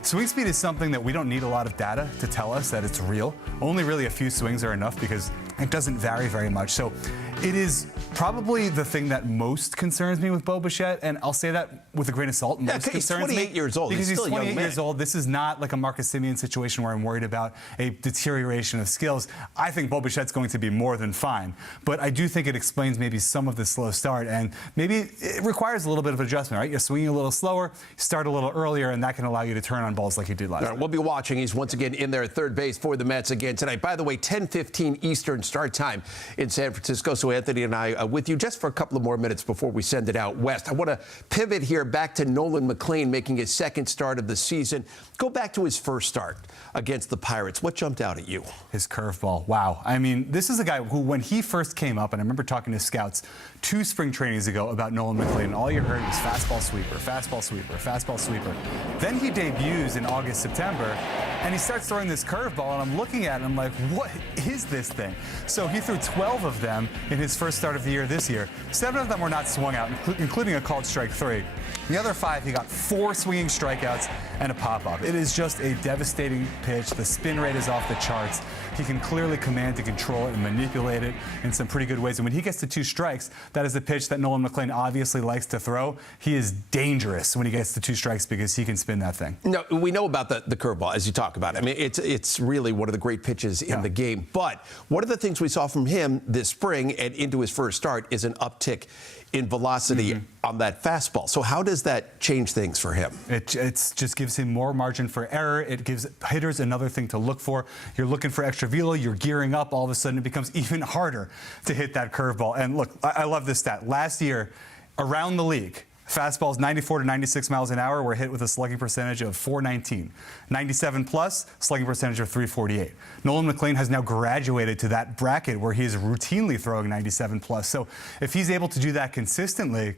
Swing speed is something that we don't need a lot of data to tell us that it's real. Only really a few swings are enough because it doesn't vary very much. So it is probably the thing that most concerns me with Bo Bichette, and I'll say that with a grain of salt. Most concerns me. 28 years old. Because he's still 28 years old. This is not like a Marcus Semien situation where I'm worried about a deterioration of skills. I think Bo Bichette's going to be more than fine, but I do think it explains maybe some of the slow start, and maybe it requires a little bit of adjustment, right? You're swinging a little slower, start a little earlier, and that can allow you to turn on balls like you did last night. We'll be watching. He's once again in there at third base for the Mets again tonight. By the way, 10:15 Eastern start time in San Francisco. So Anthony and I are with you just for a couple of more minutes before we send it out west. I want to pivot here back to Nolan McLean making his second start of the season. Go back to his first start against the Pirates. What jumped out at you? His curveball. Wow. I mean, this is a guy who, when he first came up, and I remember talking to scouts 2 spring trainings ago about Nolan McLean, and all you heard was fastball sweeper, fastball sweeper, fastball sweeper. Then he debuts in August, September, and he starts throwing this curveball, and I'm looking at it, and I'm like, what is this thing? So he threw 12 of them in his first start of the year this year. 7 of them were not swung out, including a called strike 3. The other 5, he got 4 swinging strikeouts and a pop-up. It is just a devastating pitch. The spin rate is off the charts. He can clearly command and control it and manipulate it in some pretty good ways. And when he gets to 2 strikes, that is a pitch that Nolan McLean obviously likes to throw. He is dangerous when he gets to 2 strikes because he can spin that thing. No, we know about the curveball, as you talk about it. I mean, it's really one of the great pitches in the game. But one of the things we saw from him this spring and into his first start is an uptick in velocity on that fastball. So how does that change things for him? It just gives him more margin for error. It gives hitters another thing to look for. You're looking for extra velo. You're gearing up. All of a sudden, it becomes even harder to hit that curveball. And look, I love this stat. Last year, around the league, fastballs 94 to 96 miles an hour were hit with a slugging percentage of .419. 97 plus, slugging percentage of .348. Nolan McLean has now graduated to that bracket where he is routinely throwing 97 plus. So if he's able to do that consistently,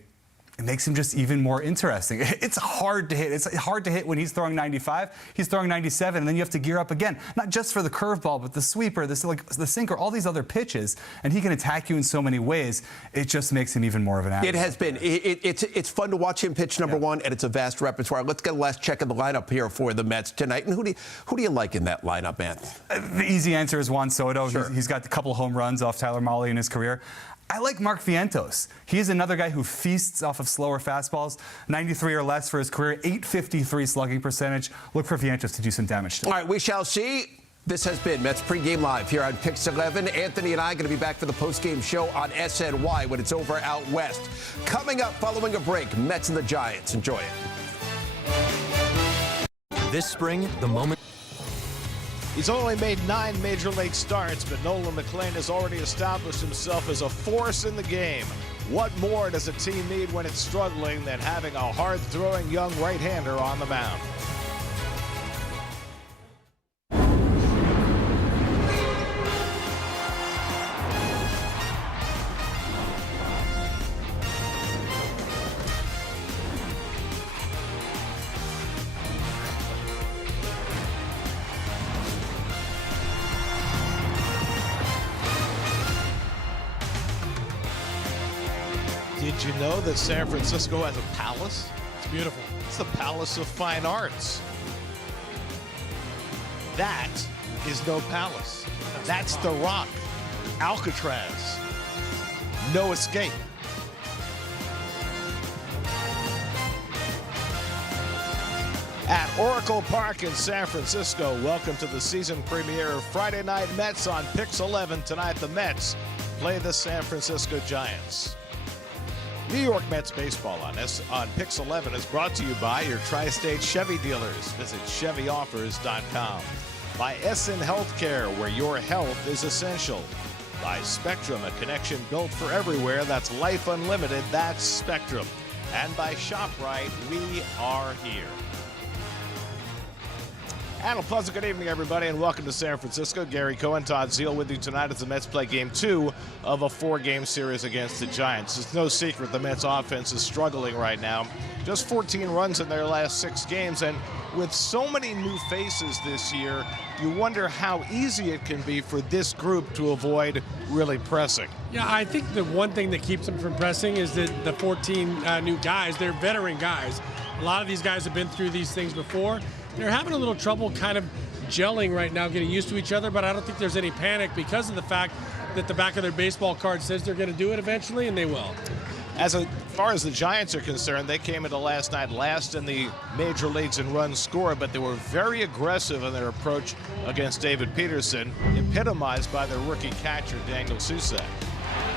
it makes him just even more interesting. It's hard to hit. It's hard to hit when he's throwing 95. He's throwing 97, and then you have to gear up again, not just for the curveball, but the sweeper, the sinker, all these other pitches, and he can attack you in so many ways. It just makes him even more of an athlete. It has been. It's fun to watch him pitch, number one, and it's a vast repertoire. Let's get a last check of the lineup here for the Mets tonight. And who do you like in that lineup, man? The easy answer is Juan Soto. Sure. He's got a couple home runs off Tyler Mahle in his career. I like Mark Vientos. He's another guy who feasts off of slower fastballs, 93 or less for his career, .853 slugging percentage. Look for Vientos to do some damage to him. All right, we shall see. This has been Mets Pregame Live here on Pix 11. Anthony and I are going to be back for the postgame show on SNY when it's over out west. Coming up following a break, Mets and the Giants. Enjoy it. This spring, the moment. He's only made 9 major league starts, but Nolan McLean has already established himself as a force in the game. What more does a team need when it's struggling than having a hard-throwing young right-hander on the mound? Did you know that San Francisco has a palace? It's beautiful. It's the Palace of Fine Arts. That is no palace. That's the Rock, Alcatraz. No escape. At Oracle Park in San Francisco, welcome to the season premiere of Friday Night Mets on Pix 11. Tonight, the Mets play the San Francisco Giants. New York Mets baseball on Pix 11 is brought to you by your Tri-State Chevy dealers. Visit ChevyOffers.com. By SN Healthcare, where your health is essential. By Spectrum, a connection built for everywhere. That's life unlimited. That's Spectrum. And by ShopRite, we are here. And a pleasant good evening, everybody, and welcome to San Francisco. Gary Cohen, Todd Zeal with you tonight as the Mets play Game 2 of a 4-game series against the Giants. It's no secret the Mets offense is struggling right now. Just 14 runs in their last 6 games, and with so many new faces this year, you wonder how easy it can be for this group to avoid really pressing. Yeah, I think the one thing that keeps them from pressing is that the 14 new guys, they're veteran guys. A lot of these guys have been through these things before. They're having a little trouble kind of gelling right now, getting used to each other, but I don't think there's any panic because of the fact that the back of their baseball card says they're going to do it eventually, and they will. As far as the Giants are concerned, they came into last night last in the major leagues in runs scored, but they were very aggressive in their approach against David Peterson, epitomized by their rookie catcher, Daniel Susak.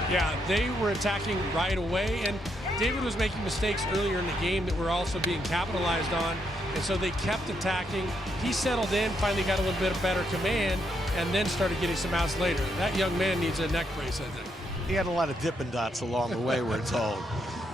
Yeah, they were attacking right away, and David was making mistakes earlier in the game that were also being capitalized on, and so they kept attacking. He settled in, finally got a little bit of better command, and then started getting some outs later. That young man needs a neck brace, I think. He had a lot of Dippin' Dots along the way, we're told.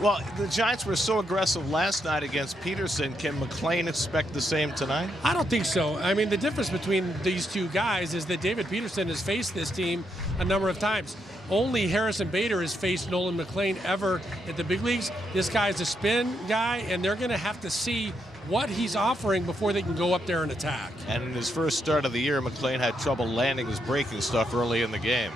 Well, the Giants were so aggressive last night against Peterson. Can McLean expect the same tonight? I don't think so. I mean, the difference between these two guys is that David Peterson has faced this team a number of times. Only Harrison Bader has faced Nolan McLean ever at the big leagues. This guy's a spin guy, and they're going to have to see what he's offering before they can go up there and attack. And in his first start of the year, McLean had trouble landing his breaking stuff early in the game.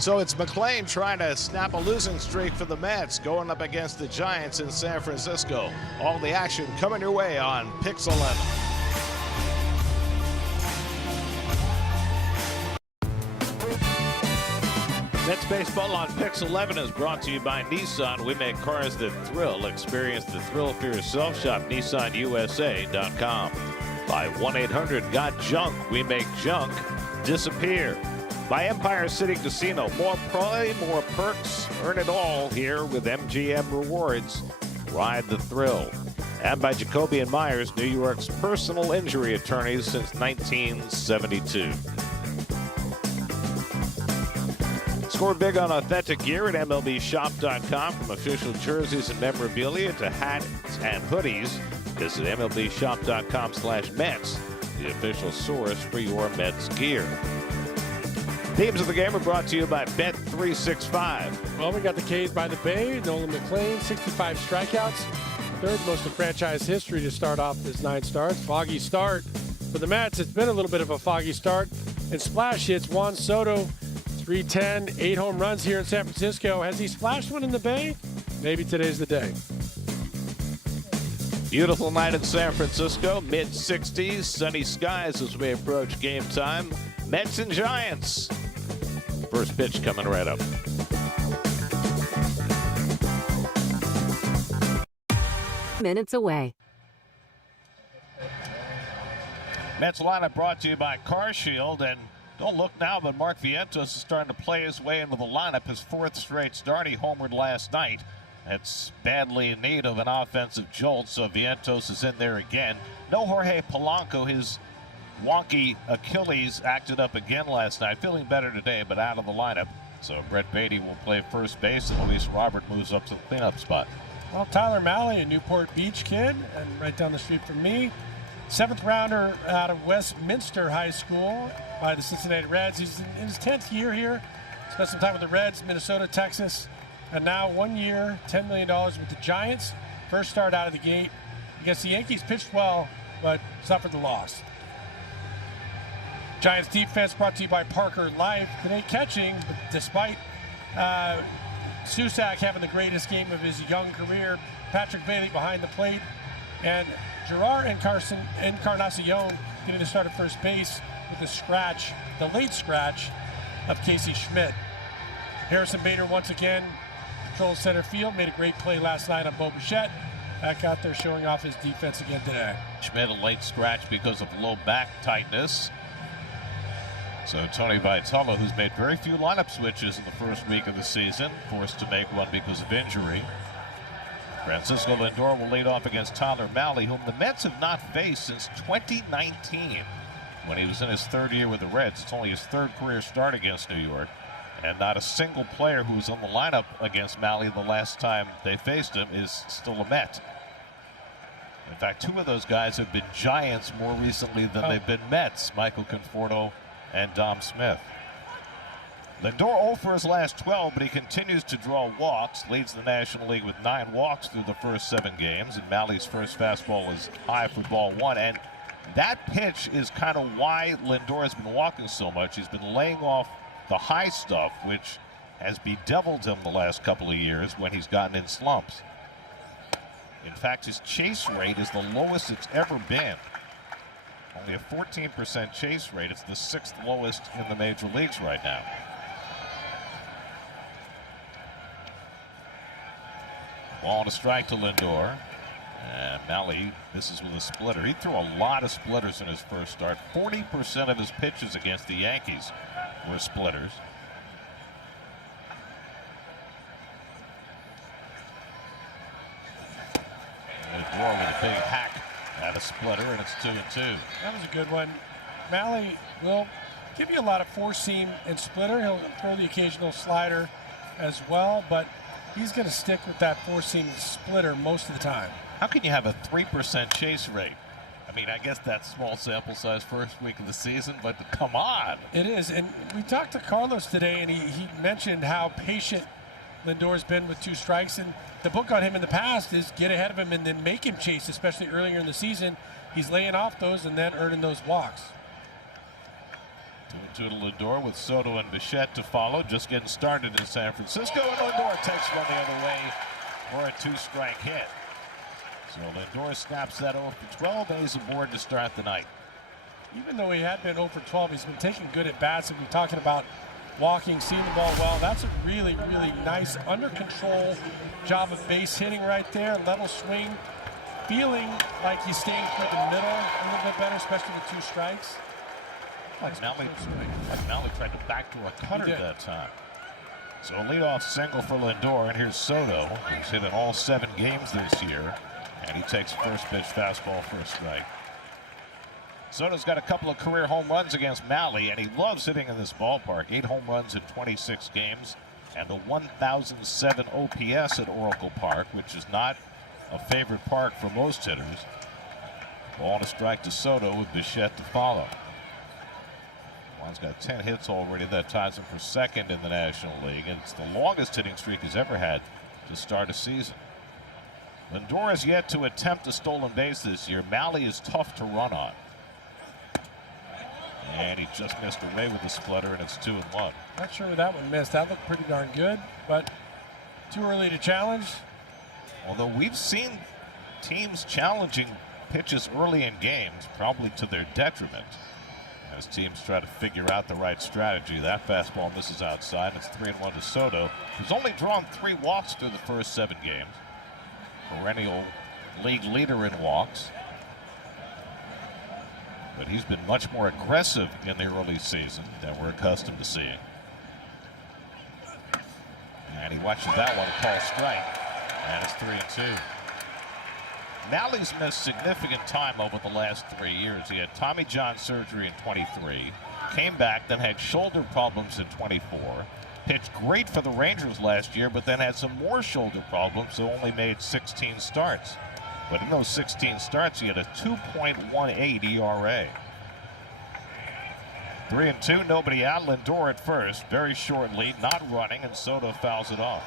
So it's McLean trying to snap a losing streak for the Mets, going up against the Giants in San Francisco. All the action coming your way on Pix 11. Mets baseball on Pix 11 is brought to you by Nissan. We make cars that thrill. Experience the thrill for yourself. Shop NissanUSA.com. By 1-800-GOT-JUNK. We make junk disappear. By Empire City Casino. More play, more perks. Earn it all here with MGM Rewards. Ride the thrill. And by Jacoby and Myers, New York's personal injury attorneys since 1972. Score big on authentic gear at MLBshop.com. From official jerseys and memorabilia to hats and hoodies. Visit MLBshop.com/Mets, the official source for your Mets gear. Teams of the game are brought to you by Bet365. Well, we got the K's by the Bay. Nolan McLean, 65 strikeouts. Third most in franchise history to start off his 9 starts. Foggy start for the Mets. It's been a little bit of a foggy start. And splash hits, Juan Soto, 310, 8 home runs here in San Francisco. Has he splashed one in the Bay? Maybe today's the day. Beautiful night in San Francisco, mid-60s, sunny skies as we approach game time. Mets and Giants. First pitch coming right up. Minutes away. Mets lineup brought to you by CarShield, and don't look now, but Mark Vientos is starting to play his way into the lineup. His 4th straight start. He homered last night. That's badly in need of an offensive jolt, so Vientos is in there again. No Jorge Polanco. His wonky Achilles acted up again last night. Feeling better today, but out of the lineup. So Brett Beatty will play first base, and Luis Robert moves up to the cleanup spot. Well, Tyler Malley, a Newport Beach kid, and right down the street from me. 7th rounder out of Westminster High School by the Cincinnati Reds. He's in his 10th year here. Spent some time with the Reds, Minnesota, Texas, and now 1 year, $10 million with the Giants. First start out of the gate against the Yankees. Pitched well, but suffered the loss. Giants defense brought to you by Parker Life. Today catching, but despite Susak having the greatest game of his young career, Patrick Bailey behind the plate, and Gerard Encarnacion getting the start at first base with the scratch, the late scratch of Casey Schmidt. Harrison Bader once again controls center field, made a great play last night on Bo Bichette. Back out there showing off his defense again today. Schmidt a late scratch because of low back tightness. So Tony Vitello, who's made very few lineup switches in the first week of the season, forced to make one because of injury. Francisco Lindor will lead off against Tyler Malley, whom the Mets have not faced since 2019, when he was in his 3rd year with the Reds. It's only his 3rd career start against New York, and not a single player who was in the lineup against Malley the last time they faced him is still a Met. In fact, 2 of those guys have been Giants more recently than they've been Mets, Michael Conforto and Dom Smith. Lindor 0 for his last 12, but he continues to draw walks, leads the National League with 9 walks through the first 7 games, and Malley's first fastball is high for ball 1, and that pitch is kind of why Lindor has been walking so much. He's been laying off the high stuff, which has bedeviled him the last couple of years when he's gotten in slumps. In fact, his chase rate is the lowest it's ever been. Only a 14% chase rate. It's the 6th lowest in the major leagues right now. Ball and a strike to Lindor. And Mahle misses with a splitter. He threw a lot of splitters in his first start. 40% of his pitches against the Yankees were splitters. Lindor with a big hack at a splitter, and it's 2-2. That was a good one. Mahle will give you a lot of four-seam and splitter. He'll throw the occasional slider as well, but he's going to stick with that four-seam splitter most of the time. How can you have a 3% chase rate? I mean, I guess that's small sample size first week of the season, but come on. It is, and we talked to Carlos today, and he mentioned how patient Lindor's been with 2 strikes, and the book on him in the past is get ahead of him and then make him chase, especially earlier in the season. He's laying off those and then earning those walks. 2-2 to Lindor with Soto and Bichette to follow. Just getting started in San Francisco, and Lindor takes one the other way for a 2-strike hit. So Lindor snaps that 0 for 12, and he's aboard to start the night. Even though he had been 0 for 12, he's been taking good at bats, and we're talking about walking, seeing the ball well. That's a really, really nice under control job of base hitting right there. Level swing, feeling like he's staying through the middle a little bit better, especially with 2 strikes. Mahle tried to backdoor a cutter that time. So a leadoff single for Lindor, and here's Soto, who's hit in all 7 games this year, and he takes first pitch fastball for a strike. Soto's got a couple of career home runs against Mahle, and he loves hitting in this ballpark. 8 home runs in 26 games, and a 1,007 OPS at Oracle Park, which is not a favorite park for most hitters. Ball and a strike to Soto with Bichette to follow. Juan's got 10 hits already. That ties him for 2nd in the National League, and it's the longest hitting streak he's ever had to start a season. Lindor has yet to attempt a stolen base this year. Mahle is tough to run on. And he just missed away with the splitter, and it's 2-1. Not sure where that one missed. That looked pretty darn good, but too early to challenge. Although we've seen teams challenging pitches early in games, probably to their detriment, as teams try to figure out the right strategy. That fastball misses outside. It's 3-1 to Soto, who's only drawn 3 walks through the first 7 games. Perennial league leader in walks. But he's been much more aggressive in the early season than we're accustomed to seeing. And he watches that one call strike, and it's 3-2. Malle's missed significant time over the last 3 years. He had Tommy John surgery in 23, came back, then had shoulder problems in 24, pitched great for the Rangers last year, but then had some more shoulder problems, so only made 16 starts. But in those 16 starts, he had a 2.18 ERA. 3-2, nobody out. Lindor at first, very short lead, not running, and Soto fouls it off.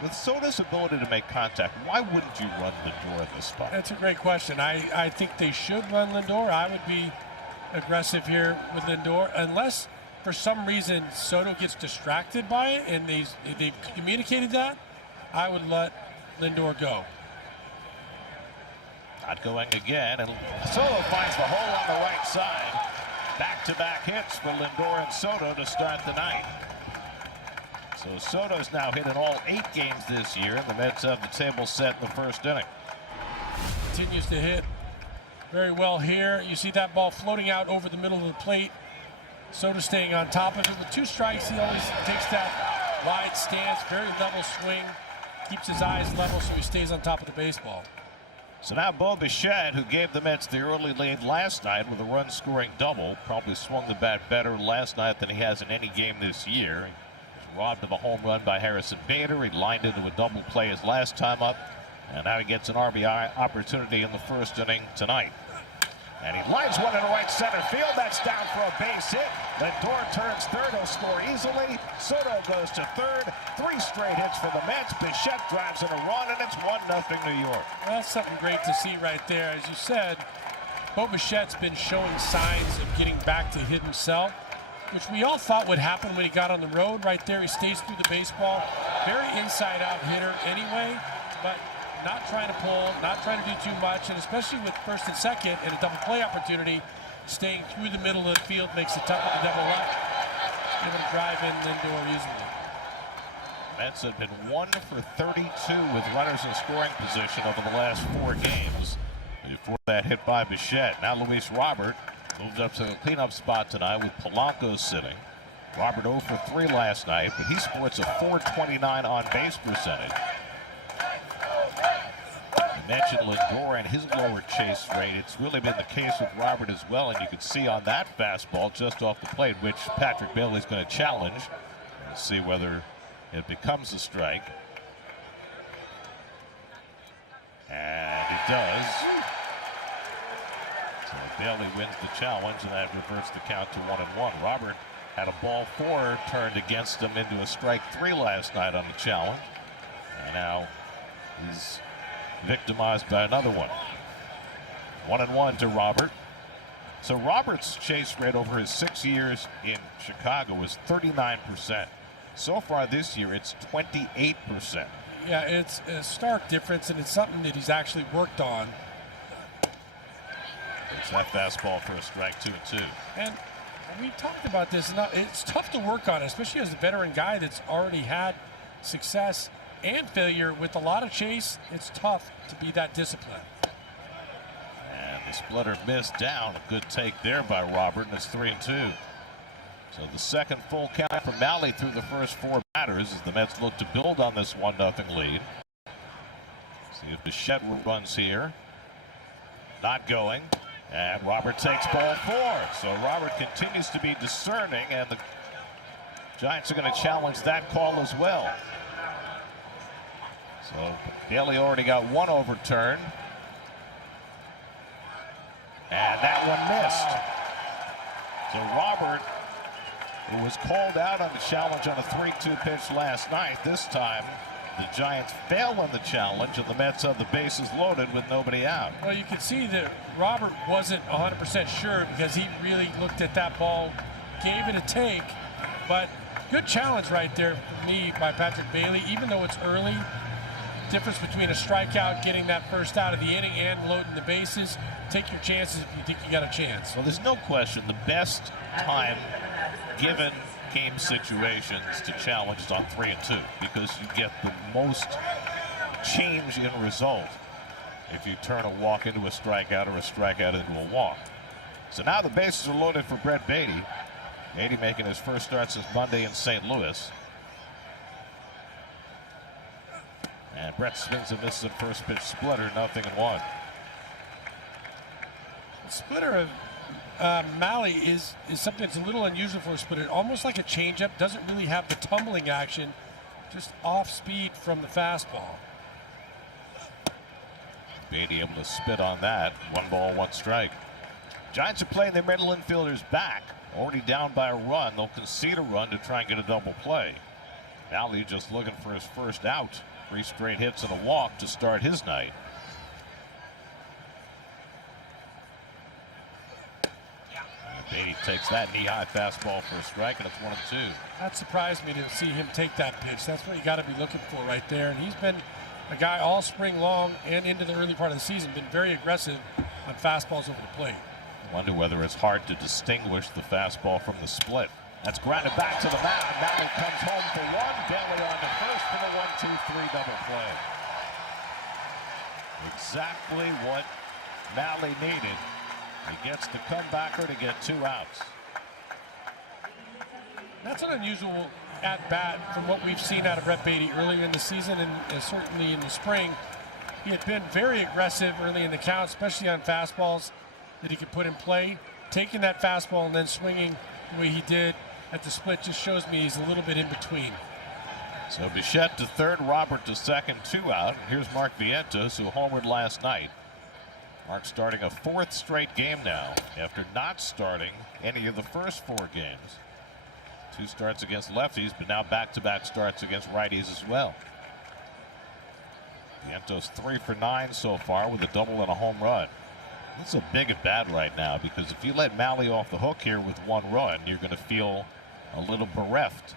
With Soto's ability to make contact, why wouldn't you run Lindor in this spot? That's a great question. I think they should run Lindor. I would be aggressive here with Lindor, unless for some reason Soto gets distracted by it, and they've communicated that. I would let Lindor go. Not going again, and Soto finds the hole on the right side. Back-to-back hits for Lindor and Soto to start the night. So Soto's now hit in all 8 games this year, and the Mets have the table set in the first inning. Continues to hit very well here. You see that ball floating out over the middle of the plate. Soto staying on top of it. With 2 strikes, he always takes that wide stance, very level swing, keeps his eyes level so he stays on top of the baseball. So now Bo Bichette, who gave the Mets the early lead last night with a run-scoring double, probably swung the bat better last night than he has in any game this year. He was robbed of a home run by Harrison Bader. He lined into a double play his last time up, and now he gets an RBI opportunity in the first inning tonight. And he lines one in right center field. That's down for a base hit. Lindor turns third. He'll score easily. Soto goes to third. 3 straight hits for the Mets. Bichette drives in a run, and it's 1-0 New York. Well, that's something great to see right there. As you said, Bo Bichette's been showing signs of getting back to hit himself, which we all thought would happen when he got on the road. Right there, he stays through the baseball. Very inside-out hitter anyway, but not trying to pull, not trying to do too much, and especially with first and second and a double play opportunity, staying through the middle of the field makes it tough with the double up. Able to drive in Lindor easily. Mets have been 1 for 32 with runners in scoring position over the last 4 games. Before that hit by Bichette. Now Luis Robert moved up to the cleanup spot tonight with Polanco sitting. Robert 0 for 3 last night, but he sports a .429 on-base percentage. You mentioned Lindor and his lower chase rate. It's really been the case with Robert as well, and you can see on that fastball just off the plate, which Patrick Bailey's going to challenge. We'll see whether it becomes a strike. And it does. So Bailey wins the challenge, and that reverts the count to 1-1. Robert had a ball 4 turned against him into a strike 3 last night on the challenge. And now he's victimized by another one. 1-1 to Robert. So Robert's chase rate over his 6 years in Chicago is 39%. So far this year, it's 28%. Yeah, it's a stark difference, and it's something that he's actually worked on. It's that fastball for a strike, 2-2. And we talked about this. It's tough to work on, especially as a veteran guy that's already had success and failure with a lot of chase. It's tough to be that disciplined. And the splitter missed down. A good take there by Robert, and it's 3-2. So the second full count for Malley through the first 4 batters as the Mets look to build on this 1-0 lead. See if Bichette runs here. Not going. And Robert takes ball 4. So Robert continues to be discerning, and the Giants are going to challenge that call as well. So Bailey already got 1 overturned. And that one missed. So Robert, who was called out on the challenge on a 3-2 pitch last night, this time the Giants fail on the challenge, and the Mets have the bases loaded with nobody out. Well, you can see that Robert wasn't 100% sure because he really looked at that ball, gave it a take, but good challenge right there for me by Patrick Bailey, even though it's early. Difference between a strikeout, getting that first out of the inning, and loading the bases. Take your chances if you think you got a chance. Well, there's no question the best time given game situations to challenge is on 3-2 because you get the most change in result if you turn a walk into a strikeout or a strikeout into a walk. So now the bases are loaded for Brett Beatty. Beatty making his first start since Monday in St. Louis. And Brett swings and misses a first pitch splitter, 0-1. The splitter of Malley is something that's a little unusual for a splitter. Almost like a changeup, doesn't really have the tumbling action, just off speed from the fastball. Beatty able to spit on that. 1 ball, 1 strike. Giants are playing their middle infielders back. Already down by a run. They'll concede a run to try and get a double play. Malley just looking for his first out. 3 straight hits and a walk to start his night. Beatty takes that knee-high fastball for a strike, and it's 1-2. That surprised me to see him take that pitch. That's what you got to be looking for right there. And he's been a guy all spring long and into the early part of the season, been very aggressive on fastballs over the plate. I wonder whether it's hard to distinguish the fastball from the split. That's grounded back to the mound. Malley comes home for 1. Bailey on the first for the 1-2-3 double play. Exactly what Malley needed. He gets the comebacker to get 2 outs. That's an unusual at-bat from what we've seen out of Brett Beatty earlier in the season and certainly in the spring. He had been very aggressive early in the count, especially on fastballs that he could put in play. Taking that fastball and then swinging the way he did at the split just shows me he's a little bit in between. So Bichette to third, Robert to second, 2 out. And here's Mark Vientos, who homered last night. Mark starting a 4th straight game now after not starting any of the first 4 games. 2 starts against lefties, but now back-to-back starts against righties as well. Vientos 3 for 9 so far with a double and a home run. This is a big at bat right now because if you let Malley off the hook here with 1 run, you're going to feel a little bereft.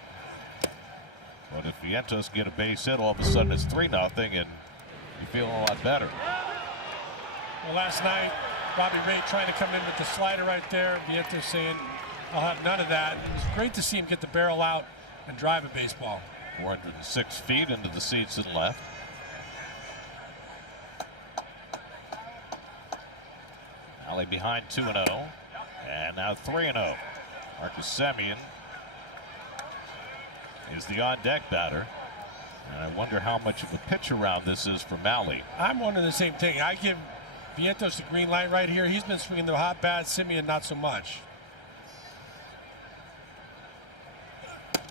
But if Vientos get a base hit, all of a sudden it's 3-0, and you feeling a lot better. Well, last night, Robbie Ray trying to come in with the slider right there. Vientos saying, I'll have none of that. It was great to see him get the barrel out and drive a baseball. 406 feet into the seats and left. Alley behind 2-0. And now 3-0. Marcus Semien is the on-deck batter. And I wonder how much of a pitch around this is for Mahle. I'm wondering the same thing. I give Vientos the green light right here. He's been swinging the hot bat. Semien not so much.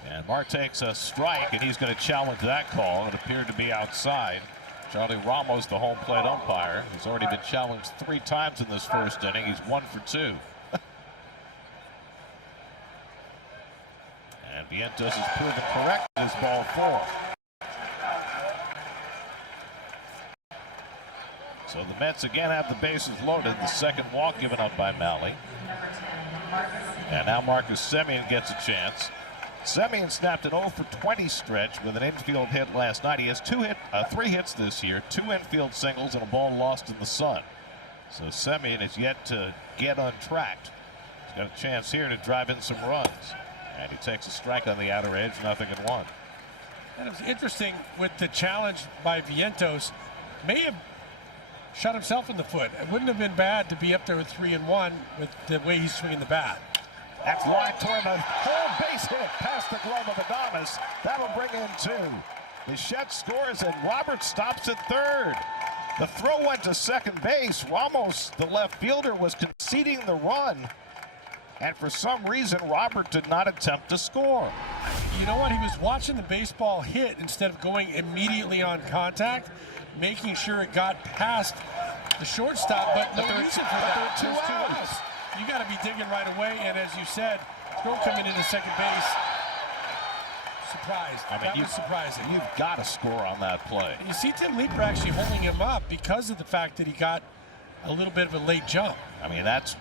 And Mark takes a strike, and he's going to challenge that call. It appeared to be outside. Charlie Ramos, the home plate umpire, has already been challenged 3 times in this first inning. He's 1 for 2. And Vientos has proven correct in his ball 4. So the Mets again have the bases loaded. The second walk given up by Mahle. And now Marcus Semien gets a chance. Semien snapped an 0 for 20 stretch with an infield hit last night. He has 3 hits this year, 2 infield singles, and a ball lost in the sun. So Semien is yet to get untracked. He's got a chance here to drive in some runs. And he takes a strike on the outer edge, 0-1. And it was interesting with the challenge by Vientos. May have shot himself in the foot. It wouldn't have been bad to be up there with 3-1 with the way he's swinging the bat. That's line toward the whole base hit past the glove of Adames. That'll bring in 2. Bichette scores and Robert stops at third. The throw went to second base. Ramos, the left fielder, was conceding the run. And for some reason, Robert did not attempt to score. You know what? He was watching the baseball hit instead of going immediately on contact, making sure it got past the shortstop, but no reason for that. There are 2 outs. You got to be digging right away, and as you said, throw coming into second base. Surprised. That was surprising. You've got to score on that play. And you see Tim Leeper actually holding him up because of the fact that he got a little bit of a late jump. I mean, that's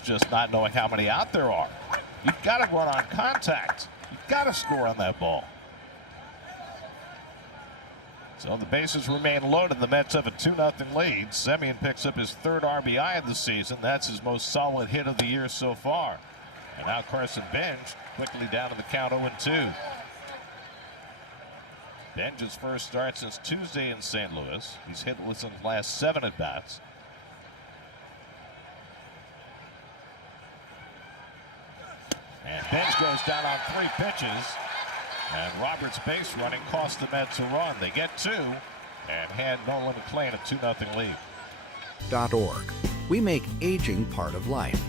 just not knowing how many out there are. You've got to run on contact. You've got to score on that ball. So the bases remain loaded. The Mets have a 2-0 lead. Semien picks up his 3rd RBI of the season. That's his most solid hit of the year so far. And now Carson Bench quickly down to the count 0-2. Bench's first start since Tuesday in St. Louis. He's hitless in his last 7 at-bats. And Bench goes down on 3 pitches. And Robert's base running cost the Mets a run. They get 2 and hand Nolan McLean a 2-0 lead. .org. We make aging part of life.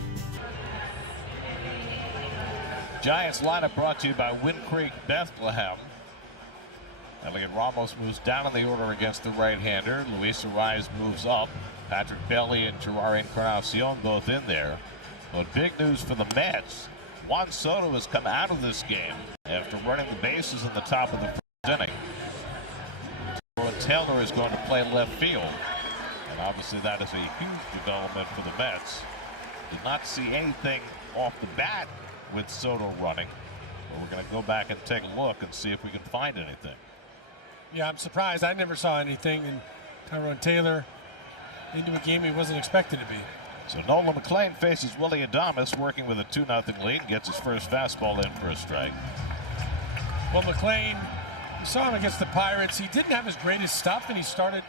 Giants lineup brought to you by Wind Creek Bethlehem. Elliot Ramos moves down in the order against the right-hander. Luis Ariz moves up. Patrick Bailey and Gerard Encarnacion both in there. But big news for the Mets. Juan Soto has come out of this game after running the bases in the top of the first inning. Taylor is going to play left field. And obviously that is a huge development for the Mets. Did not see anything off the bat with Soto running. But we're going to go back and take a look and see if we can find anything. Yeah, I'm surprised. I never saw anything. And Tyrone Taylor into a game he wasn't expected to be. So Nolan McLean faces Willie Adames, working with a 2-0 lead, gets his first fastball in for a strike. Well, McLean, we saw him against the Pirates. He didn't have his greatest stuff, and he started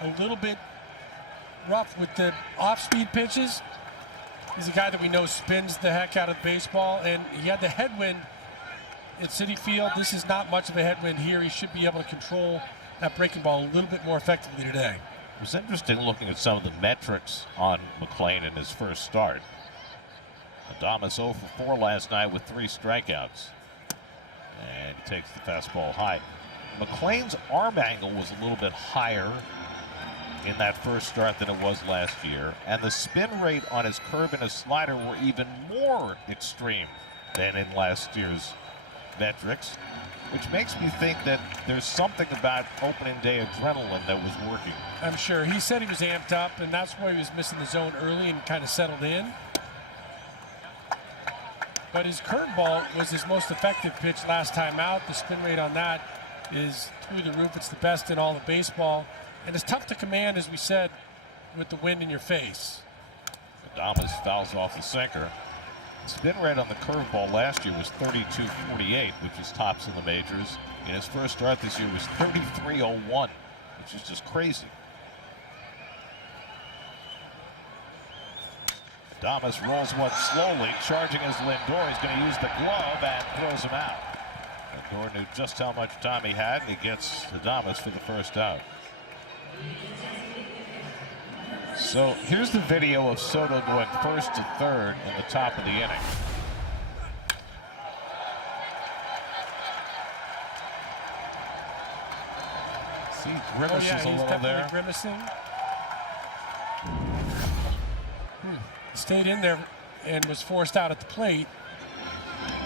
a little bit rough with the off-speed pitches. He's a guy that we know spins the heck out of baseball, and he had the headwind at Citi Field. This is not much of a headwind here. He should be able to control that breaking ball a little bit more effectively today. It was interesting looking at some of the metrics on McLean in his first start. Adames 0 for 4 last night with 3 strikeouts. And he takes the fastball high. McLean's arm angle was a little bit higher in that first start than it was last year. And the spin rate on his curve and his slider were even more extreme than in last year's metrics, which makes me think that there's something about opening day adrenaline that was working. I'm sure. He said he was amped up, and that's why he was missing the zone early and kind of settled in. But his curveball was his most effective pitch last time out. The spin rate on that is through the roof. It's the best in all of baseball. And it's tough to command, as we said, with the wind in your face. Adames fouls off the sinker. Spin rate on the curveball last year was 32.48, which is tops in the majors. In his first start this year was 33.01, which is just crazy. Adames rolls one slowly, charging as Lindor. He's going to use the glove and throws him out. Lindor knew just how much time he had, and he gets Adames for the first out. So here's the video of Soto going first to third in the top of the inning. See, grimaces he's a little definitely there. grimacing. Stayed in there and was forced out at the plate,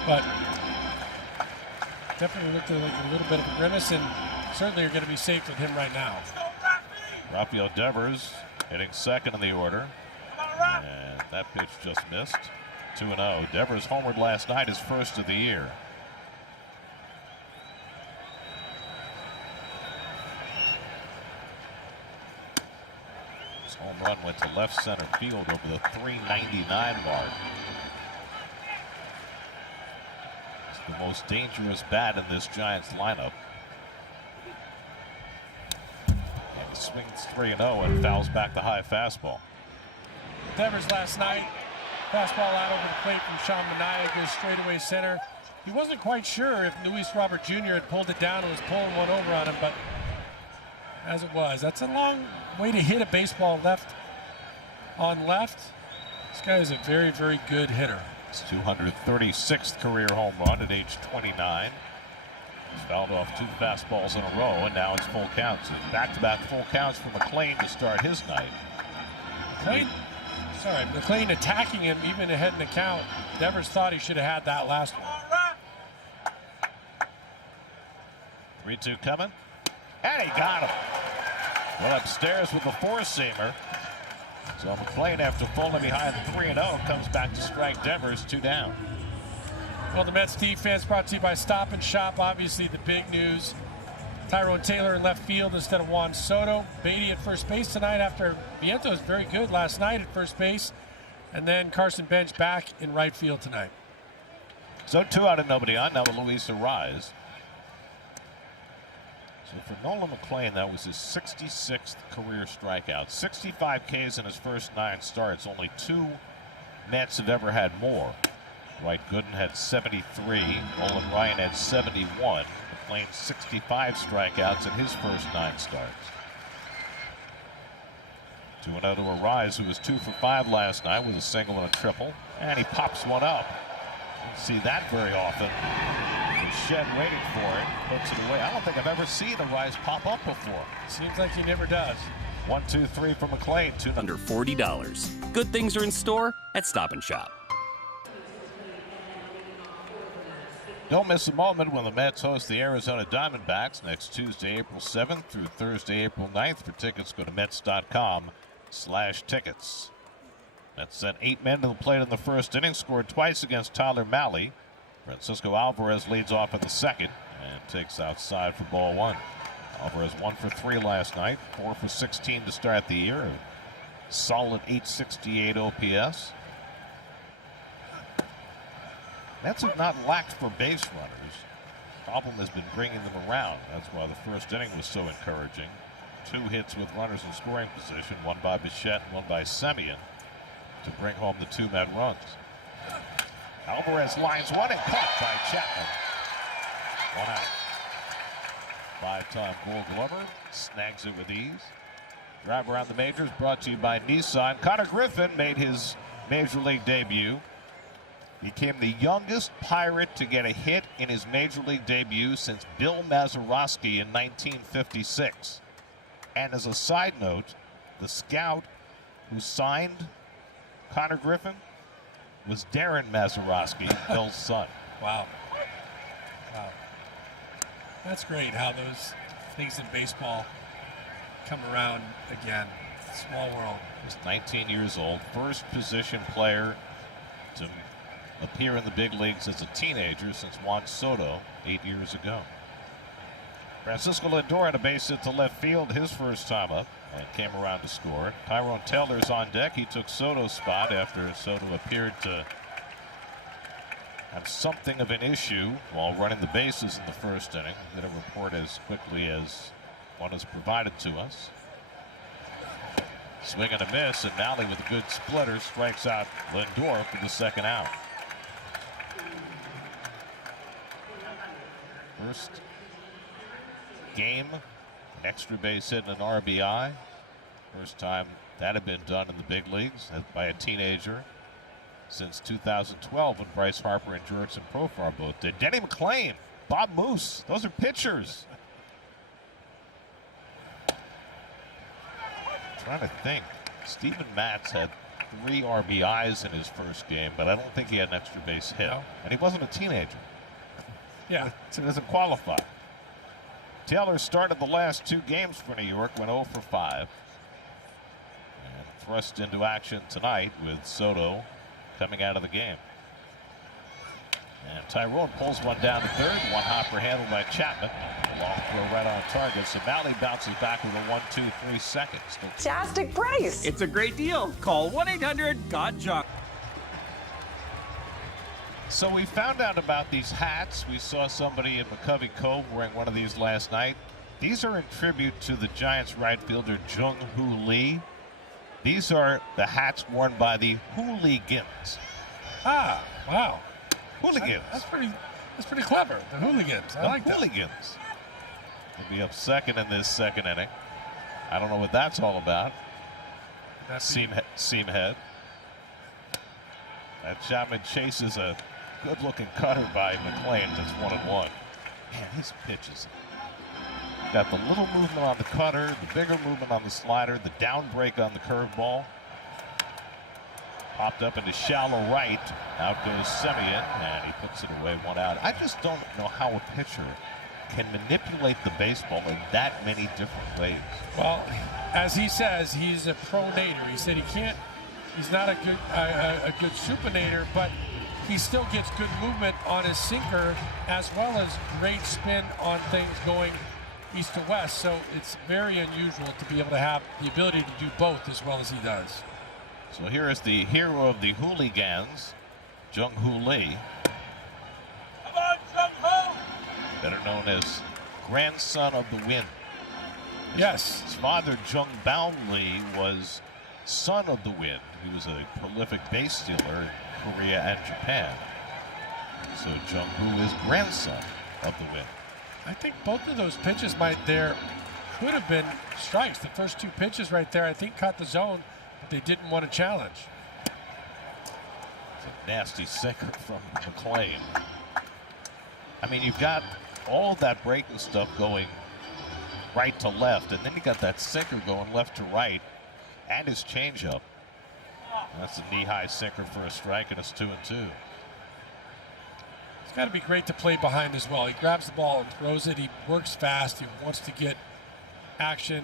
but definitely looked like a little bit of a grimace, and certainly you're going to be safe with him right now. Rafael Devers hitting second in the order, and that pitch just missed. 2-0. Devers homered last night, his first of the year. His home run went to left center field over the 399 mark. It's the most dangerous bat in this Giants lineup. And he swings 3-0 and fouls back the high fastball. Devers last night, fastball out over the plate from Sean Manaea, goes straight away center. He wasn't quite sure if Luis Robert Jr. had pulled it down and was pulling one over on him, but as it was, that's a long way to hit a baseball left on left. This guy is a very, very good hitter. His 236th career home run at age 29. He's fouled off 2 fastballs in a row, and now it's full counts. Back-to-back full counts for McLean to start his night. McLean attacking him even ahead in the count. Devers thought he should have had that last one. 3-2 coming, and he got him. Well, upstairs with the four-seamer. So McLean, after falling behind 3-0, comes back to strike Devers, 2 down. Well, the Mets defense brought to you by Stop and Shop. Obviously, the big news. Tyrone Taylor in left field instead of Juan Soto. Beatty at first base tonight after Vientos was very good last night at first base. And then Carson Bench back in right field tonight. So 2 out and nobody on. Now Luis Ariz. So for Nolan McLean, that was his 66th career strikeout. 65 Ks in his first 9 starts. Only 2 Mets have ever had more. Dwight Gooden had 73. Nolan Ryan had 71. McLean 65 strikeouts in his first 9 starts. 2-0 to Ariz, who was 2 for 5 last night with a single and a triple. And he pops one up. Don't see that very often. Shed waiting for it, puts it away. I don't think I've ever seen Ariz pop up before. Seems like he never does. 1-2-3 for McLean. 2 Under $40. Good things are in store at Stop and Shop. Don't miss a moment when the Mets host the Arizona Diamondbacks next Tuesday, April 7th through Thursday, April 9th. For tickets, go to Mets.com/tickets. Mets sent 8 men to the plate in the first inning, scored twice against Tyler Mahle. Francisco Alvarez leads off in the second and takes outside for ball 1. Alvarez 1 for 3 last night, 4 for 16 to start the year. Solid 868 OPS. Mets have not lacked for base runners. Problem has been bringing them around. That's why the first inning was so encouraging. 2 hits with runners in scoring position, one by Bichette and one by Semien, to bring home the 2 Met runs. Alvarez lines one and caught by Chapman. 1 out. 5-time Gold Glover snags it with ease. Drive around the majors brought to you by Nissan. Connor Griffin made his major league debut. Became the youngest Pirate to get a hit in his major league debut since Bill Mazeroski in 1956. And as a side note, the scout who signed Connor Griffin was Darren Mazeroski, Bill's son. Wow. That's great how those things in baseball come around again. Small world. He's 19 years old, first position player to appear in the big leagues as a teenager since Juan Soto 8 years ago. Francisco Lindor had a base hit to left field his first time up and came around to score. Tyrone Taylor's on deck. He took Soto's spot after Soto appeared to have something of an issue while running the bases in the first inning. We'll get a report as quickly as one is provided to us. Swing and a miss, and Malley with a good splitter strikes out Lindor for the second out. First game, extra base hit and an RBI. First time that had been done in the big leagues by a teenager since 2012 when Bryce Harper and Jurickson Profar both did. Denny McClain, Bob Moose, those are pitchers. Trying to think. Steven Matz had 3 RBIs in his first game, but I don't think he had an extra base hit. No. And he wasn't a teenager. Yeah. So it doesn't qualify. Taylor started the last 2 games for New York, went 0 for 5. And thrust into action tonight with Soto coming out of the game. And Tyrone pulls one down to third. One hopper handled by Chapman. Long throw right on target. So Malley bounces back with a 1-2-3 seconds. Fantastic price. It's a great deal. Call 1-800-GOT-JOHN. So we found out about these hats. We saw somebody in McCovey Cove wearing one of these last night. These are in tribute to the Giants right fielder Jung-Hoo Lee. These are the hats worn by the hooligans. Ah, wow. Hooligans. That's pretty clever. The hooligans. I like that. Hooligans. They'll be up second in this second inning. I don't know what that's all about. Seam head. That Chapman chases a good-looking cutter by McClain. That's 1-1. Man, his pitches. Got the little movement on the cutter, the bigger movement on the slider, the down break on the curveball. Popped up into shallow right. Out goes Semien, and he puts it away, 1 out. I just don't know how a pitcher can manipulate the baseball in that many different ways. Well, as he says, he's a pronator. He said he can't. He's not a good supinator, but he still gets good movement on his sinker as well as great spin on things going east to west. So it's very unusual to be able to have the ability to do both as well as he does. So here is the hero of the hooligans, Jung-Hoo Lee. Come on, Jung-Hoo! Better known as grandson of the wind. Yes. His father, Jung Baum Lee, was son of the wind. He was a prolific base stealer in Korea and Japan. So Jung-Hoo is grandson of the wind. I think both of those pitches could have been strikes. The first 2 pitches right there, I think, caught the zone, but they didn't want to challenge. It's a nasty sinker from McClain. I mean, you've got all of that breaking stuff going right to left, and then you got that sinker going left to right, and his changeup. That's a knee-high sinker for a strike, and it's 2-2. It's got to be great to play behind as well. He grabs the ball and throws it. He works fast. He wants to get action.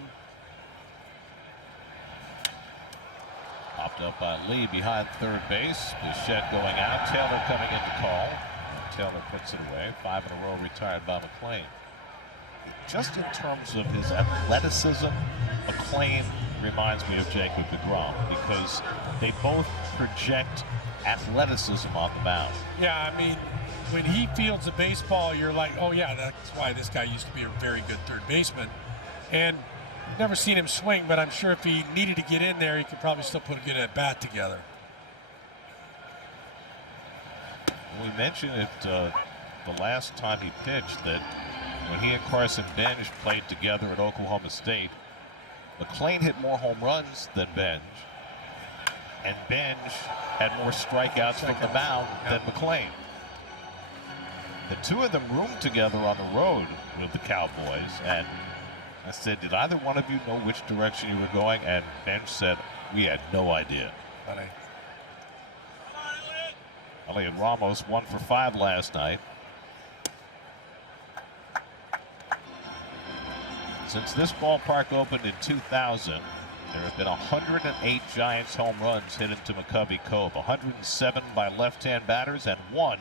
Popped up by Lee behind third base. Bichette going out. Taylor coming in to call. Taylor puts it away. 5 in a row retired by McClain. Just in terms of his athleticism, McClain reminds me of Jacob deGrom because they both project athleticism on the mound. Yeah, I mean, when he fields a baseball, you're like, oh yeah, that's why this guy used to be a very good third baseman. And never seen him swing, but I'm sure if he needed to get in there, he could probably still put a good at bat together. We mentioned it the last time he pitched that when he and Carson Benj played together at Oklahoma State, McClain hit more home runs than Benj, and Benj had more strikeouts from the mound than McClain. The two of them roomed together on the road with the Cowboys, and I said, did either one of you know which direction you were going? And Benj said, we had no idea. Elliot Ramos 1 for 5 last night. Since this ballpark opened in 2000, there have been 108 Giants home runs hit into McCovey Cove, 107 by left-hand batters and 1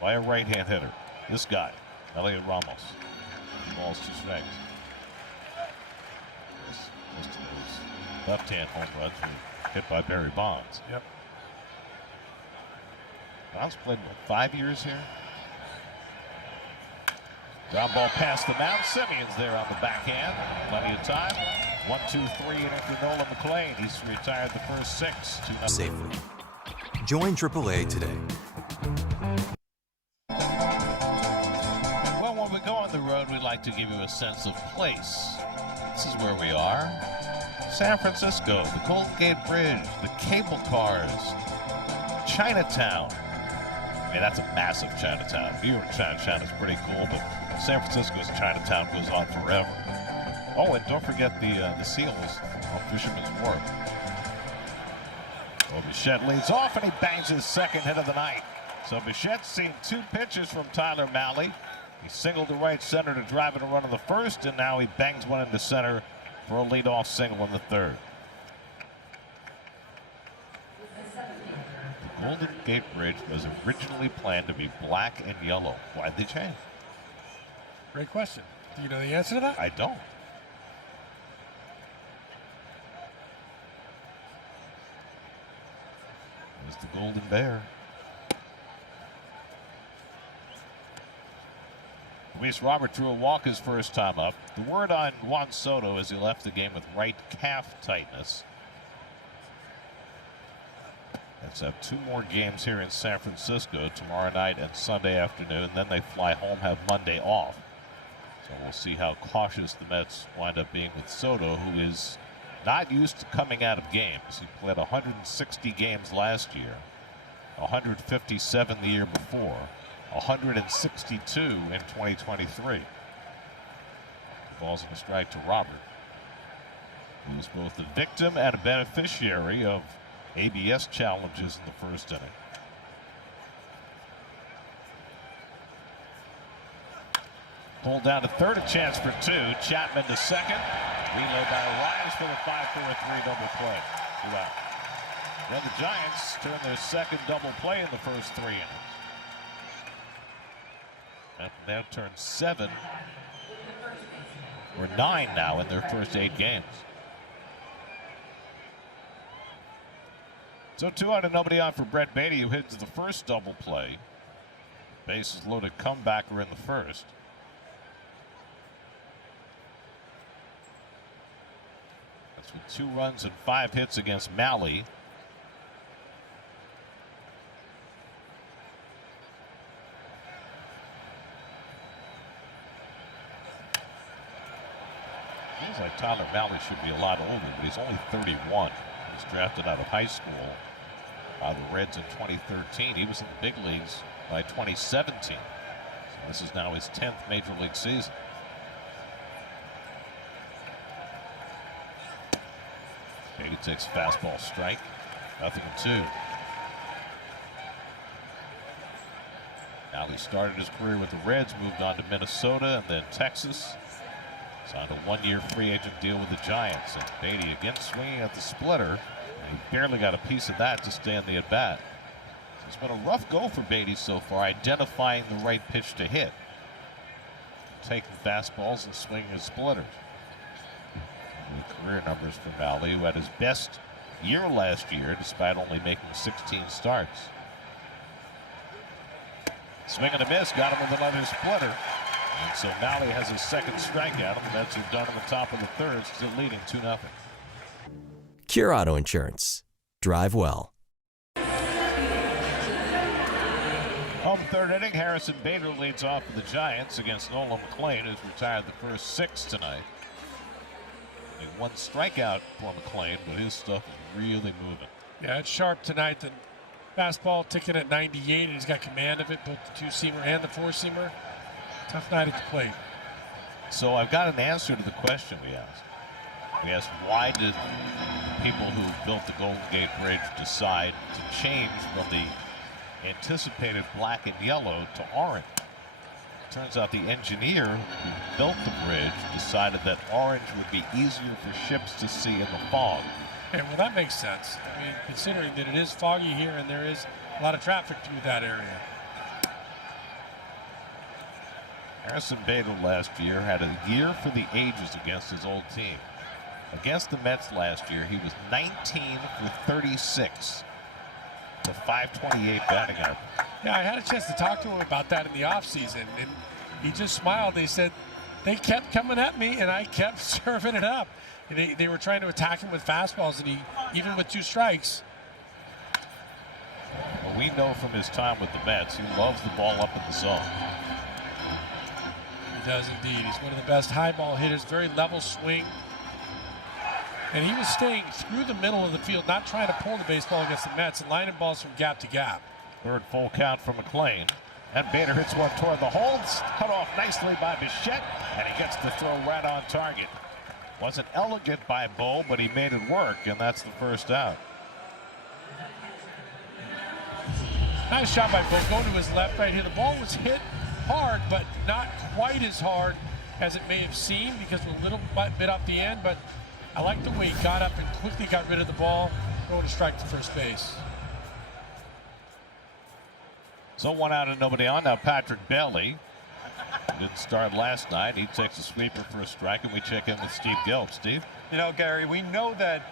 by a right-hand hitter. This guy, Elliot Ramos. Ball's 2 strikes. Most of those left-hand home runs were hit by Barry Bonds. Yep. Bonds played 5 years here. Ground ball past the mound. Simeon's there on the backhand. Plenty of time. 1-2-3 inning for Nolan McLean. He's retired the first 6. 2-0. Safely. Join AAA today. Well, when we go on the road, we like to give you a sense of place. This is where we are. San Francisco, the Golden Gate Bridge, the cable cars, Chinatown. I mean, that's a massive Chinatown. If you were in Chinatown, it's pretty cool, but San Francisco's Chinatown goes on forever. Oh, and don't forget the seals on Fisherman's Wharf. Well, Bichette leads off, and he bangs his second hit of the night. So Bichette's seen 2 pitches from Tyler Mahle. He singled to right center to drive in a run in the first, and now he bangs one into center for a leadoff single in the third. The Golden Gate Bridge was originally planned to be black and yellow. Why'd they change? Great question. Do you know the answer to that? I don't. There's the Golden Bear. Luis Robert threw a walk his first time up. The word on Juan Soto as he left the game with right calf tightness. Let's have 2 more games here in San Francisco tomorrow night and Sunday afternoon. Then they fly home, have Monday off. So we'll see how cautious the Mets wind up being with Soto, who is not used to coming out of games. He played 160 games last year, 157 the year before, 162 in 2023. Balls in a strike to Robert, who was both a victim and a beneficiary of ABS challenges in the first inning. Pulled down to third, a chance for 2. Chapman to second. Reload by Arias for the 5-4-3 double play. 2 out. Then the Giants turn their second double play in the first 3 innings. And now turn 7 or 9 now in their first 8 games. So 2 out and nobody on for Brett Beatty, who hits the first double play. Bases loaded comebacker in the first. That's with 2 runs and 5 hits against Mahle. Feels like Tyler Mahle should be a lot older, but he's only 31. He was drafted out of high school by the Reds in 2013. He was in the big leagues by 2017. So this is now his 10th major league season. Beatty takes fastball strike. 0-2. Mahle started his career with the Reds, moved on to Minnesota and then Texas. Signed a 1-year free agent deal with the Giants. And Beatty again swinging at the splitter. And he barely got a piece of that to stay in the at-bat. So it's been a rough go for Beatty so far, identifying the right pitch to hit. Taking fastballs and swinging his splitters. The career numbers for Mahle, who had his best year last year despite only making 16 starts. Swing and a miss, got him with another splitter. And so Mahle has his second strikeout, and the Mets are done in the top of the third, still leading 2-0. Cure Auto Insurance. Drive well. Home third inning, Harrison Bader leads off for the Giants against Nolan McLean, who's retired the first 6 tonight. Only 1 strikeout for McLean, but his stuff is really moving. Yeah, it's sharp tonight. The fastball ticking at 98, and he's got command of it, both the 2-seamer and the 4-seamer. Tough night at the plate. So I've got an answer to the question we asked. We asked, why did people who built the Golden Gate Bridge decide to change from the anticipated black and yellow to orange? Turns out the engineer who built the bridge decided that orange would be easier for ships to see in the fog. Okay, well, that makes sense. I mean, considering that it is foggy here and there is a lot of traffic through that area. Harrison Bader last year had a year for the ages against his old team. Against the Mets last year, he was 19 for 36 to 528 batting average. Yeah, I had a chance to talk to him about that in the offseason, and he just smiled. They said they kept coming at me, and I kept serving it up. And they were trying to attack him with fastballs, and he, even with 2 strikes. Well, we know from his time with the Mets, he loves the ball up in the zone. He does indeed. He's one of the best high ball hitters, very level swing. And he was staying through the middle of the field, not trying to pull the baseball against the Mets and lining balls from gap to gap. Third full count for McLean. And Bader hits one toward the holds. Cut off nicely by Bichette, and he gets the throw right on target. Wasn't elegant by Bo, but he made it work, and that's the first out. Nice shot by Bo, going to his left right here. The ball was hit hard, but not quite as hard as it may have seemed because we're a little bit off the end, but I like the way he got up and quickly got rid of the ball, going to strike to first base. So 1 out and nobody on. Now Patrick Bailey didn't start last night. He takes a sweeper for a strike, and we check in with Steve Gelb. Steve? You know, Gary, we know that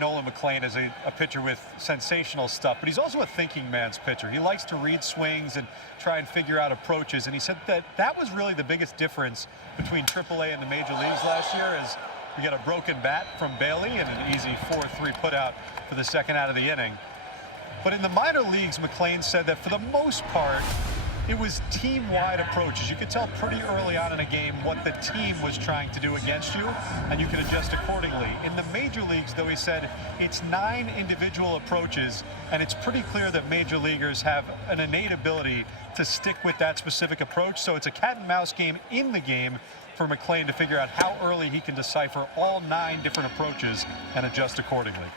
Nolan McLean is a pitcher with sensational stuff, but he's also a thinking man's pitcher. He likes to read swings and try and figure out approaches, and he said that was really the biggest difference between AAA and the major leagues last year is you get a broken bat from Bailey and an easy 4-3 putout for the second out of the inning. But in the minor leagues, McLean said that for the most part, it was team-wide approaches. You could tell pretty early on in a game what the team was trying to do against you, and you could adjust accordingly. In the major leagues, though, he said it's 9 individual approaches, and it's pretty clear that major leaguers have an innate ability to stick with that specific approach. So it's a cat-and-mouse game in the game for McLean to figure out how early he can decipher all 9 different approaches and adjust accordingly.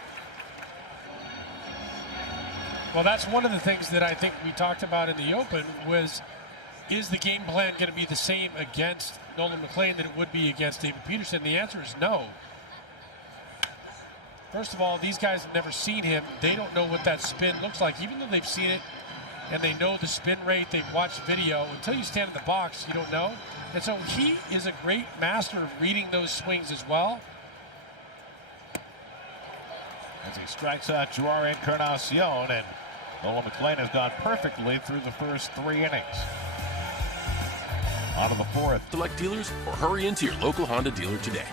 Well, that's one of the things that I think we talked about in the open was, is the game plan going to be the same against Nolan McLean that it would be against David Peterson? The answer is no. First of all, these guys have never seen him. They don't know what that spin looks like. Even though they've seen it and they know the spin rate, they've watched video, until you stand in the box, you don't know. And so he is a great master of reading those swings as well. As he strikes out Juar Encarnacion, and Nolan McLean has gone perfectly through the first 3 innings. On to the 4th. Select dealers or hurry into your local Honda dealer today.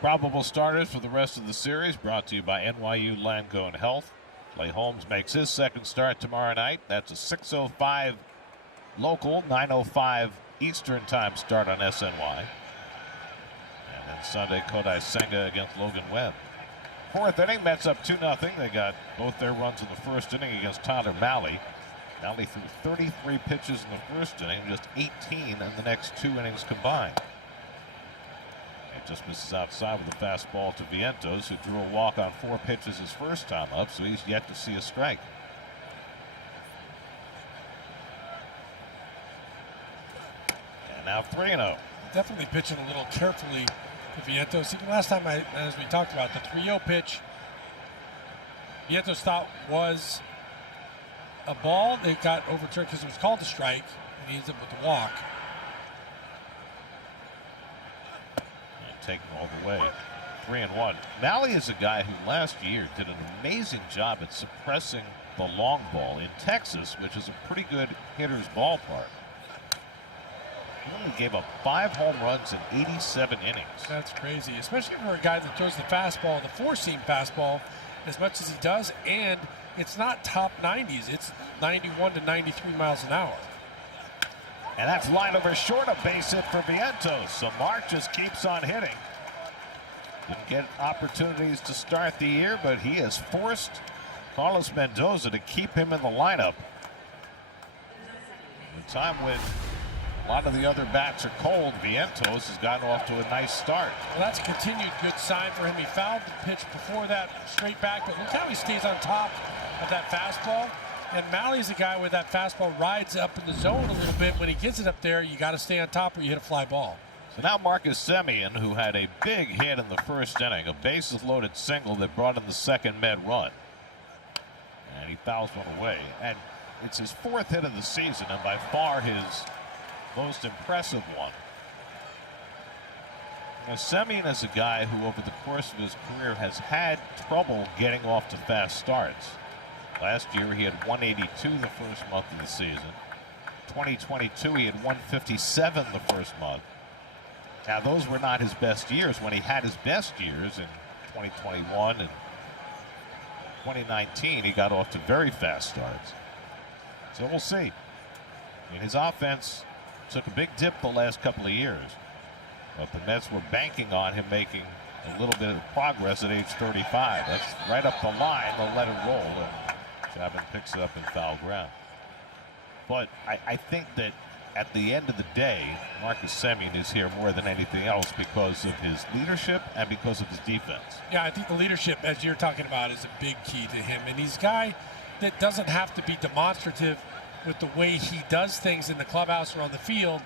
Probable starters for the rest of the series brought to you by NYU Langone Health. Clay Holmes makes his second start tomorrow night. That's a 6:05 local, 9:05 Eastern time start on SNY. And then Sunday, Kodai Senga against Logan Webb. 4th inning, Mets up 2-0. They got both their runs in the first inning against Tyler Mahle. Mahle threw 33 pitches in the first inning, just 18 in the next 2 innings combined. It just misses outside with a fastball to Vientos, who drew a walk on 4 pitches his first time up, so he's yet to see a strike. And now 3-0. Definitely pitching a little carefully to Vientos. Even last time, as we talked about, the 3-0 pitch, Vientos thought was a ball. It got overturned because it was called a strike, and he ends up with a walk. Taken all the way. 3-1. Mahle is a guy who last year did an amazing job at suppressing the long ball in Texas, which is a pretty good hitter's ballpark. He only gave up 5 home runs in 87 innings. That's crazy, especially for a guy that throws the fastball, the 4-seam fastball, as much as he does, and it's not top 90s. It's 91 to 93 miles an hour. And that's line over short, a base hit for Vientos. So Mark just keeps on hitting. Didn't get opportunities to start the year, but he has forced Carlos Mendoza to keep him in the lineup. The time when a lot of the other bats are cold, Vientos has gotten off to a nice start. Well, that's a continued good sign for him. He fouled the pitch before that, straight back, but look how he stays on top of that fastball. And Mahle's a guy where that fastball rides up in the zone a little bit. When he gets it up there, you got to stay on top or you hit a fly ball. So now Marcus Semien, who had a big hit in the first inning, a bases-loaded single that brought in the second Med run. And he fouls one away. And It's his 4th hit of the season and by far his most impressive one. Now, Semien is a guy who over the course of his career has had trouble getting off to fast starts. Last year he had 182 the first month of the season. 2022 he had 157 the first month. Now those were not his best years. When he had his best years in 2021 and 2019 he got off to very fast starts. So we'll see. I mean, his offense took a big dip the last couple of years, but the Mets were banking on him making a little bit of progress at age 35. That's right up the line. They'll let it roll, and Chapman picks it up in foul ground. But I think that at the end of the day, Marcus Semien is here more than anything else because of his leadership and because of his defense. Yeah, I think the leadership, as you're talking about, is a big key to him. And he's a guy that doesn't have to be demonstrative with the way he does things in the clubhouse or on the field.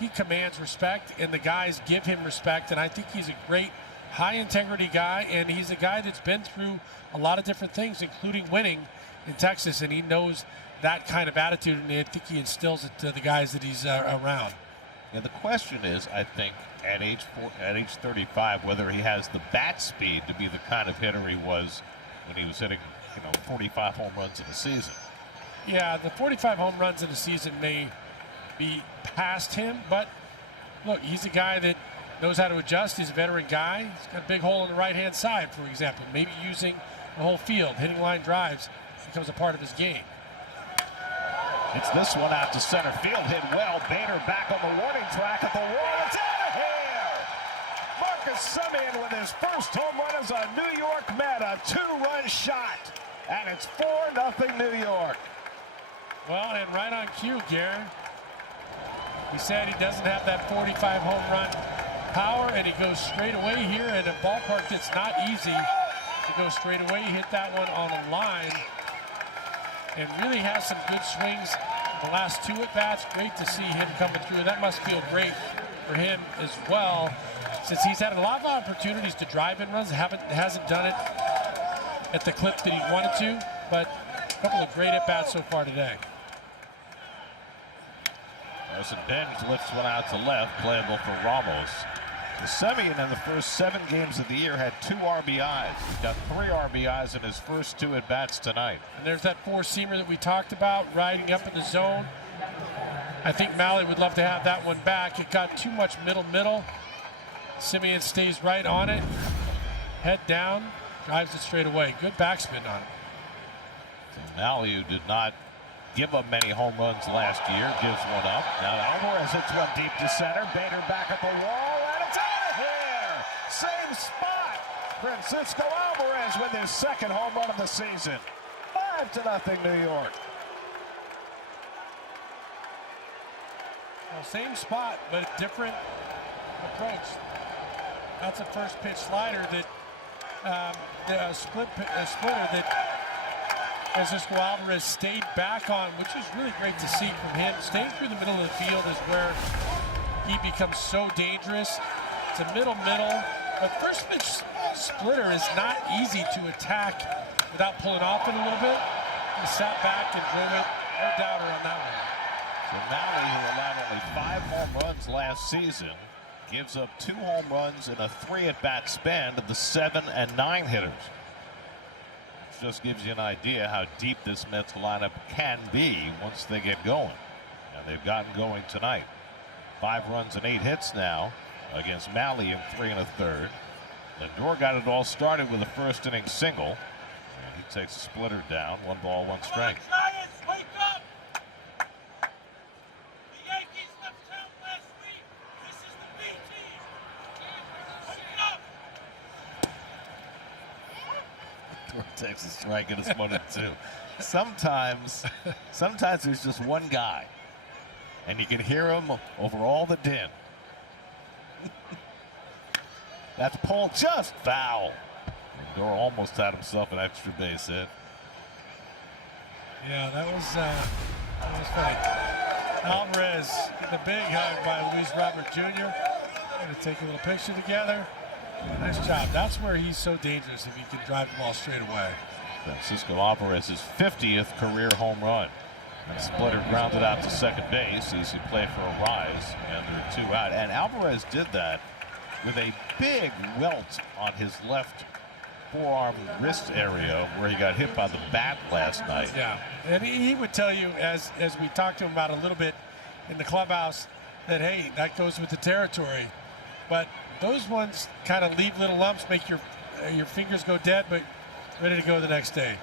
He commands respect, and the guys give him respect. And I think he's a great, high-integrity guy, and he's a guy that's been through a lot of different things, including winning in Texas, and he knows that kind of attitude, and I think he instills it to the guys that he's around. And the question is, I think, at age 35, whether he has the bat speed to be the kind of hitter he was when he was hitting, 45 home runs in a season. Yeah, the 45 home runs in a season may be past him, but look, he's a guy that knows how to adjust. He's a veteran guy. He's got a big hole on the right-hand side, for example. Maybe using the whole field, hitting line drives becomes a part of his game. It's this one out to center field, hit well. Bader back on the warning track at the wall. It's out of here! Marcus Semien with his first home run as a New York Met, a 2-run shot. And it's 4-0 New York. Well, and right on cue, Garen. He said he doesn't have that 45 home run power, and he goes straight away here in a ballpark that's not easy to go straight away. He hit that one on a line and really has some good swings the last 2 at-bats. Great to see him coming through. That must feel great for him as well, since he's had a lot of opportunities to drive in runs. Hasn't done it at the clip that he wanted to, but a couple of great at-bats so far today. Carson Benz lifts one out to left, playable for Ramos. Semien in the first 7 games of the year had 2 RBIs. He's got 3 RBIs in his first 2 at-bats tonight. And there's that 4-seamer that we talked about, riding up in the zone. I think Malley would love to have that one back. It got too much middle. Semien stays right on it, head down, drives it straight away. Good backspin on it. So Malley, who did not give up many home runs last year, gives one up. Now Alvarez hits one deep to center. Bader back at the wall, and it's out of here! Same spot! Francisco Alvarez with his 2nd home run of the season. 5-0 New York. Well, same spot, but a different approach. That's a first pitch slider that a splitter that Francisco Alvarez stayed back on, which is really great to see from him. Staying through the middle of the field is where he becomes so dangerous. It's a middle, but first pitch splitter is not easy to attack without pulling off it a little bit. He sat back and drove it. No doubter on that one. So Malley, who allowed only 5 home runs last season, gives up 2 home runs in a 3 at-bat span of the 7 and 9 hitters. Just gives you an idea how deep this Mets lineup can be once they get going. And they've gotten going tonight. 5 runs and 8 hits now against Malley in 3 1/3. Lindor got it all started with a first inning single. And he takes a splitter down. 1 ball, 1 strike. Takes a strike and it's 1-2. Sometimes there's just one guy, and you can hear him over all the din. That's pulled just foul. Lindor almost had himself an extra base hit. Yeah, that was funny. Alvarez getting a big hug by Luis Robert Jr. Going to take a little picture together. Nice job. That's where he's so dangerous, if he can drive the ball straight away. Francisco Alvarez's 50th career home run. And Splitter grounded out to second base. Easy play for a rise, and there are 2 out. And Alvarez did that with a big welt on his left forearm wrist area where he got hit by the bat last night. Yeah, and he would tell you, as we talked to him about a little bit in the clubhouse, that hey, that goes with the territory. But those ones kind of leave little lumps, make your fingers go dead, but ready to go the next day.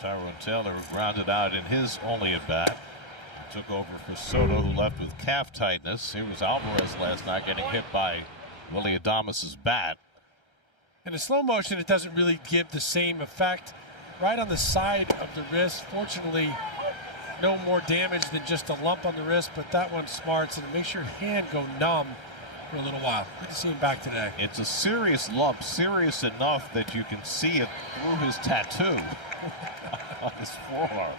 Tyrone Taylor grounded out in his only at bat. Took over for Soto, who left with calf tightness. Here was Alvarez last night getting hit by Willie Adames' bat. In a slow motion, it doesn't really give the same effect. Right on the side of the wrist, fortunately, no more damage than just a lump on the wrist, but that one smarts, and it makes your hand go numb for a little while. Good to see him back today. It's a serious lump, serious enough that you can see it through his tattoo on his forearm.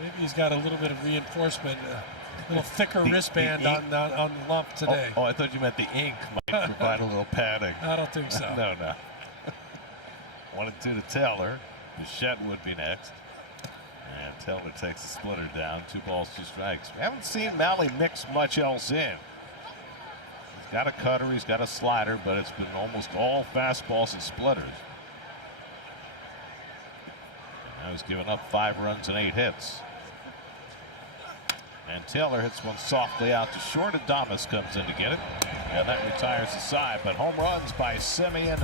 Maybe he's got a little bit of reinforcement, a little thicker wristband on the lump today. Oh, I thought you meant the ink might provide a little padding. I don't think so. No. 1-2 to Taylor. Bichette would be next. And Taylor takes the Splitter down. 2 balls, 2 strikes. We haven't seen Malley mix much else in. He's got a cutter, he's got a slider, but it's been almost all fastballs and splitters. And now he's given up 5 runs and 8 hits. And Taylor hits one softly out to short. Adames comes in to get it. And that retires the side. But home runs by Simeon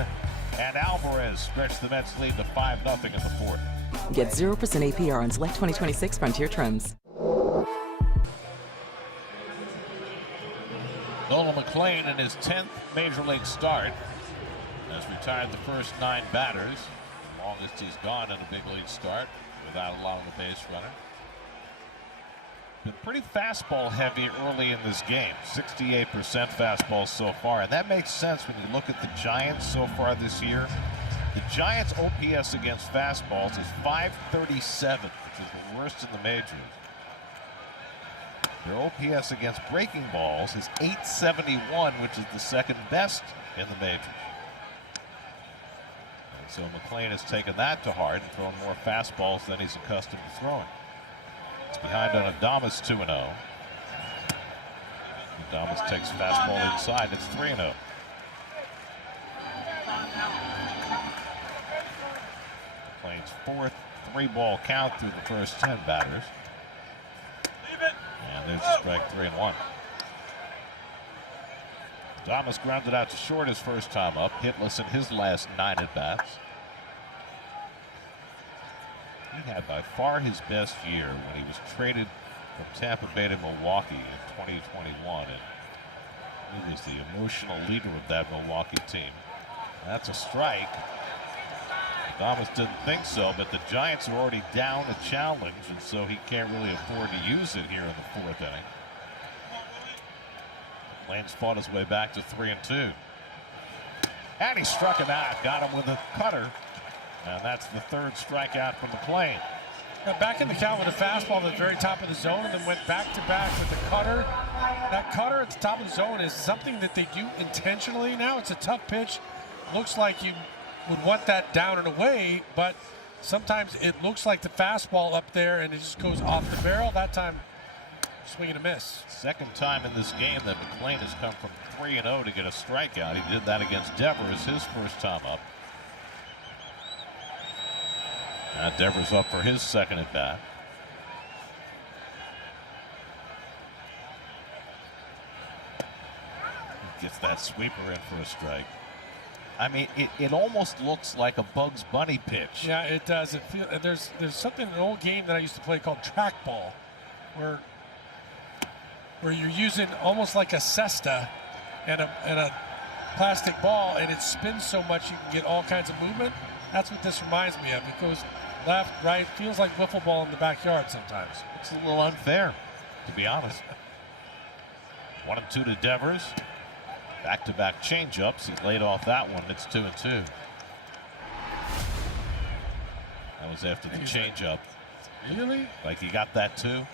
and Alvarez stretch the Mets lead to 5-0 in the 4th. Get 0% APR on select 2026 Frontier trims. Nolan McLean in his 10th Major League start has retired the first 9 batters. The longest he's gone in a big league start without allowing the base runner. Been pretty fastball heavy early in this game. 68% fastball so far, and that makes sense when you look at the Giants so far this year. The Giants' OPS against fastballs is .537, which is the worst in the majors. Their OPS against breaking balls is .871, which is the second best in the majors. And so McLean has taken that to heart and thrown more fastballs than he's accustomed to throwing. It's behind on Adames 2-0. Adames takes fastball inside. It's 3-0. McLean's 4th 3-ball count through the first 10 batters. And there's a strike 3-1. Adames grounded out to short his first time up, hitless in his last 9 at-bats. He had by far his best year when he was traded from Tampa Bay to Milwaukee in 2021, and he was the emotional leader of that Milwaukee team. That's a strike. Adames didn't think so, but the Giants are already down a challenge, and so he can't really afford to use it here in the 4th inning. Lane's fought his way back to 3-2. And he struck him out, got him with a cutter. And that's the 3rd strikeout from McLean. Back in the count with a fastball at the very top of the zone, and then went back-to-back with the cutter. That cutter at the top of the zone is something that they do intentionally now. It's a tough pitch. Looks like you would want that down and away, but sometimes it looks like the fastball up there and it just goes off the barrel. That time, swing and a miss. Second time in this game that McLean has come from 3-0 to get a strikeout. He did that against Devers his first time up. Now Devers up for his second at bat. Gets that sweeper in for a strike. I mean, it almost looks like a Bugs Bunny pitch. Yeah, it does. There's something in an old game that I used to play called trackball, where you're using almost like a cesta and a plastic ball, and it spins so much you can get all kinds of movement. That's what this reminds me of. It goes left, right, feels like wiffle ball in the backyard sometimes. It's a little unfair, to be honest. 1-2 to Devers. Back-to-back changeups. He laid off that one. It's 2-2. That was after the changeup. Really? Like he got that too.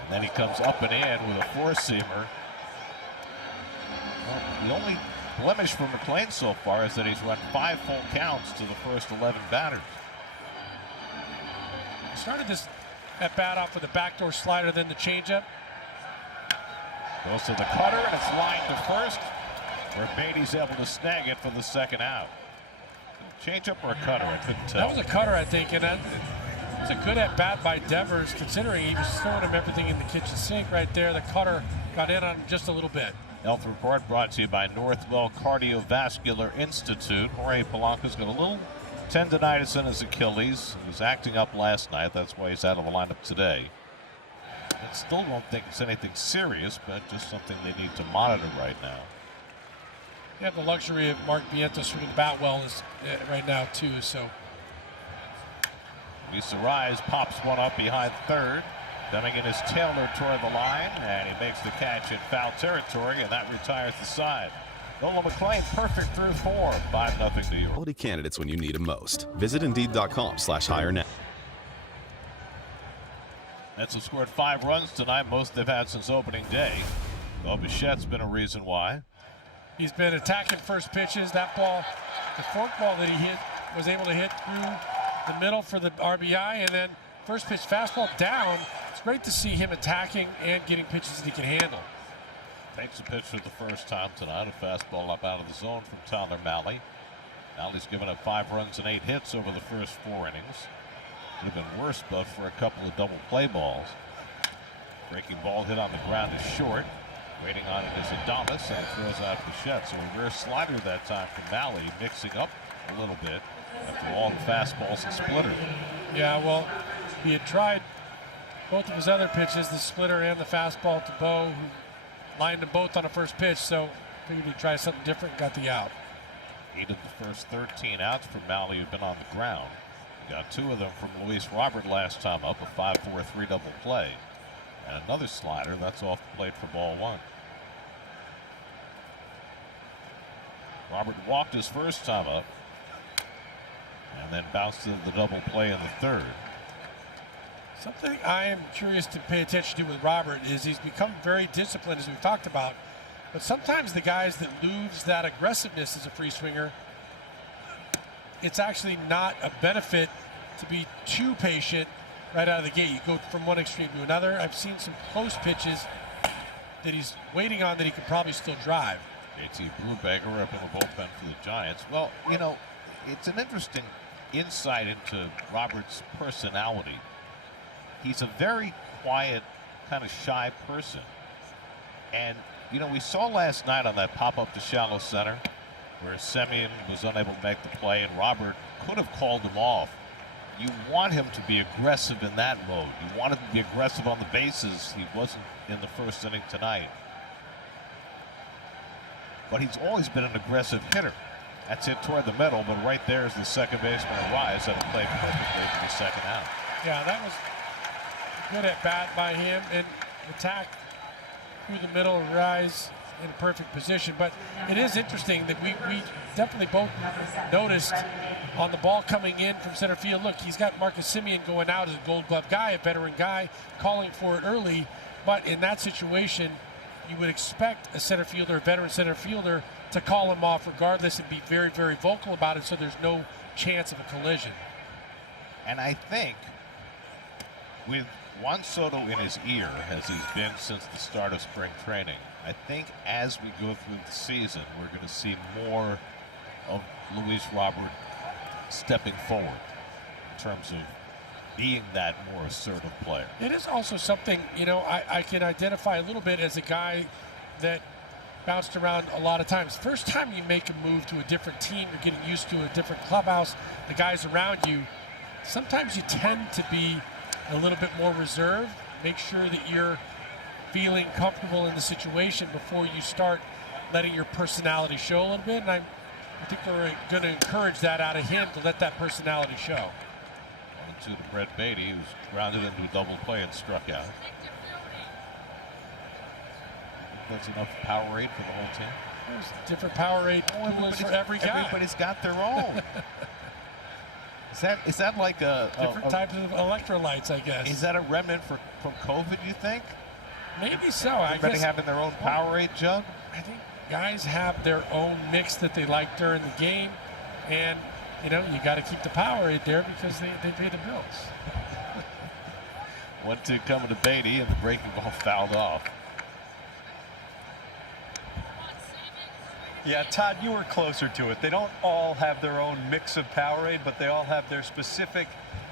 And then he comes up and in with a four-seamer. Well, the only blemish for McClain so far is that he's run 5 full counts to the first 11 batters. He started this at bat off with a backdoor slider, then the changeup. Goes to the cutter, and it's lined to first, where Beatty's able to snag it for the second out. Changeup or a cutter? I couldn't tell. That was a cutter, I think, and that was a good at bat by Devers, considering he was throwing him everything in the kitchen sink right there. The cutter got in on him just a little bit. Health report brought to you by Northwell Cardiovascular Institute. Jorge Polanco's got a little tendonitis in his Achilles. He was acting up last night. That's why he's out of the lineup today. I still don't think it's anything serious, but just something they need to monitor right now. You have the luxury of Mark Vientos swinging the bat well right now, too. So Lisa Rise pops one up behind third. Coming in is Taylor toward the line, and he makes the catch in foul territory, and that retires the side. Nolan McClain perfect through 4, 5-0 New York. Quality candidates when you need them most. Visit Indeed.com/hire now. Mets have scored 5 runs tonight, most they've had since opening day. Well, Bichette's been a reason why. He's been attacking first pitches. That ball, the fork ball that he hit, was able to hit through the middle for the RBI, and then first pitch fastball down. It's great to see him attacking and getting pitches that he can handle. Takes a pitch for the first time tonight. A fastball up out of the zone from Tyler Mahle. Malle's given up 5 runs and 8 hits over the first 4 innings. Would have been worse but for a couple of double play balls. Breaking ball hit on the ground is short. Waiting on it is Adames, and it throws out Bichette. So a rare slider that time from Mahle, mixing up a little bit after all the fastballs and splitter. Yeah, well, he had tried both of his other pitches, the splitter and the fastball to Bo, who lined them both on the first pitch, so figured he'd try something different and got the out. 8 of the first 13 outs from Mahle have been on the ground. Got 2 of them from Luis Robert last time up, a 5-4-3 double play. And another slider, that's off the plate for ball 1. Robert walked his first time up, and then bounced to the double play in the third. Something I am curious to pay attention to with Robert is he's become very disciplined, as we've talked about. But sometimes the guys that lose that aggressiveness as a free swinger, it's actually not a benefit to be too patient right out of the gate. You go from one extreme to another. I've seen some close pitches that he's waiting on that he could probably still drive. JT Brubaker up in the bullpen for the Giants. Well, you know, it's an interesting insight into Robert's personality. He's a very quiet, kind of shy person. And, you know, we saw last night on that pop-up to shallow center where Semien was unable to make the play and Robert could have called him off. You want him to be aggressive in that mode. You want him to be aggressive on the bases. He wasn't in the first inning tonight. But he's always been an aggressive hitter. That's it toward the middle, but right there is the second baseman Rise that played perfectly for the second out. Yeah, that was good at bat by him, and attack through the middle, Rise in a perfect position. But it is interesting that we definitely both noticed on the ball coming in from center field. Look, he's got Marcus Semien going out as a Gold Glove guy, a veteran guy, calling for it early. But in that situation, you would expect a center fielder, a veteran center fielder, to call him off regardless and be very, very vocal about it so there's no chance of a collision. And I think with Juan Soto in his ear, as he's been since the start of spring training, I think as we go through the season, we're going to see more of Luis Robert stepping forward in terms of being that more assertive player. It is also something, you know, I can identify a little bit as a guy that bounced around a lot of times. First time you make a move to a different team, you're getting used to a different clubhouse, the guys around you, sometimes you tend to be a little bit more reserved. Make sure that you're feeling comfortable in the situation before you start letting your personality show a little bit. And I think we're going to encourage that out of him, to let that personality show. 1-2 to Brett Beatty, who's grounded into a double play and struck out. That's enough power rate for the whole team. There's different power rate for every guy. Everybody's got their own. Is that like a different types of electrolytes, I guess? Is that a remnant from COVID, you think? Maybe so. Everybody having their own power rate jug? I think guys have their own mix that they like during the game, and you got to keep the Powerade there because they pay the bills. 1-2 coming to Beatty, and the breaking ball fouled off. Yeah, Todd, you were closer to it. They don't all have their own mix of Powerade, but they all have their specific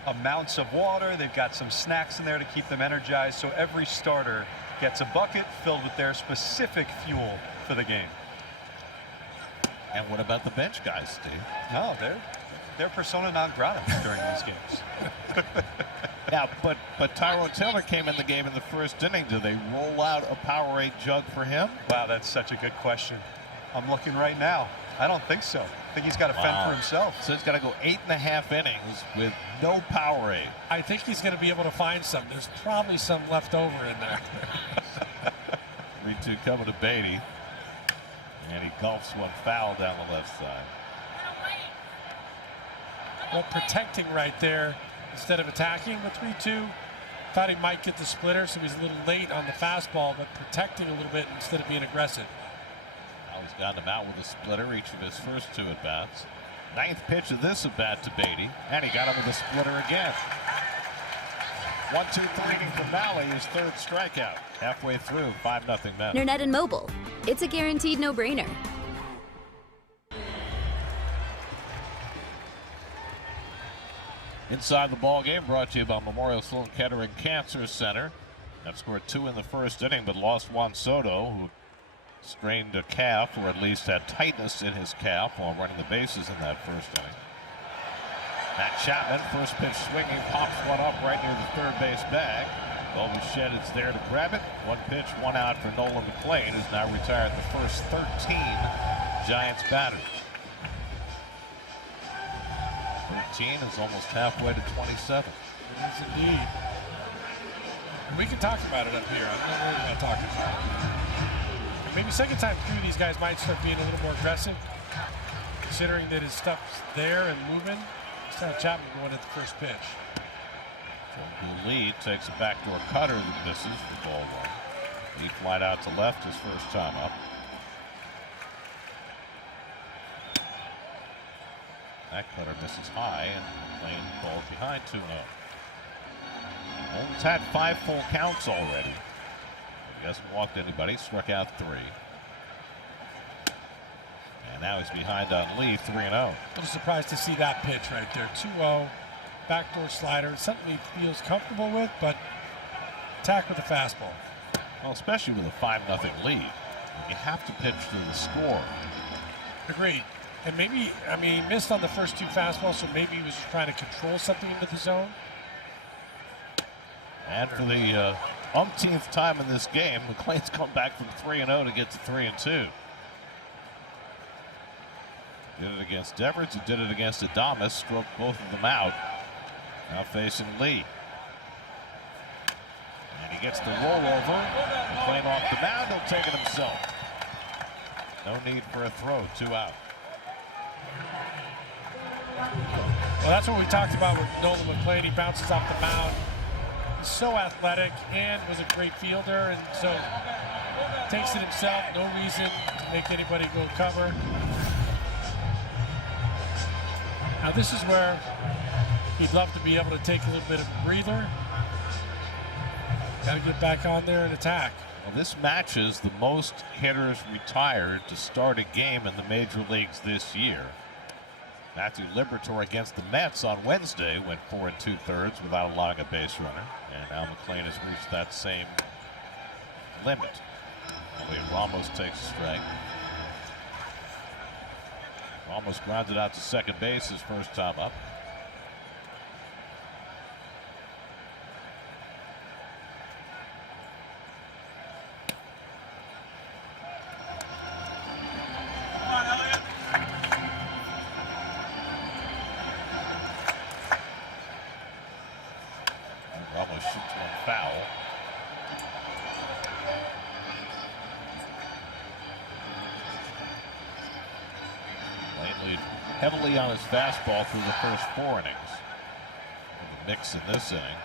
amounts of water. They've got some snacks in there to keep them energized, so every starter gets a bucket filled with their specific fuel for the game. And what about the bench guys, Steve? No, they're persona non grata during these games. Yeah, but Tyrone Taylor came in the game in the first inning. Do they roll out a Powerade jug for him? Wow, that's such a good question. I'm looking right now. I don't think so. I think he's got to fend for himself. So he's got to go 8.5 innings with no Powerade. I think he's going to be able to find some. There's probably some left over in there. 3-2 coming to Beatty. And he gulps one foul down the left side. Well, protecting right there instead of attacking with 3-2. Thought he might get the splitter, so he's a little late on the fastball, but protecting a little bit instead of being aggressive. He's gotten him out with a splitter each of his first 2 at-bats. 9th pitch of this at-bat to Beatty, and he got him with a splitter again. 1-2-3 from Malley, his 3rd strikeout. Halfway through, 5-0 Mets. Internet and mobile. It's a guaranteed no-brainer. Inside the ball game brought to you by Memorial Sloan Kettering Cancer Center. That scored 2 in the first inning, but lost Juan Soto, who strained a calf, or at least had tightness in his calf while running the bases in that first inning. Matt Chapman, first pitch swinging, pops one up right near the third base bag. Bichette is there to grab it. 1 pitch, 1 out for Nolan McLean, who's now retired the first 13 Giants batters. 13 is almost halfway to 27. Yes, indeed. And we can talk about it up here. I'm not worried about talking about it. Maybe second time through, these guys might start being a little more aggressive, considering that his stuff's there and moving. Instead of Chapman going at the first pitch. From the lead, takes a backdoor cutter that misses for ball 1. He flied out to left his first time up. That cutter misses high, and McLean falls behind 2-0. Holmes had 5 full counts already. He hasn't walked anybody, struck out 3. And now he's behind on Lee, 3-0. A little surprised to see that pitch right there. 2-0, backdoor slider. Something he feels comfortable with, but attack with a fastball. Well, especially with a 5-0 lead. You have to pitch to the score. Agreed. And maybe, he missed on the first 2 fastballs, so maybe he was just trying to control something into the zone. And for the umpteenth time in this game, McLean's come back from 3-0 to get to 3-2. Did it against Everett, he did it against Adames, stroked both of them out. Now facing Lee. And he gets the rollover. McLean off the mound, he'll take it himself. No need for a throw, 2 out. Well, that's what we talked about with Nolan McLean. He bounces off the mound. He's so athletic and was a great fielder, and so takes it himself. No reason to make anybody go cover. Now this is where he'd love to be able to take a little bit of a breather. Got to get back on there and attack. Well, this matches the most hitters retired to start a game in the major leagues this year. Matthew Liberatore against the Mets on Wednesday went 4 2/3 without allowing a base runner, and now McLean has reached that same limit. Ramos takes a strike. Ramos grounded out to second base his first time up. Ramos shoots one foul. Lane lead heavily on his fastball through the first 4 innings. The mix in this inning.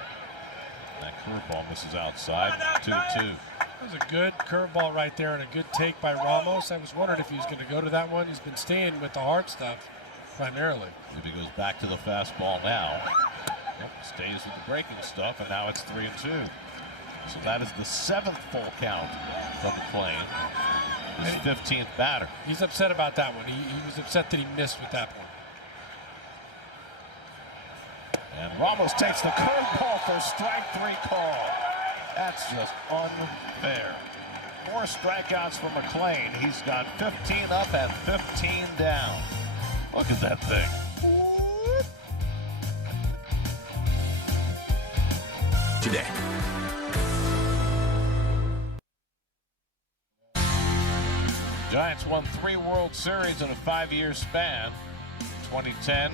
That curveball misses outside. 2-2. That was a good curveball right there and a good take by Ramos. I was wondering if he was going to go to that one. He's been staying with the hard stuff primarily. He goes back to the fastball now. Nope, stays with the breaking stuff, and now it's 3-2. So that is the 7th full count from McClain. His 15th batter. He's upset about that one. He was upset that he missed with that one. And Ramos takes the curveball for strike 3 call. That's just unfair. 4 strikeouts for McClain. He's got 15 up and 15 down. Look at that thing. Today. Giants won 3 World Series in a 5-year span. 2010,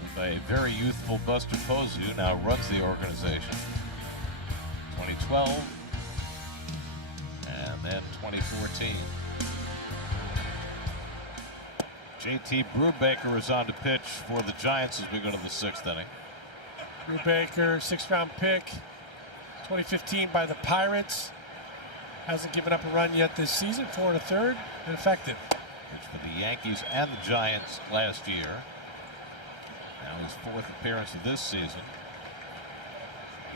with a very youthful Buster Posey, who now runs the organization. 2012, and then 2014. JT Brubaker is on to pitch for the Giants as we go to the 6th inning. Brubaker, 6th-round pick, 2015 by the Pirates. Hasn't given up a run yet this season, 4 1/3, and effective. Pitched for the Yankees and the Giants last year. Now his 4th appearance of this season.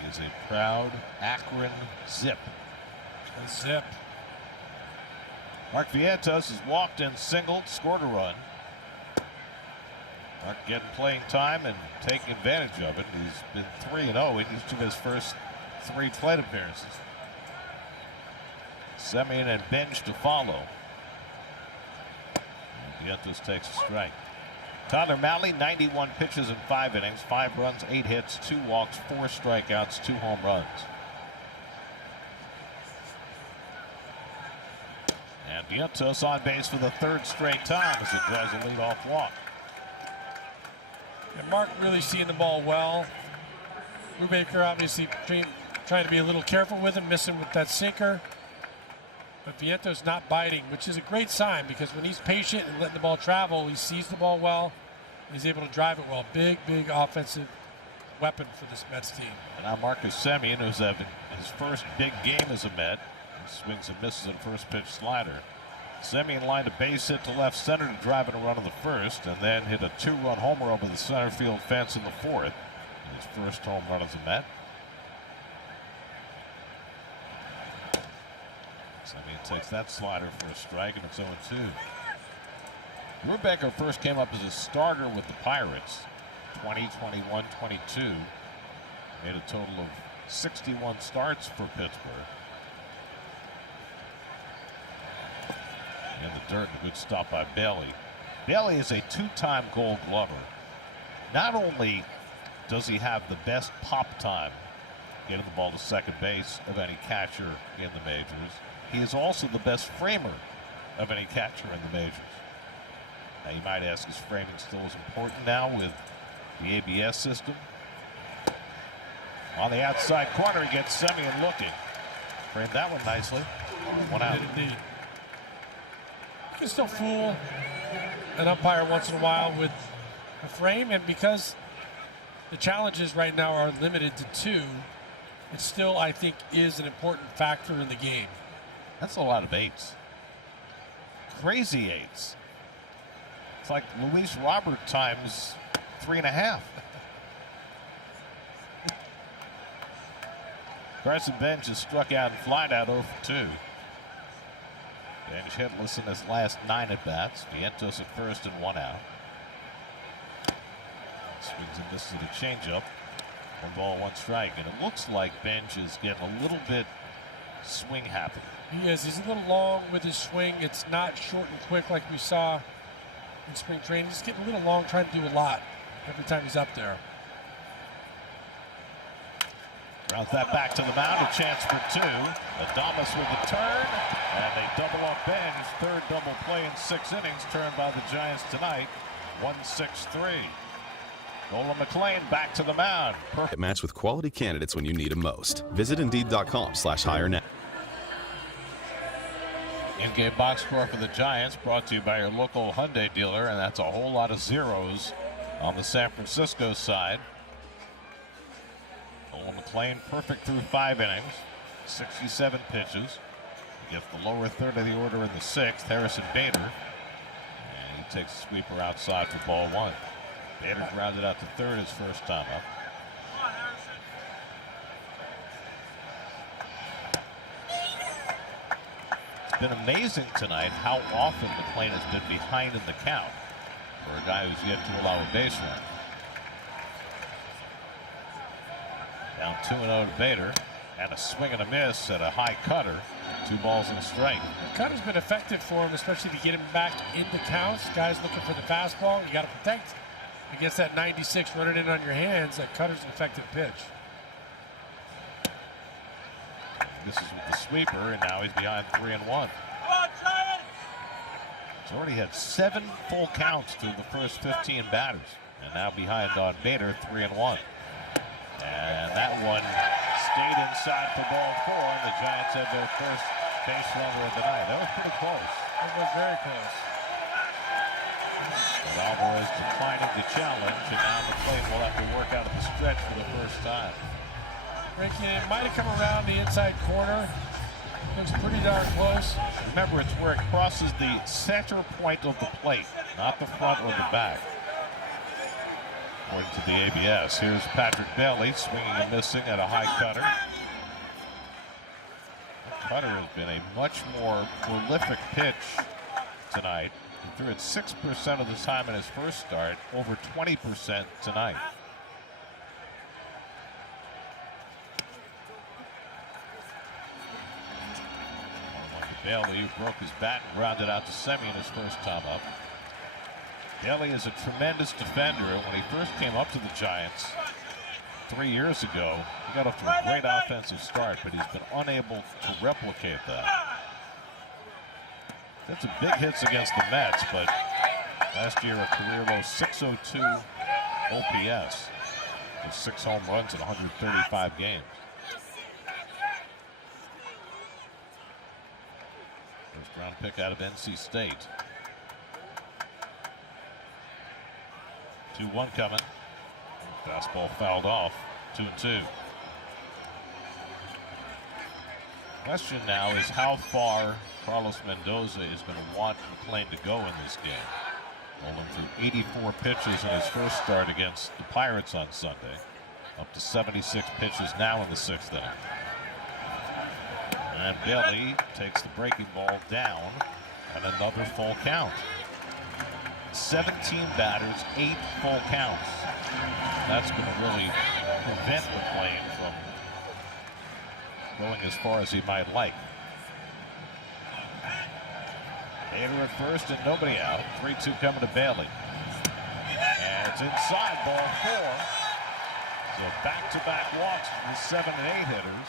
He is a proud Akron Zip. A Zip. Mark Vientos has walked in, singled, scored a run. Mark getting playing time and taking advantage of it. He's been 3-0 in each of his first 3 plate appearances. Semien and Bench to follow. Vientos takes a strike. Tyler Mahle, 91 pitches in 5 innings, 5 runs, 8 hits, 2 walks, 4 strikeouts, 2 home runs. And Vientos on base for the 3rd straight time as it draws a leadoff walk. And Mark really seeing the ball well. Brubaker obviously trying to be a little careful with him, missing with that sinker. But Vientos not biting, which is a great sign because when he's patient and letting the ball travel, he sees the ball well. He's able to drive it well. Big offensive weapon for this Mets team. And now Marcus Semien, who's having his first big game as a Met. He swings and misses a first pitch slider. Semien lined a base hit to left center to drive in a run in the 1st, and then hit a 2-run homer over the center field fence in the 4th. His first home run as a Met. Semien takes that slider for a strike, and it's 0-2. Brubaker first came up as a starter with the Pirates, 2021, 22. Made a total of 61 starts for Pittsburgh. In the dirt, a good stop by Bailey. Bailey is a 2-time Gold Glover. Not only does he have the best pop time getting the ball to second base of any catcher in the majors, he is also the best framer of any catcher in the majors. Now you might ask, is framing still as important now with the ABS system? On the outside corner, he gets Semien looking. Framed that one nicely. 1 out. Indeed. You can still fool an umpire once in a while with a frame, and because the challenges right now are limited to 2, it still, I think, is an important factor in the game. That's a lot of 8s. Crazy 8s. It's like Luis Robert times 3.5. Carson Bench has struck out and flied out 0 for 2. Bench hitless in his last 9 at-bats. Vientos at first and 1 out. Swings and misses at a changeup. 1 ball, 1 strike. And it looks like Bench is getting a little bit swing happy. He is. He's a little long with his swing. It's not short and quick like we saw in spring training. He's getting a little long, trying to do a lot every time he's up there. Rounds that back to the mound, a chance for 2. Adames with the turn, and they double up Bench. 3rd double play in 6 innings, turned by the Giants tonight. 1-6-3. Nolan McClain back to the mound. Perfect match with quality candidates when you need them most. Visit Indeed.com/hire now. In-game box score for the Giants brought to you by your local Hyundai dealer, and that's a whole lot of zeros on the San Francisco side. Nolan McClain perfect through 5 innings. 67 pitches. Gets the lower third of the order in the sixth, Harrison Bader. And he takes a sweeper outside for ball one. Bader grounded out to third his first time up. It's been amazing tonight how often McClain has been behind in the count for a guy who's yet to allow a base run. Down 2-0 to Bader, and a swing and a miss at a high cutter. 2 balls and a strike. The cutter's been effective for him, especially to get him back into counts. Guys looking for the fastball. You got to protect against that 96 running in on your hands. That cutter's an effective pitch. This is with the sweeper, and now he's behind 3-1. He's already had 7 full counts through the first 15 batters, and now behind on Bader, 3-1. And that one stayed inside for ball 4, and the Giants had their first base runner of the night. That was pretty close. It was very close. But Alvarez declining the challenge, and now McClain will have to work out of the stretch for the first time. Frankie, it might have come around the inside corner. Looks pretty darn close. Remember, it's where it crosses the center point of the plate, not the front or the back. According to the ABS. Here's Patrick Bailey swinging and missing at a high cutter. The cutter has been a much more prolific pitch tonight. He threw it 6% of the time in his first start, over 20% tonight. Bailey, who broke his bat and grounded out to Semien in his first time up. Bailey is a tremendous defender. When he first came up to the Giants 3 years ago, he got off to a great offensive start, but he's been unable to replicate that. That's some big hits against the Mets, but last year a career low 602 OPS with 6 home runs in 135 games. First round pick out of NC State. 2-1 coming. Fastball fouled off. 2-2. Question now is how far Carlos Mendoza is going to want McClain to go in this game. Nolan threw 84 pitches in his first start against the Pirates on Sunday. Up to 76 pitches now in the 6th inning. And Bailey takes the breaking ball down, and another full count. 17 batters, 8 full counts. That's going to really prevent McClain from going as far as he might like. Bader at first and nobody out. 3-2 coming to Bailey. And it's inside, ball 4. So back-to-back walks from 7 and 8 hitters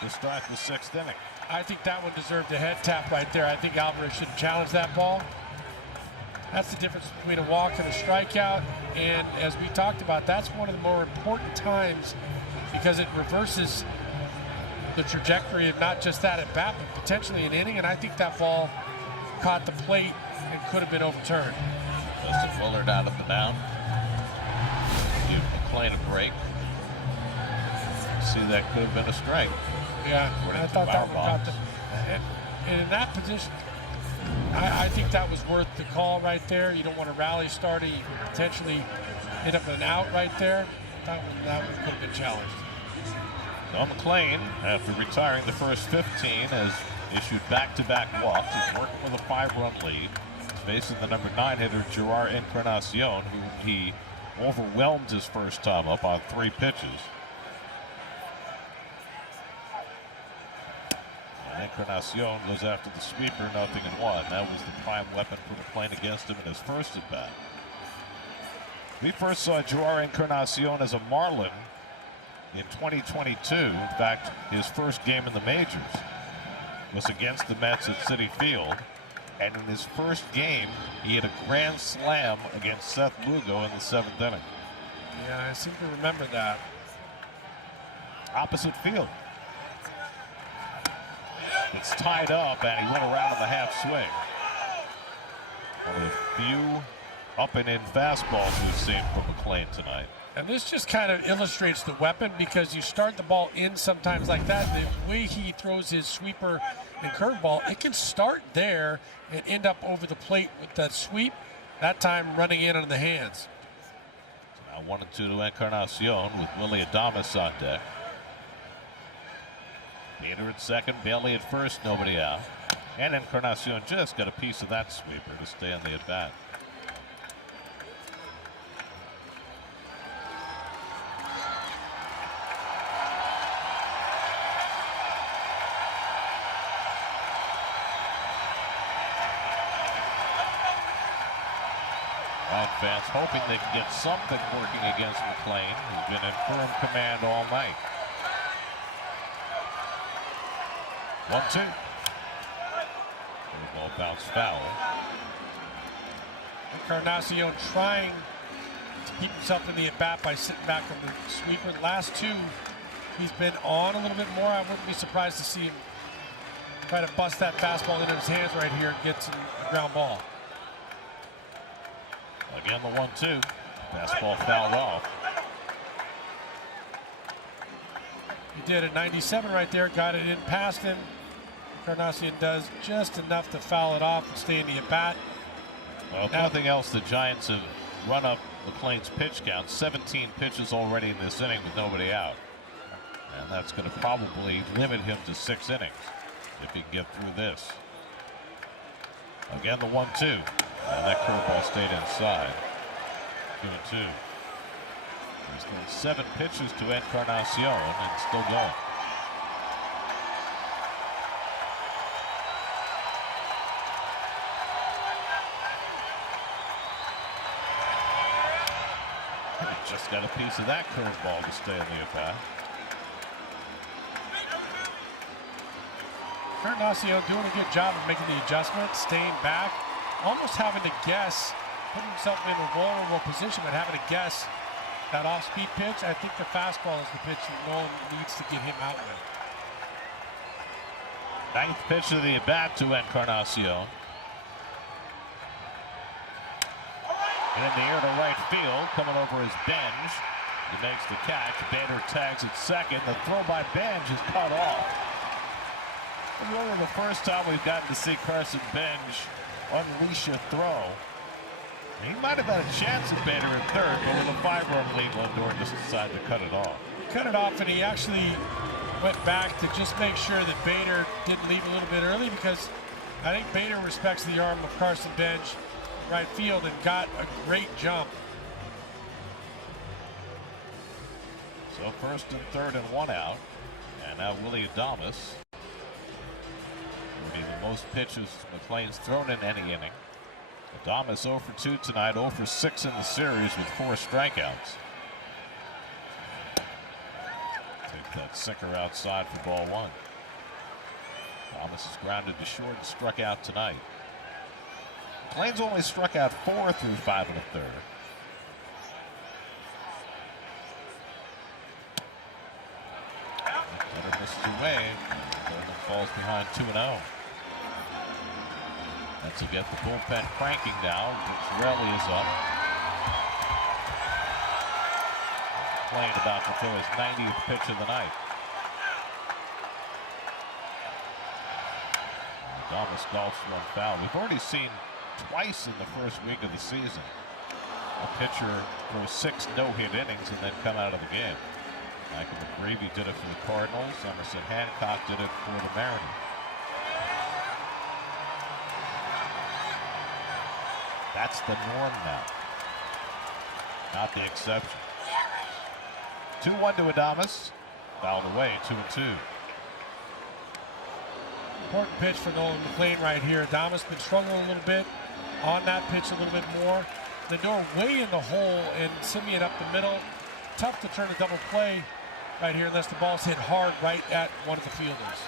to start the 6th inning. I think that one deserved a head tap right there. I think Alvarez should challenge that ball. That's the difference between a walk and a strikeout. And as we talked about, that's one of the more important times because it reverses the trajectory of not just that at bat, but potentially an inning. And I think that ball caught the plate and could have been overturned. Justin Willard out of the mound. Give McClain a break. See, that could have been a strike. Yeah, I thought that one caught the. And in that position, I think that was worth the call right there. You don't want a rally starter. You can potentially hit up an out right there. That one could have been challenged. Don McClain, after retiring the first 15, has issued back-to-back walks. He's working with a 5-run lead. He's facing the number 9 hitter, Gerard Encarnacion, who he overwhelmed his first time up on 3 pitches. Encarnacion goes after the sweeper, 0-1. That was the prime weapon for McClain against him in his first at-bat. We first saw Gerard Encarnacion as a Marlin in 2022. In fact, his first game in the majors was against the Mets at Citi Field. And in his first game, he had a grand slam against Seth Lugo in the 7th inning. Yeah, I seem to remember that. Opposite field. It's tied up, and he went around on the half swing. One of the few up and in fastballs we've seen from McClain tonight. And this just kind of illustrates the weapon, because you start the ball in sometimes like that. The way he throws his sweeper and curveball, it can start there and end up over the plate with that sweep, that time running in on the hands. So now 1-2 to Encarnacion with Willie Adames on deck. Bader at second, Bailey at first, nobody out. And Encarnacion just got a piece of that sweeper to stay on the at-bat. Fans hoping they can get something working against McLean, who's been in firm command all night. 1-2. Ball bounce foul. Encarnacion trying to keep himself in the at-bat by sitting back on the sweeper. The last two, he's been on a little bit more. I wouldn't be surprised to see him try to bust that fastball into his hands right here and get some ground ball. Again, the 1-2. Fastball fouled off. He did a 97 right there, got it in past him. Encarnacion does just enough to foul it off and stay in the at-bat. Well, if nothing else, the Giants have run up McLean's pitch count. 17 pitches already in this inning with nobody out. And that's going to probably limit him to 6 innings if he can get through this. Again, the 1-2. And that curveball stayed inside. 2-2. He's thrown 7 pitches to Encarnacion and still going. Just got a piece of that curveball to stay in the at-bat. Encarnacion doing a good job of making the adjustment, staying back, almost having to guess, putting himself in a vulnerable position, but having to guess that off-speed pitch. I think the fastball is the pitch that Nolan needs to get him out with. 9th pitch of the at-bat to Encarnacion. And in the air to right field, coming over his Benj. He makes the catch. Bader tags at second. The throw by Benj is cut off. And really the first time we've gotten to see Carson Benj unleash a throw. He might have had a chance at Bader in third, but with a 5-run lead, Lindor just decided to cut it off. He cut it off, and he actually went back to just make sure that Bader didn't leave a little bit early, because I think Bader respects the arm of Carson Benj right field and got a great jump. So first and third and 1 out. And now Willie Adames. The most pitches McLean's thrown in any inning. Adames 0 for 2 tonight, 0 for 6 in the series with 4 strikeouts. Take that sinker outside for ball 1. Adames is grounded to short and struck out tonight. McLean's only struck out 4 through 5 1/3. Better misses away. Goldman falls behind 2-0. That's to get the bullpen cranking now. Rally is up. McLean about to throw his 90th pitch of the night. Adames golfs 1 foul. We've already seen twice in the first week of the season a pitcher throw 6 no-hit innings and then come out of the game. Michael McGreevy did it for the Cardinals. Emerson Hancock did it for the Mariners. That's the norm now, not the exception. 2-1 to Adames. Fouled away, 2-2. Important pitch for Nolan McLean right here. Adames been struggling a little bit on that pitch a little bit more. Lindor way in the hole and Simeon up the middle. Tough to turn a double play right here unless the ball's hit hard right at one of the fielders.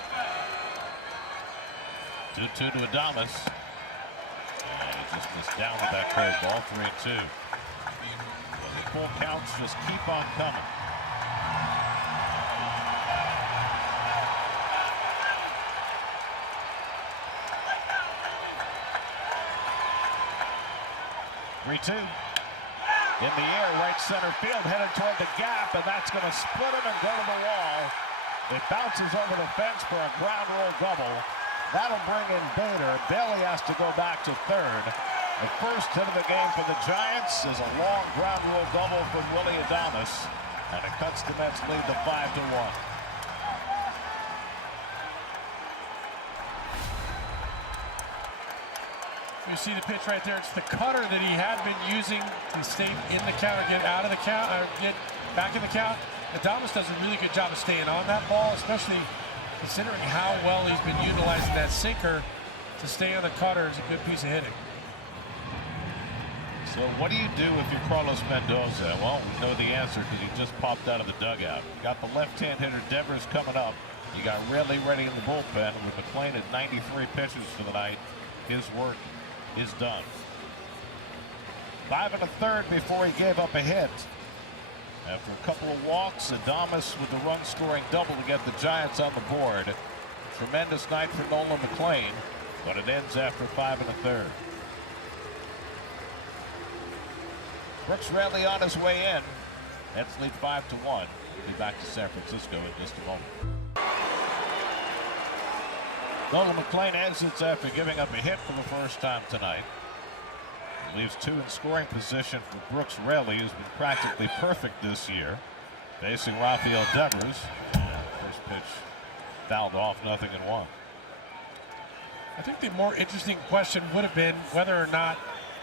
2-2 to Adames. And he just missed down with that curveball, 3-2. The full counts just keep on coming. In the air, right center field, headed toward the gap, and that's going to split him and go to the wall. It bounces over the fence for a ground rule double. That'll bring in Bader. Bailey has to go back to third. The first hit of the game for the Giants is a long ground rule double from Willie Adames, and it cuts the Mets lead to 5-1. You see the pitch right there. It's the cutter that he had been using to stay in the count or get out of the count or get back in the count. Adames does a really good job of staying on that ball, especially considering how well he's been utilizing that sinker to stay on the cutter. Is a good piece of hitting. So what do you do if you're Carlos Mendoza? Well, we know the answer because he just popped out of the dugout. You got the left-hand hitter Devers coming up. You got Ridley ready in the bullpen with McClain at 93 pitches for the night. His work is done. 5 1/3 before he gave up a hit. After a couple of walks, Adames with the run-scoring double to get the Giants on the board. Tremendous night for Nolan McClain, but it ends after 5 1/3. Brooks Raley on his way in. Mets lead 5-1. We'll be back to San Francisco in just a moment. Nolan McClain exits after giving up a hit for the first time tonight. He leaves 2 in scoring position for Brooks Raley, who's been practically perfect this year, facing Rafael Devers. First pitch fouled off, 0-1. I think the more interesting question would have been whether or not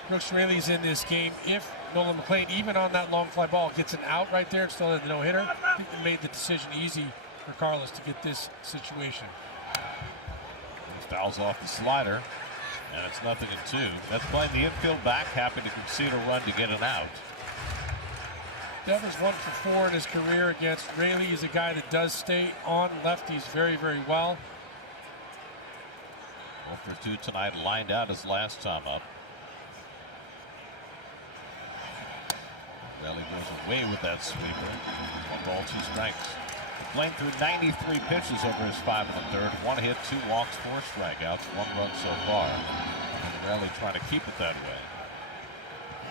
Brooks Raley's in this game if Nolan McClain, even on that long fly ball, gets an out right there and still has the no-hitter. I think they made the decision easy for Carlos to get this situation. He fouls off the slider, and it's 0-2. That's playing the infield back, happy to concede a run to get an out. Devers 1 for 4 in his career against Raley. He's a guy that does stay on lefties very, very well. 0 for 2 tonight, lined out his last time up. Raley goes away with that sweeper. 1 ball, 2 strikes. McClain threw 93 pitches over his 5 1/3. 1 hit, 2 walks, 4 strikeouts, 1 run so far. And Raley trying to keep it that way.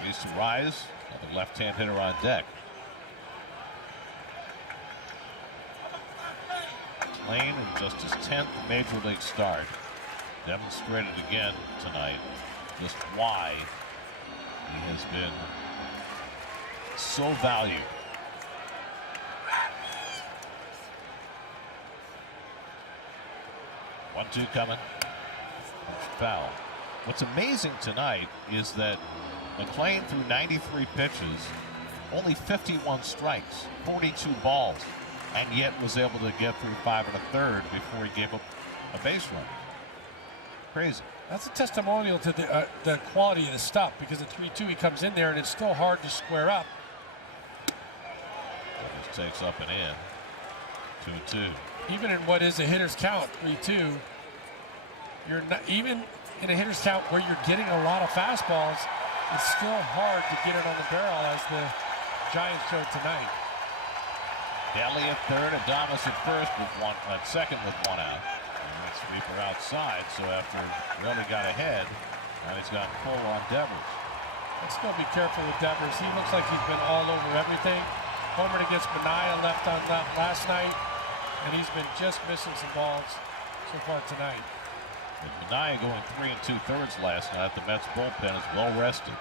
Needs to rise. The left-hand hitter on deck. McClain in just his 10th major league start. Demonstrated again tonight just why he has been so valued. One-two coming. Foul. What's amazing tonight is that McClain threw 93 pitches, only 51 strikes, 42 balls, and yet was able to get through 5 1/3 before he gave up a base run. Crazy. That's a testimonial to the quality of the stuff, because at 3-2 he comes in there and it's still hard to square up. Just takes up and in. 2-2. Even in what is a hitter's count, 3-2, you're not even in a hitter's count where you're getting a lot of fastballs. It's still hard to get it on the barrel, as the Giants showed tonight. Daly at third, Adames at first with at second with 1 out. And sweeper outside. So after Raley got ahead, now he's got full on Devers. Let's still be careful with Devers. He looks like he's been all over everything. Homered against Manaea left on left last night, and he's been just missing some balls so far tonight. With Manaea going 3 2/3 last night, the Mets bullpen is well rested.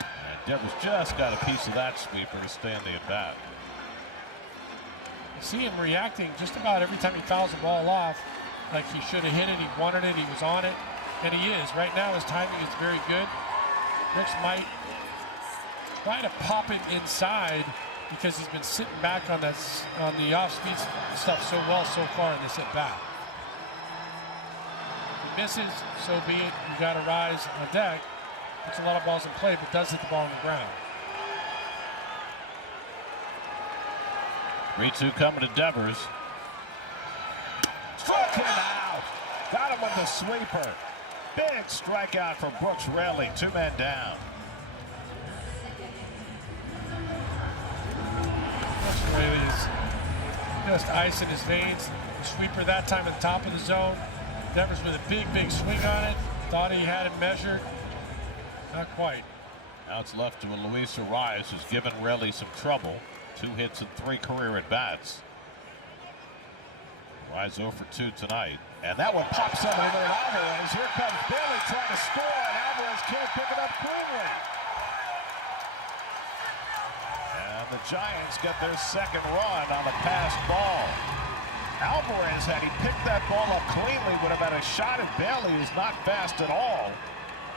And Devers just got a piece of that sweeper to stay in the at bat. You see him reacting just about every time he fouls the ball off, like he should have hit it, he wanted it, he was on it, and he is. Right now his timing is very good. Brooks might try to pop it inside because he's been sitting back on the off-speed stuff so well so far in this at bat. If he misses, so be it. You got to rise on deck. Puts a lot of balls in play, but does hit the ball on the ground. 3-2 coming to Devers. Struck him out. Got him with the sweeper. Big strikeout for Brooks Raley. 2 men down. Brooks Raley is just ice in his veins. The sweeper that time at the top of the zone. Devers with a big, big swing on it. Thought he had it measured. Not quite. Now it's left to Luis Arias, who's given Raleigh some trouble. 2 hits and 3 career at bats. Arias 0 for 2 tonight. And that one pops up over at Alvarez. Here comes Bailey trying to score, and Alvarez can't pick it up cleanly. And the Giants get their second run on a passed ball. Alvarez, had he picked that ball up cleanly, would have had a shot at Bailey, who's not fast at all.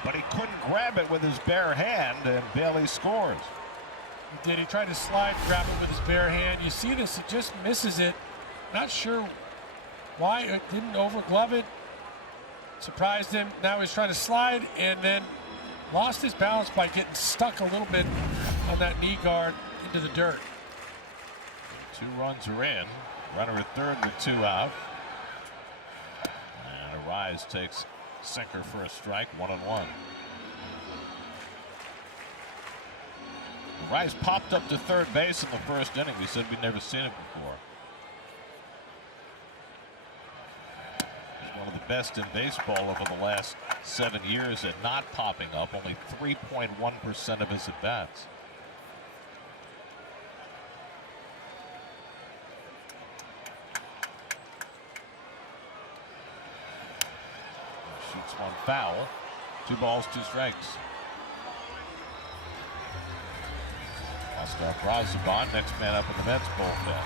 But he couldn't grab it with his bare hand, and Bailey scores. He did. He tried to slide, grab it with his bare hand. You see this, he just misses it. Not sure why it didn't overglove it. Surprised him. Now he's trying to slide and then lost his balance by getting stuck a little bit on that knee guard into the dirt. 2 runs are in. Runner at third with 2 out. And Arias takes sinker for a strike, 1-1. Arias popped up to third base in the first inning. We said we'd never seen it before. He's one of the best in baseball over the last 7 years at not popping up, only 3.1% of his at-bats. Shoots one foul. 2 balls, 2 strikes. Oscar Braziban, next man up in the Mets bullpen.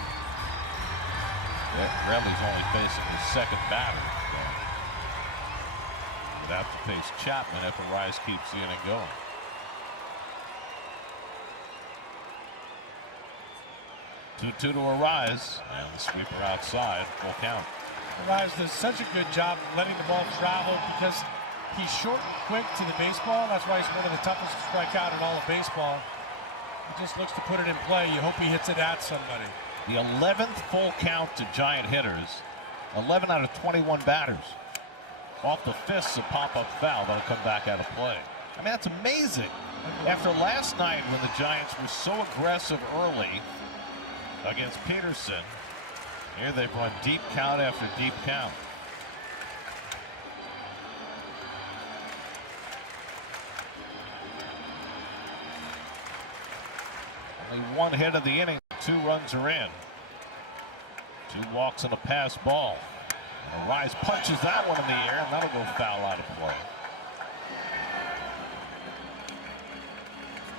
Raley's only facing his second batter. Would have to face Chapman if Arias keeps the inning going. Two to Arias, and the sweeper outside, full count. Arias does such a good job letting the ball travel because he's short and quick to the baseball. That's why he's one of the toughest to strike out in all of baseball. He just looks to put it in play. You hope he hits it at somebody. The 11th full count to Giant hitters. 11 out of 21 batters. Off the fists, a pop-up foul that'll come back out of play. I mean, that's amazing. After last night when the Giants were so aggressive early against Peterson, here they've run deep count after deep count. Only 1 hit of the inning, 2 runs are in. 2 walks and a pass ball. And Arias punches that one in the air, and that'll go foul out of play.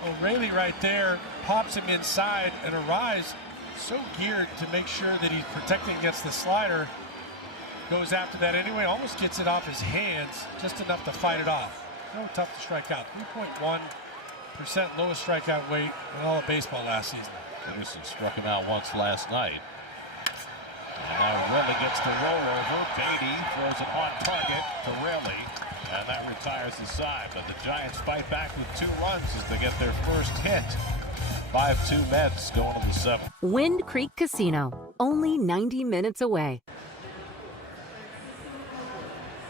O'Reilly right there pops him inside, and Arias so geared to make sure that he's protecting against the slider. Goes after that anyway, almost gets it off his hands, just enough to fight it off. No, tough to strike out. 3.1% lowest strikeout weight in all of baseball last season. Peterson struck him out once last night. And now Raleigh gets the rollover. Beatty throws it on target to Raleigh, and that retires the side. But the Giants fight back with 2 runs as they get their first hit. 5-2 Mets going to the 7th. Wind Creek Casino, only 90 minutes away.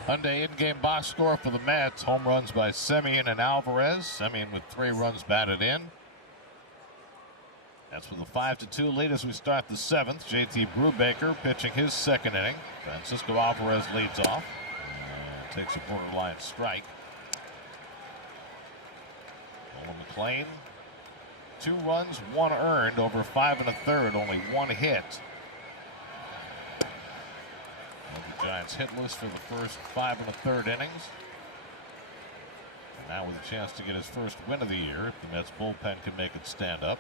Hyundai in-game box score for the Mets. Home runs by Semien and Alvarez. Semien with 3 runs batted in. That's with a 5-2 lead as we start the 7th. JT Brubaker pitching his second inning. Francisco Alvarez leads off. Takes a borderline strike. Nolan McClain, 2 runs, 1 earned over 5 1/3, only 1 hit. And the Giants hitless for the first 5 1/3 innings. And now with a chance to get his first win of the year if the Mets bullpen can make it stand up.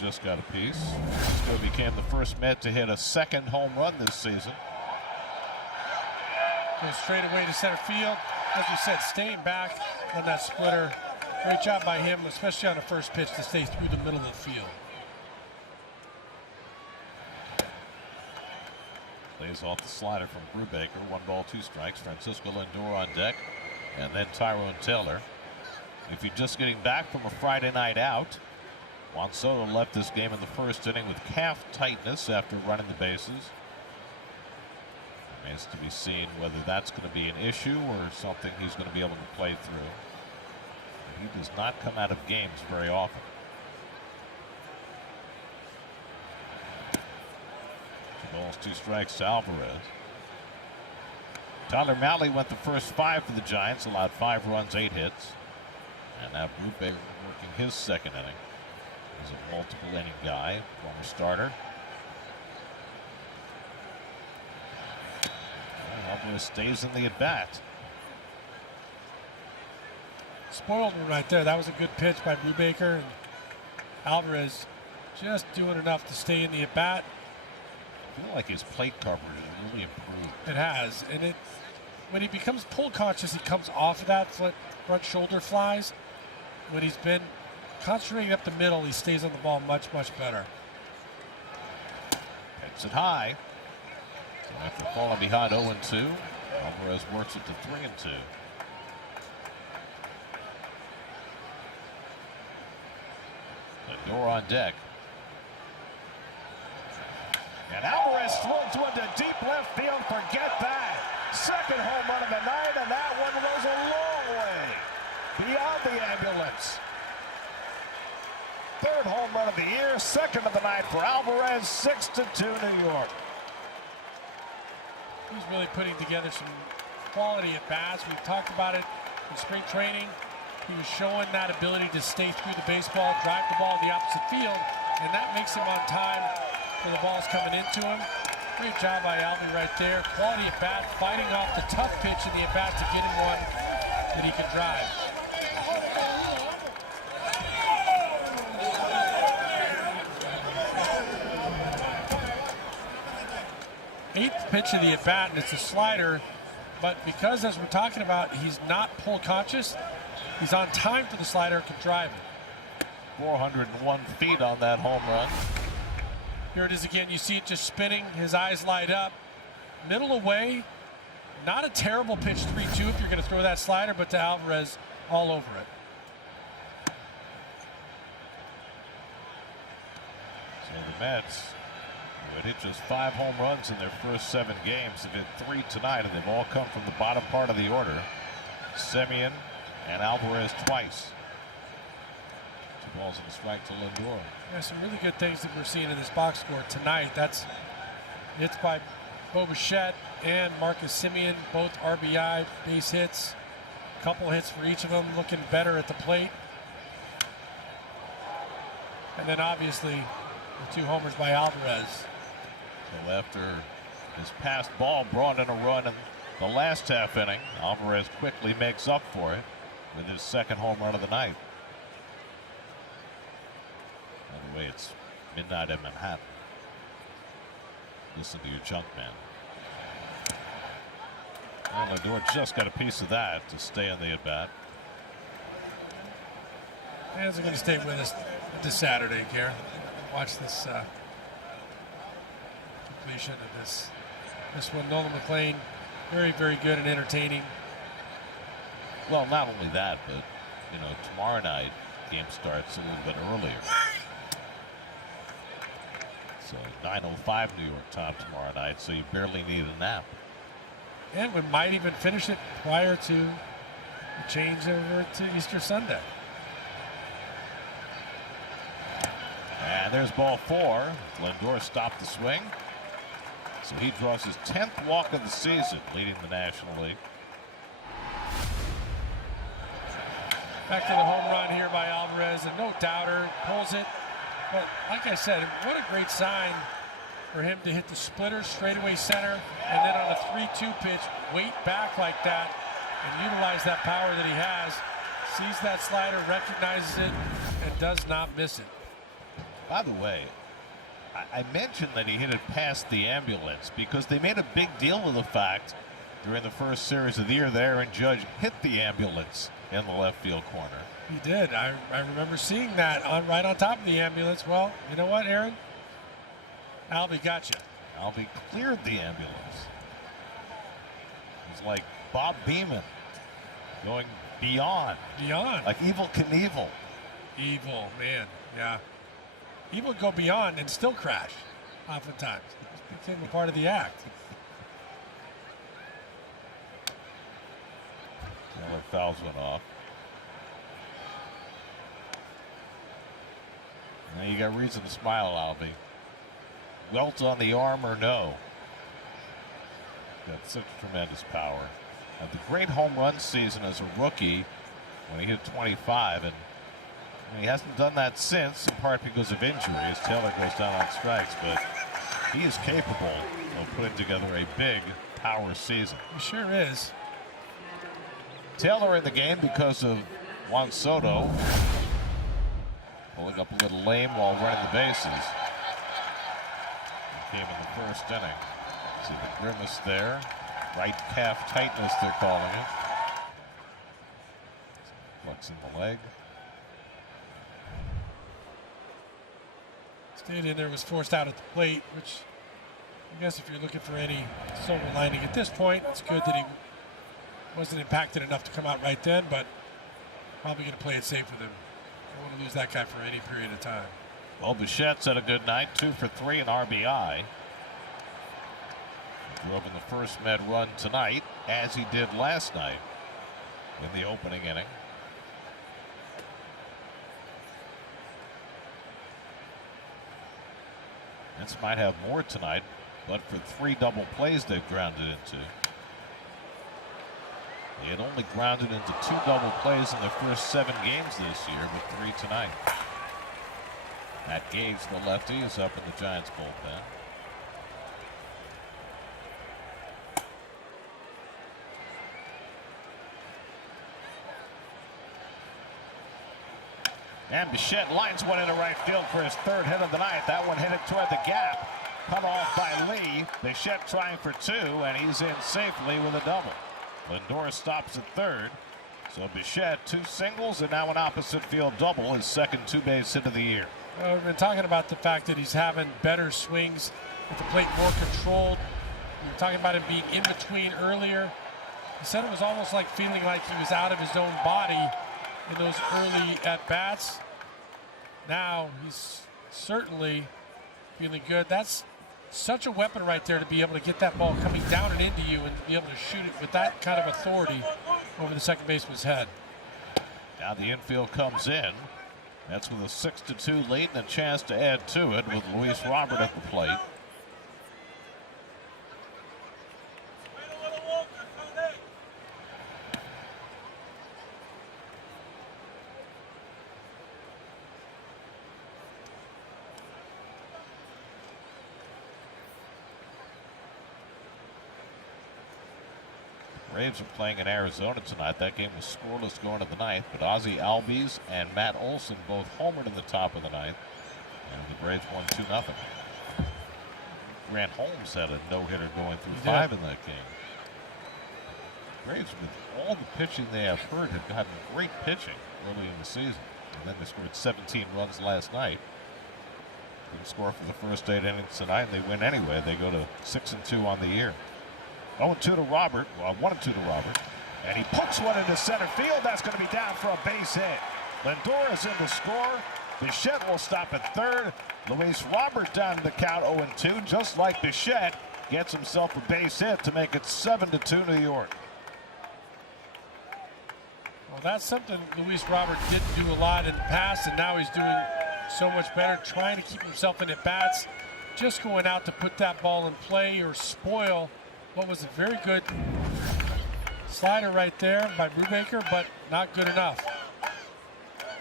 Just got a piece. Francisco became the first Met to hit a second home run this season. Goes straight away to center field. As you said, staying back on that splitter. Great job by him, especially on the first pitch, to stay through the middle of the field. Lays off the slider from Brubaker. 1 ball, 2 strikes. Francisco Lindor on deck. And then Tyrone Taylor. If you're just getting back from a Friday night out, Juan Soto left this game in the first inning with calf tightness after running the bases. Remains to be seen whether that's going to be an issue or something he's going to be able to play through. He does not come out of games very often. 2 balls, 2 strikes to Alvarez. Tyler Malley went the first 5 for the Giants, allowed 5 runs, 8 hits. And now Brubaker working his second inning. He's a multiple inning guy, former starter. Alvarez stays in the at-bat. Spoiled one right there. That was a good pitch by Brubaker, and Alvarez just doing enough to stay in the at-bat. I feel like his plate coverage has really improved. It has, and when he becomes pull conscious, he comes off of that front shoulder flies. When he's been concentrating up the middle, he stays on the ball much, much better. Hits it high. So after falling behind 0-2, Alvarez works it to 3-2. Lindor on deck. And Alvarez floats one to deep left field. Forget that. Second home run of the night, and that one goes a long way beyond the ambulance. Third home run of the year, second of the night for Alvarez, 6-2 New York. He's really putting together some quality at bats. We've talked about it in spring training. He was showing that ability to stay through the baseball, drive the ball to the opposite field, and that makes him on time when the ball's coming into him. Great job by Alvy right there. Quality at bat, fighting off the tough pitch in the at bat to get him one that he can drive. Eighth pitch of the at bat, and it's a slider. But because, as we're talking about, he's not pull conscious, he's on time for the slider, can drive it. 401 feet on that home run. Here it is again. You see it just spinning. His eyes light up. Middle away. Not a terrible pitch, 3-2 if you're going to throw that slider, but to Alvarez all over it. So the Mets, who had hit just 5 home runs in their first 7 games, have hit 3 tonight, and they've all come from the bottom part of the order. Semien and Alvarez twice. 2 balls and a strike to Lindor. Yeah, some really good things that we're seeing in this box score tonight. That's hits by Bo Bichette and Marcus Semien, both RBI base hits. A couple hits for each of them, looking better at the plate. And then obviously the 2 homers by Alvarez. So after his passed ball brought in a run in the last half inning, Alvarez quickly makes up for it with his second home run of the night. By the way, it's midnight in Manhattan. Listen to your junk man. Well, Lindor just got a piece of that to stay in the at-bat. Fans are going to stay with us this Saturday, Karen. Watch this completion of this one. Nolan McLean, very, very good and entertaining. Well, not only that, but, you know, tomorrow night, game starts a little bit earlier. So 9:05 New York time tomorrow night, so you barely need a nap. And we might even finish it prior to the change over to Easter Sunday. And there's ball 4. Lindor stopped the swing. So he draws his 10th walk of the season, leading the National League. Back to the home run here by Alvarez, and no doubter, pulls it. But like I said, what a great sign for him to hit the splitter straightaway center, and then on a 3-2 pitch, wait back like that and utilize that power that he has. Sees that slider, recognizes it, and does not miss it. By the way, I mentioned that he hit it past the ambulance because they made a big deal of the fact during the first series of the year that Aaron Judge hit the ambulance in the left field corner. He did. I remember seeing that right on top of the ambulance. Well, you know what, Aaron? Alvy got you. Alvy cleared the ambulance. It was like Bob Beeman going beyond. Beyond. Like Evel Knievel. Evil, man. Yeah. He would go beyond and still crash oftentimes. It became a part of the act. Miller fouls one off. Now you got reason to smile, Alvy. Welt on the arm or no? Got such tremendous power. Had the great home run season as a rookie when he hit 25, and he hasn't done that since, in part because of injury as Taylor goes down on strikes, but he is capable of putting together a big power season. He sure is. Taylor in the game because of Juan Soto pulling up a little lame while running the bases. He came in the first inning. See the grimace there. Right calf tightness, they're calling it. Flexing the leg. Stayed in there, was forced out at the plate, which I guess if you're looking for any silver lining at this point, it's good that he wasn't impacted enough to come out right then, but probably going to play it safe with him. Don't want to lose that guy for any period of time. Well, Bichette's had a good night, 2 for 3 in RBI. Drove in the first Met run tonight, as he did last night in the opening inning. Mets might have more tonight, but for 3 double plays they've grounded into. They had only grounded into 2 double plays in their first 7 games this year, but 3 tonight. Matt Gage, the lefty, is up in the Giants bullpen. And Bichette lines one into right field for his 3rd hit of the night. That one hit it toward the gap. Cut off by Lee. Bichette trying for 2, and he's in safely with a double. Lindor stops at 3rd. So Bichette 2 singles and now an opposite field double, his 2nd 2-base hit of the year. We've been talking about the fact that he's having better swings with the plate, more controlled. We were talking about him being in between earlier. He said it was almost like feeling like he was out of his own body in those early at-bats. Now he's certainly feeling good. That's such a weapon right there, to be able to get that ball coming down and into you and be able to shoot it with that kind of authority over the second baseman's head. Now the infield comes in. That's with a 6-2 lead and a chance to add to it with Luis Robert at the plate. Braves are playing in Arizona tonight. That game was scoreless going to the 9th, but Ozzie Albies and Matt Olson both homered in the top of the 9th, and the Braves won 2-0. Grant Holmes had a no-hitter going through 5 in that game. Braves, with all the pitching they have heard, have gotten great pitching early in the season, and then they scored 17 runs last night. Didn't score for the first 8 innings tonight, and they win anyway. They go to 6-2 on the year. 0-2 to Robert, well, 1-2 to Robert, and he puts one into center field. That's going to be down for a base hit. Lindor is in to score. Bichette will stop at 3rd. Luis Robert down to the count, 0-2, just like Bichette gets himself a base hit to make it 7-2 New York. Well, that's something Luis Robert didn't do a lot in the past, and now he's doing so much better, trying to keep himself in at bats, just going out to put that ball in play or spoil what was a very good slider right there by Brubaker, but not good enough.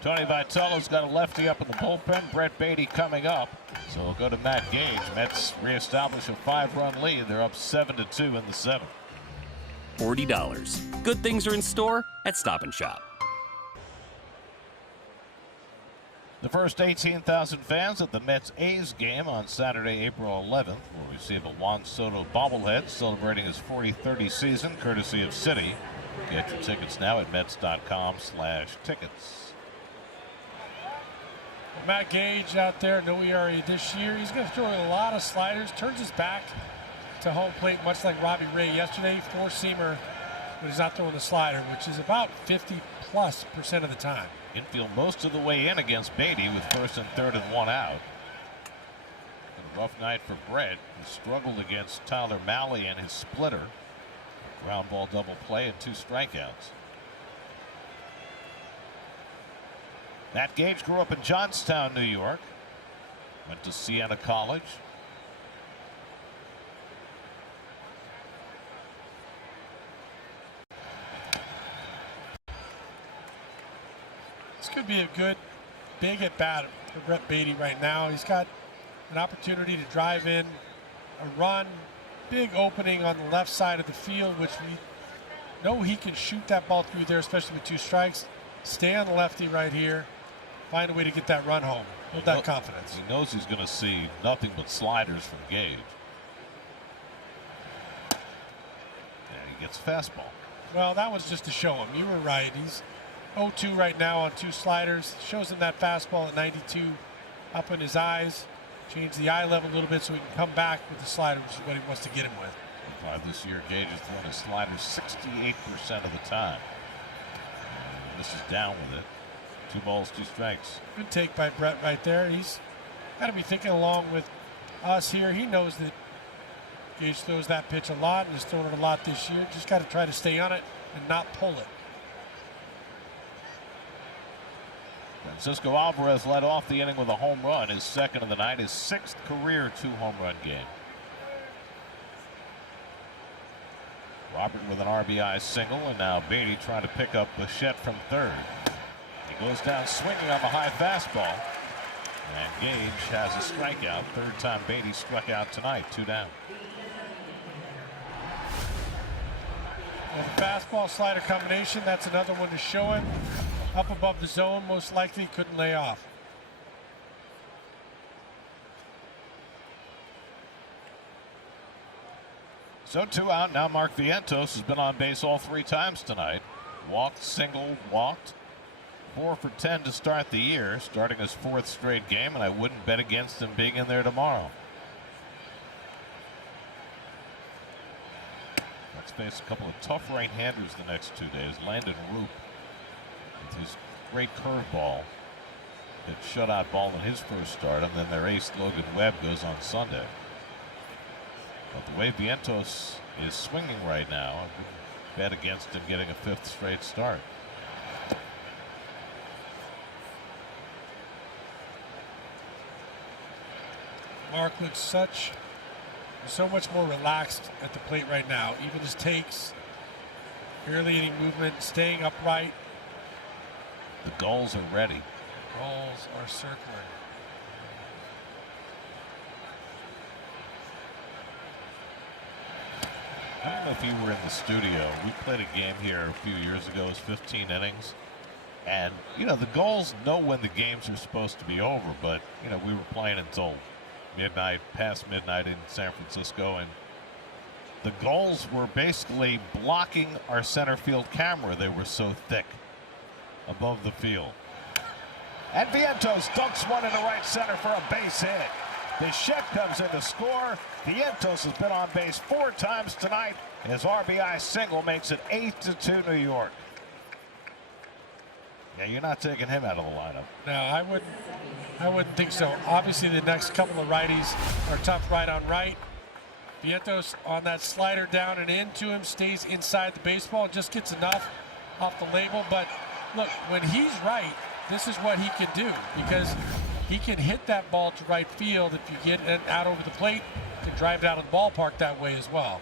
Tony Vitello's got a lefty up in the bullpen. Brett Beatty coming up. So we'll go to Matt Gage. Mets reestablish a 5-run lead. They're up 7-2 in the 7th. $40. Good things are in store at Stop and Shop. The first 18,000 fans at the Mets-A's game on Saturday, April 11th will receive a Juan Soto bobblehead celebrating his 40-30 season, courtesy of Citi. Get your tickets now at Mets.com/tickets. Matt Gage out there, no ERA this year. He's going to throw a lot of sliders, turns his back to home plate, much like Robbie Ray yesterday. 4-seamer, but he's not throwing the slider, which is about 50+% of the time. Infield most of the way in against Beatty with 1st and 3rd and 1 out. A rough night for Brett, who struggled against Tyler Mahle and his splitter. Ground ball double play and 2 strikeouts. Matt Gage grew up in Johnstown, New York. Went to Siena College. could be a good big at bat for Brett Beatty right now. He's got an opportunity to drive in a run, big opening on the left side of the field, which we know he can shoot that ball through there, especially with 2 strikes. Stay on the lefty right here, find a way to get that run home, build that confidence. He knows he's going to see nothing but sliders from Gage. And he gets fastball. Well, that was just to show him. You were right. He's 0-2 right now on 2 sliders. Shows him that fastball at 92 up in his eyes. Change the eye level a little bit so he can come back with the slider, which is what he wants to get him with. This year, Gage has thrown his slider 68% of the time. This is down with it. 2 balls, 2 strikes. Good take by Brett right there. He's got to be thinking along with us here. He knows that Gage throws that pitch a lot and has thrown it a lot this year. Just got to try to stay on it and not pull it. Francisco Alvarez led off the inning with a home run, his second of the night, his 6th career 2-home run game. Robert with an RBI single, and now Beatty trying to pick up Bichette from third. He goes down swinging on the high fastball, and Gage has a strikeout. Third time Beatty struck out tonight. 2 down. Well, the fastball slider combination, that's another one to show him. Up above the zone, most likely couldn't lay off. So 2 out. Now Mark Vientos has been on base all 3 times tonight. Walked, single, walked. 4 for 10 to start the year, starting his 4th straight game, and I wouldn't bet against him being in there tomorrow. Let's face a couple of tough right-handers the next 2 days. Landon Roop with his great curveball hit shutout ball in his first start, and then their ace Logan Webb goes on Sunday. But the way Vientos is swinging right now, I wouldn't bet against him getting a 5th straight start. Mark looks so much more relaxed at the plate right now. Even his takes, barely any movement, staying upright. The goals are ready. Goals are circling. I don't know if you were in the studio. We played a game here a few years ago. It was 15 innings. And, you know, the goals know when the games are supposed to be over. But, you know, we were playing until midnight, past midnight in San Francisco. And the goals were basically blocking our center field camera. They were so thick above the field. And Vientos dunks one into right center for a base hit. Bichette comes in to score. Vientos has been on base 4 times tonight. His RBI single makes it 8-2 New York. Yeah, you're not taking him out of the lineup. No, I wouldn't think so. Obviously, the next couple of righties are tough right on right. Vientos on that slider down and into him, stays inside the baseball, just gets enough off the label. But look, when he's right, this is what he can do, because he can hit that ball to right field. If you get it out over the plate, you can drive it out of the ballpark that way as well.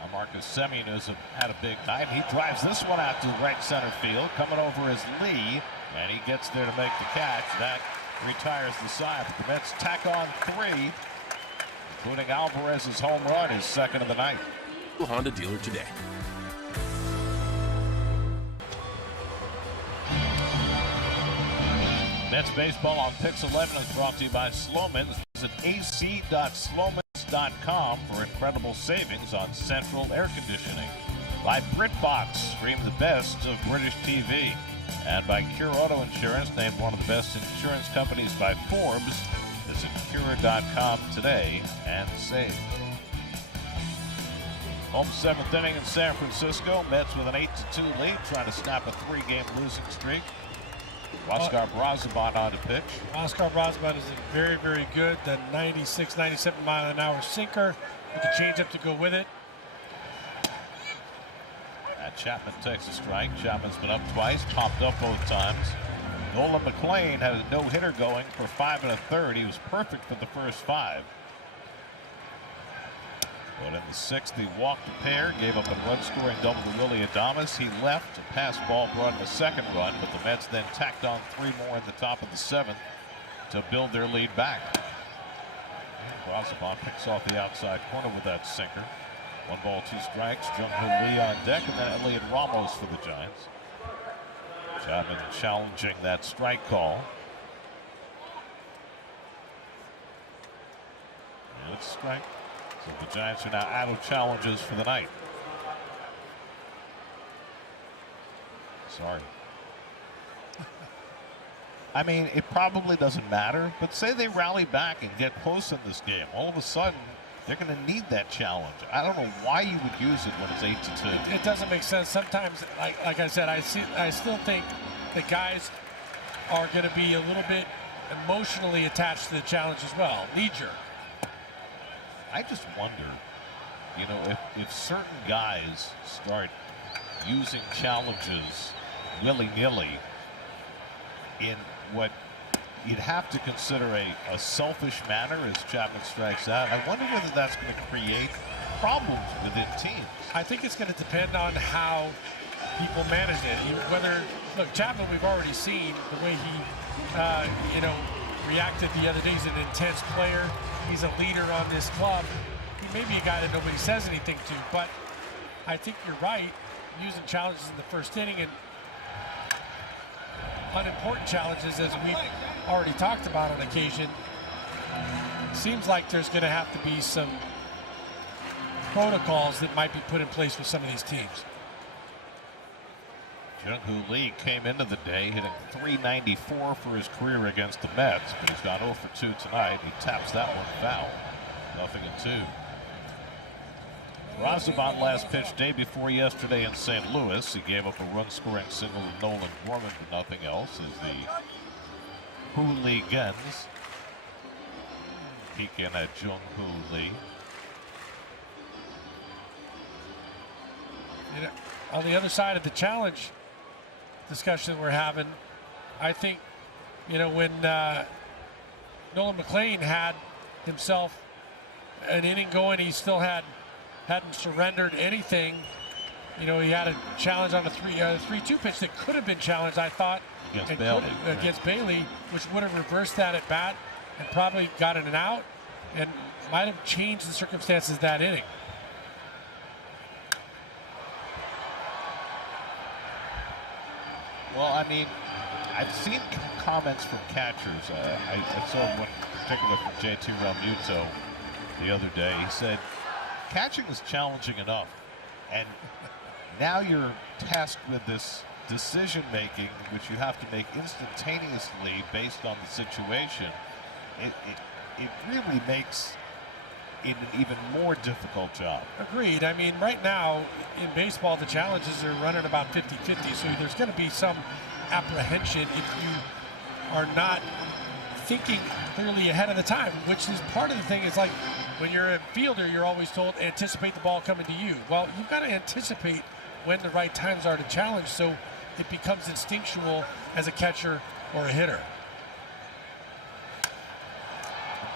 Now Marcus Semien has had a big night. He drives this one out to right center field. Coming over is Lee, and he gets there to make the catch. That retires the side. But the Mets tack on 3, including Alvarez's home run, his 2nd of the night. Honda dealer today. Mets baseball on Pix 11 is brought to you by Slomin's. Visit ac.slomans.com for incredible savings on central air conditioning. By BritBox, stream the best of British TV. And by Cure Auto Insurance, named one of the best insurance companies by Forbes. Visit Cure.com today and save. Home 7th inning in San Francisco. Mets with an 8-2 lead, trying to snap a 3-game losing streak. Oscar Brazaban on to pitch. Oscar Brazaban is very, very good. That 96, 97 mile an hour sinker with the changeup to go with it. And Chapman takes a strike. Chapman's been up twice, popped up both times. Nolan McLean had a no-hitter going for 5 1/3. He was perfect for the first 5. But in the 6th, he walked a pair, gave up a run-scoring double to Willie Adames. He left. A pass ball brought in a second run, but the Mets then tacked on 3 more in the top of the 7th to build their lead back. Brazoban picks off the outside corner with that sinker. 1 ball, 2 strikes. Jung-Hoo Lee on deck, and then Elliot Ramos for the Giants. Chapman challenging that strike call. And it's a strike. So the Giants are now out of challenges for the night. Sorry. I mean, it probably doesn't matter, but say they rally back and get close in this game. All of a sudden, they're going to need that challenge. I don't know why you would use it when it's 8-2. It doesn't make sense. Sometimes, like I said, I still think the guys are going to be a little bit emotionally attached to the challenge as well. Knee-jerk. I just wonder, you know, if certain guys start using challenges willy-nilly in what you'd have to consider a selfish manner as Chapman strikes out, I wonder whether that's going to create problems within teams. I think it's going to depend on how people manage it. Look, Chapman, we've already seen the way he, reacted the other day. He's an intense player. He's a leader on this club. He may be a guy that nobody says anything to, but I think you're right. Using challenges in the first inning and unimportant challenges, as we've already talked about on occasion, seems like there's going to have to be some protocols that might be put in place with some of these teams. Jung-Hoo Lee came into the day hitting .394 for his career against the Mets, but he's gone 0 for 2 tonight. He taps that one foul. 0-2. Brazoban last pitched day before yesterday in St. Louis. He gave up a run-scoring single to Nolan Gorman, but nothing else as the Hooligans peek in at Jung-Hoo Lee. On the other side of the challenge discussion we're having, I think, when Nolan McLean had himself an inning going, he still hadn't surrendered anything. He had a challenge on a 3-2 pitch that could have been challenged, I thought, against Bailey, which would have reversed that at bat and probably gotten an out and might have changed the circumstances of that inning. Well, I mean, I've seen comments from catchers. I saw one in particular from JT Realmuto the other day. He said, catching is challenging enough, and now you're tasked with this decision-making, which you have to make instantaneously based on the situation. It really makes it an even more difficult job. Agreed. I mean, right now in baseball, the challenges are running about 50-50, so there's going to be some apprehension if you are not thinking clearly ahead of the time, which is part of the thing. Is like when you're a fielder, you're always told, anticipate the ball coming to you. Well, you've got to anticipate when the right times are to challenge, so it becomes instinctual as a catcher or a hitter.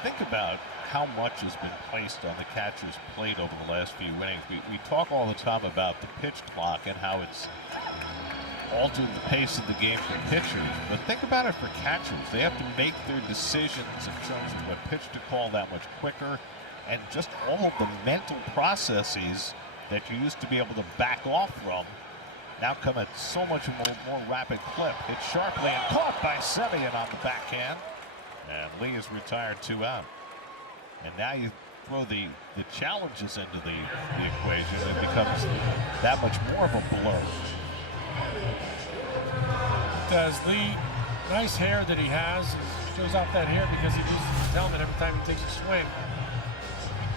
Think about how much has been placed on the catcher's plate over the last few innings. We talk all the time about the pitch clock and how it's altered the pace of the game for pitchers, but think about it for catchers. They have to make their decisions in terms of what pitch to call that much quicker, and just all of the mental processes that you used to be able to back off from now come at so much more rapid clip. Hit sharply and caught by Semien on the backhand, and Lee is retired 2 out. And now you throw the challenges into the equation, it becomes that much more of a blur. Does Lee, nice hair that he has, shows off that hair because he loses his helmet every time he takes a swing.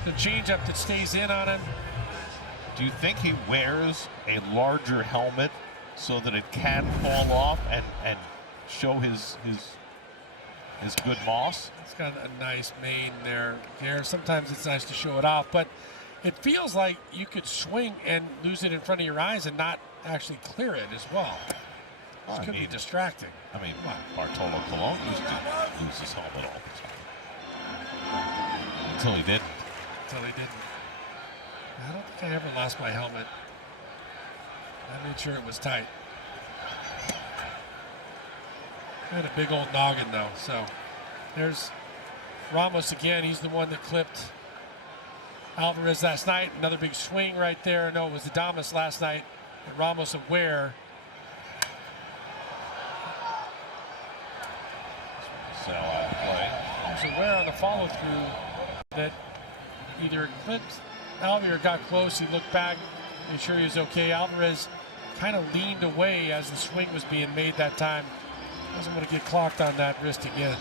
The changeup that stays in on him. Do you think he wears a larger helmet so that it can fall off and show his good moss? It's got a nice mane there. Sometimes it's nice to show it off, but it feels like you could swing and lose it in front of your eyes and not actually clear it as well. This could be distracting. I mean, Bartolo Colon used to lose his helmet all the time. Until he didn't. I don't think I ever lost my helmet. I made sure it was tight. I had a big old noggin though, so there's Ramos again. He's the one that clipped Alvarez last night. Another big swing right there. No, it was Adames last night. And Ramos aware. So play. He was aware on the follow through that either clipped Alvarez or got close. He looked back, made sure he was okay. Alvarez kind of leaned away as the swing was being made that time. Wasn't going to get clocked on that wrist again.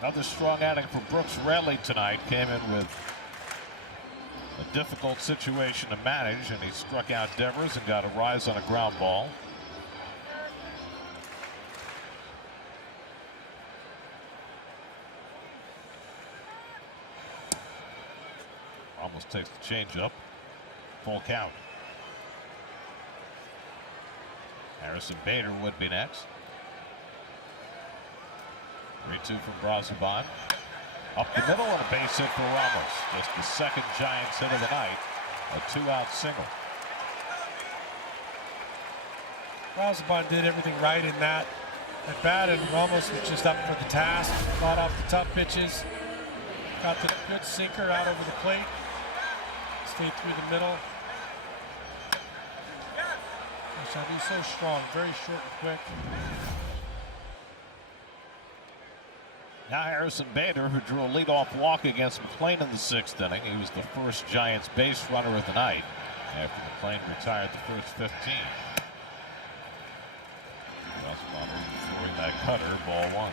Another strong outing for Brooks Raley tonight. Came in with a difficult situation to manage, and he struck out Devers and got a rise on a ground ball. Almost takes the changeup. Full count. Harrison Bader would be next. 3-2 from Brazoban. Up the middle and a base hit for Ramos. Just the second Giants hit of the night. A 2-out single. Brazoban did everything right in that at bat, and Ramos was just up for the task. Fought off the tough pitches. Got the good sinker out over the plate. Stayed through the middle. He's so strong, very short and quick. Now Harrison Bader, who drew a leadoff walk against McClain in the 6th inning. He was the first Giants base runner of the night after McClain retired the first 15. Brazoban throwing that cutter, ball 1.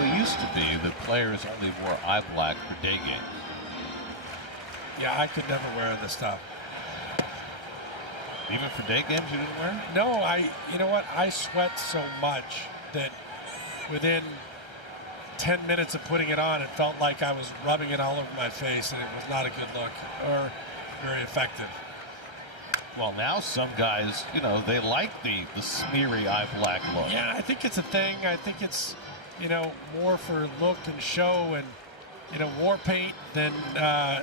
It used to be that players only wore eye black for day games. Yeah, I could never wear this stuff. Even for day games you didn't wear? No, you know what? I sweat so much that within 10 minutes of putting it on, it felt like I was rubbing it all over my face, and it was not a good look or very effective. Well, now some guys, you know, they like the smeary eye black look. Yeah, I think it's a thing. I think it's, you know, more for look and show and, you know, war paint than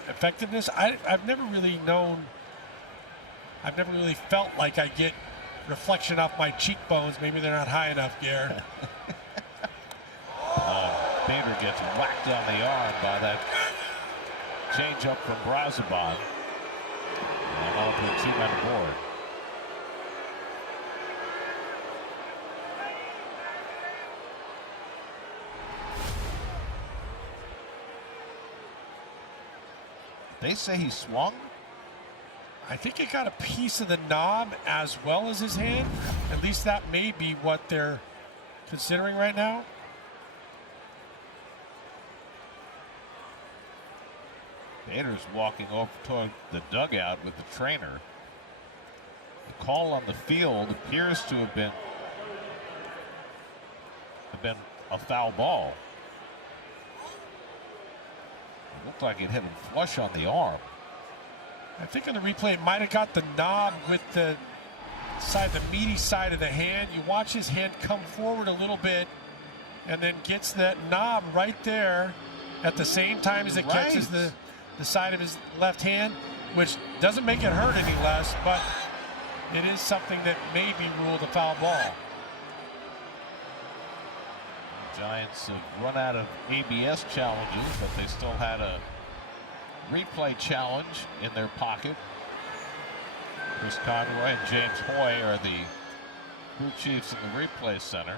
effectiveness. I've never really felt like I get reflection off my cheekbones. Maybe they're not high enough, Gare. Bader gets whacked on the arm by that changeup from Brazoban. And on to 2-men aboard. They say he swung. I think it got a piece of the knob as well as his hand. At least that may be what they're considering right now. Bader's walking over toward the dugout with the trainer. The call on the field appears to have been a foul ball. It looked like it hit him flush on the arm. I think on the replay it might have got the knob with the meaty side of the hand. You watch his hand come forward a little bit and then gets that knob right there at the same time as it catches the side of his left hand, which doesn't make it hurt any less, but it is something that may be ruled a foul ball. The Giants have run out of ABS challenges, but they still had a replay challenge in their pocket. Chris Conroy and James Hoy are the crew chiefs in the replay center.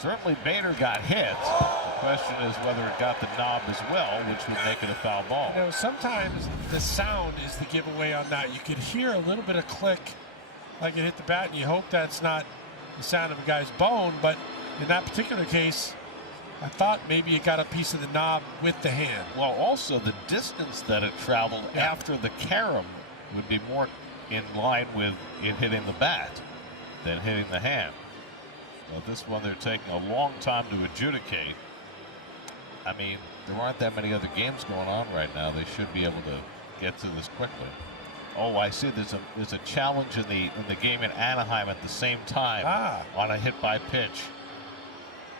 Certainly Bader got hit. The question is whether it got the knob as well, which would make it a foul ball. You know, sometimes the sound is the giveaway on that. You could hear a little bit of click like it hit the bat, and you hope that's not the sound of a guy's bone, but in that particular case, I thought maybe it got a piece of the knob with the hand. Well, also the distance that it traveled after the carom would be more in line with it hitting the bat. than hitting the hand. Well, this one they're taking a long time to adjudicate. I mean, there aren't that many other games going on right now. They should be able to get to this quickly. Oh, I see. There's a challenge in the game in Anaheim at the same time on a hit by pitch.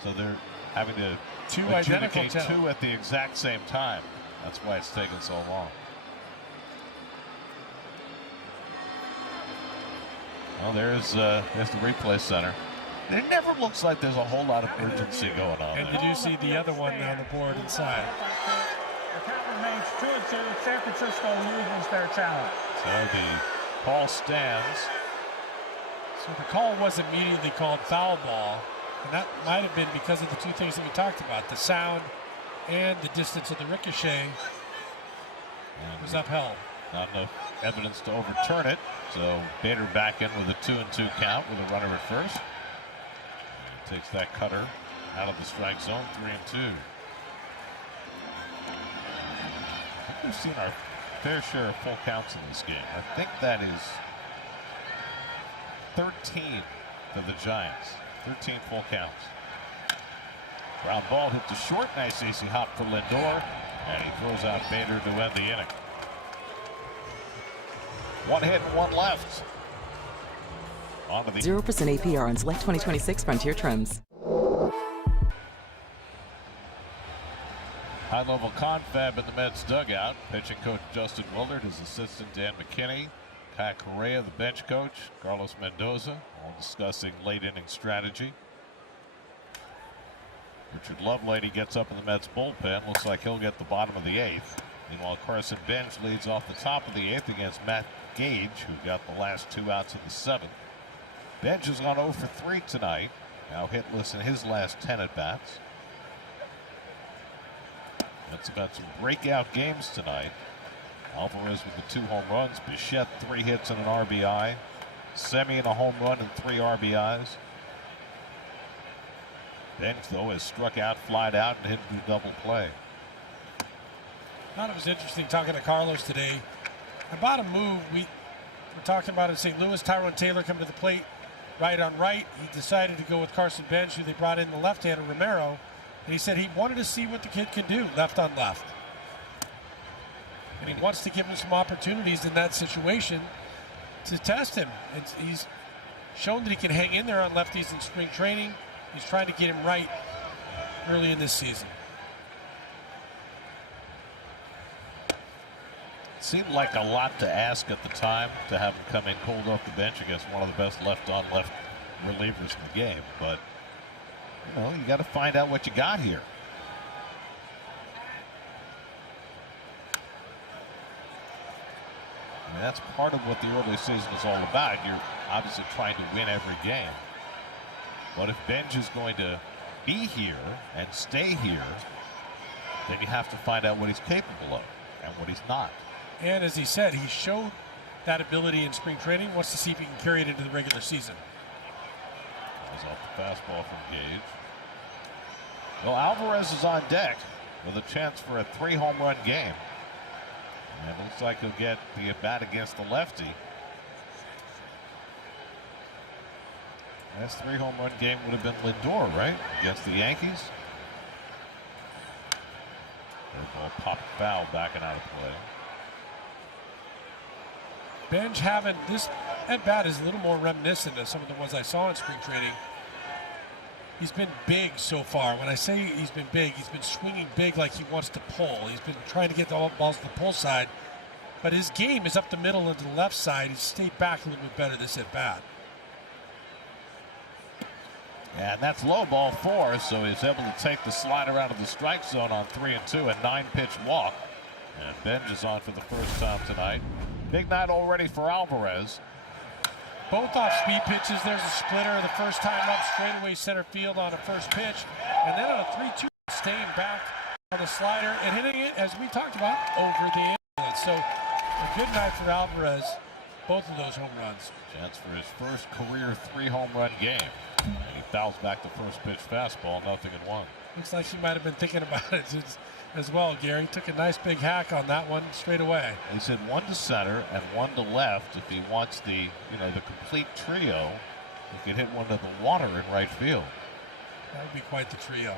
So they're having to adjudicate two at the exact same time. That's why it's taken so long. Well, there's the replay center. It never looks like there's a whole lot of urgency going on. And did you see the other one on the board inside? The count remains 2-2. San Francisco loses their challenge. So the call stands. So the call was immediately called foul ball, and that might have been because of the two things that we talked about, the sound and the distance of the ricochet was upheld. Not enough evidence to overturn it, so Bader back in with a 2-2 count with a runner at first. Takes that cutter out of the strike zone, 3-2. I think we've seen our fair share of full counts in this game. I think that is 13 for the Giants. 13 full counts. Ground ball hit to short. Nice easy hop for Lindor. And he throws out Bader to end the inning. One hit and one left. 0% APR on select 2026 Frontier trims. High-level confab in the Mets dugout. Pitching coach Justin Willard, his assistant Dan McKinney, Kai Correa, the bench coach, Carlos Mendoza, all discussing late inning strategy. Richard Lovelady gets up in the Mets bullpen. Looks like he'll get the bottom of the eighth. Meanwhile, Carson Bench leads off the top of the eighth against Matt Gage, who got the last two outs in the seventh. Bench has gone 0 for 3 tonight. Now hitless in his last 10 at-bats. Mets have had some breakout games tonight. Alvarez with the 2 home runs. Bichette 3 hits and an RBI. Semien a home run and 3 RBIs. Bench, though, has struck out, flied out, and hit into double play. I thought it was interesting talking to Carlos today. About a move we're talking about in St. Louis. Tyrone Taylor coming to the plate right on right. He decided to go with Carson Bench, who they brought in the left-hander Romero. And he said he wanted to see what the kid can do left on left. And he wants to give him some opportunities in that situation to test him. He's shown that he can hang in there on lefties in spring training. He's trying to get him right early in this season. It seemed like a lot to ask at the time to have him come in cold off the bench against one of the best left-on-left relievers in the game. But, you know, you got to find out what you got here. I mean, that's part of what the early season is all about. You're obviously trying to win every game. But if Benj is going to be here and stay here, then you have to find out what he's capable of and what he's not. And as he said, he showed that ability in spring training. Wants to see if he can carry it into the regular season. Goes off the fastball from Gage. Well, Alvarez is on deck with a chance for a 3 home run game. And it looks like he'll get the at-bat against the lefty. Last 3 home run game would have been Lindor, right? Against the Yankees. Their ball popped foul, backing out of play. Benj having this at-bat is a little more reminiscent of some of the ones I saw in spring training. He's been big so far. When I say he's been big, he's been swinging big like he wants to pull. He's been trying to get the balls to the pull side. But his game is up the middle and to the left side. He's stayed back a little bit better this at-bat. And that's low ball 4, so he's able to take the slider out of the strike zone on 3-2, a 9-pitch walk. And Benj is on for the first time tonight. Big night already for Alvarez. Both off speed pitches. There's a splitter the first time up straightaway center field on a first pitch. And then on a 3-2, staying back on the slider and hitting it, as we talked about, over the ambulance. So a good night for Alvarez. Both of those home runs. Chance for his first career 3 home run game. And he fouls back the first pitch fastball, 0-1. Looks like he might have been thinking about it as well, Gary. Took a nice big hack on that one straight away. He said 1 to center and 1 to left if he wants the complete trio He could hit one to the water in right field. That would be quite the trio.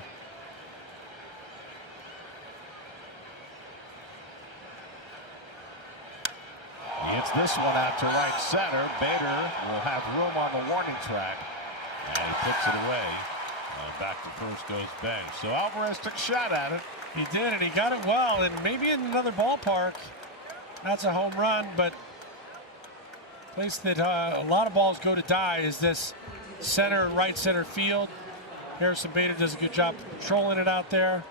He hits this one out to right center. Bader will have room on the warning track. And he puts it away. Back to first goes Bench. So Alvarez took a shot at it. He did, and he got it well. And maybe in another ballpark, that's a home run, but place that a lot of balls go to die is this center, right center field. Harrison Bader does a good job controlling it out there.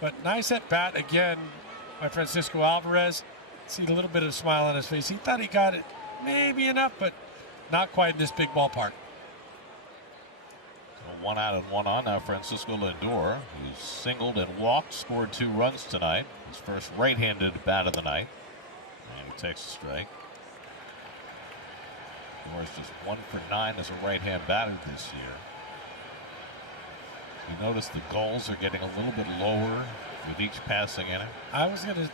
But nice at bat again by Francisco Alvarez. See a little bit of a smile on his face. He thought he got it maybe enough, but not quite in this big ballpark. So 1 out and 1 on now. Francisco Lindor, who singled and walked, scored 2 runs tonight. His first right-handed bat of the night. And he takes a strike. Lindor's just 1 for 9 as a right-hand batter this year. You notice the goals are getting a little bit lower with each passing inning. I was going to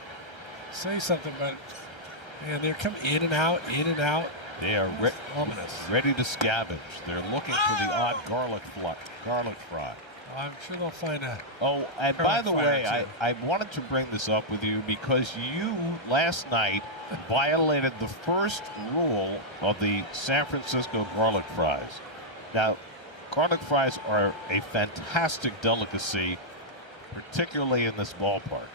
say something, but man, they're coming in and out, in and out. They are ominous. Ready to scavenge. They're looking for the odd garlic fry. I'm sure they'll find a. Oh, and by the way, I wanted to bring this up with you because you last night violated the first rule of the San Francisco garlic fries. Now, garlic fries are a fantastic delicacy, particularly in this ballpark.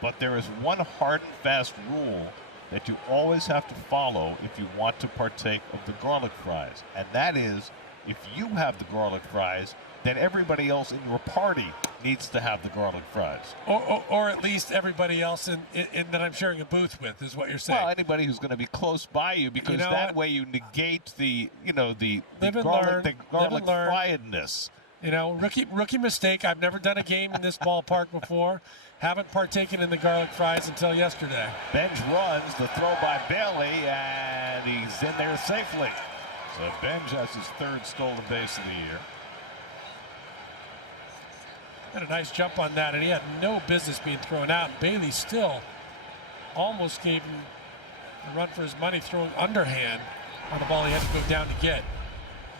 But there is one hard and fast rule that you always have to follow if you want to partake of the garlic fries. And that is, if you have the garlic fries, then everybody else in your party needs to have the garlic fries. Or at least everybody else in that I'm sharing a booth with, is what you're saying. Well, anybody who's going to be close by you, because that way you negate the garlic friedness. You know, rookie mistake. I've never done a game in this ballpark before. Haven't partaken in the garlic fries until yesterday. Benj runs, the throw by Bailey, and he's in there safely. So Benj has his 3rd stolen base of the year. Had a nice jump on that, and he had no business being thrown out. Bailey still almost gave him the run for his money, throwing underhand on the ball he had to go down to get.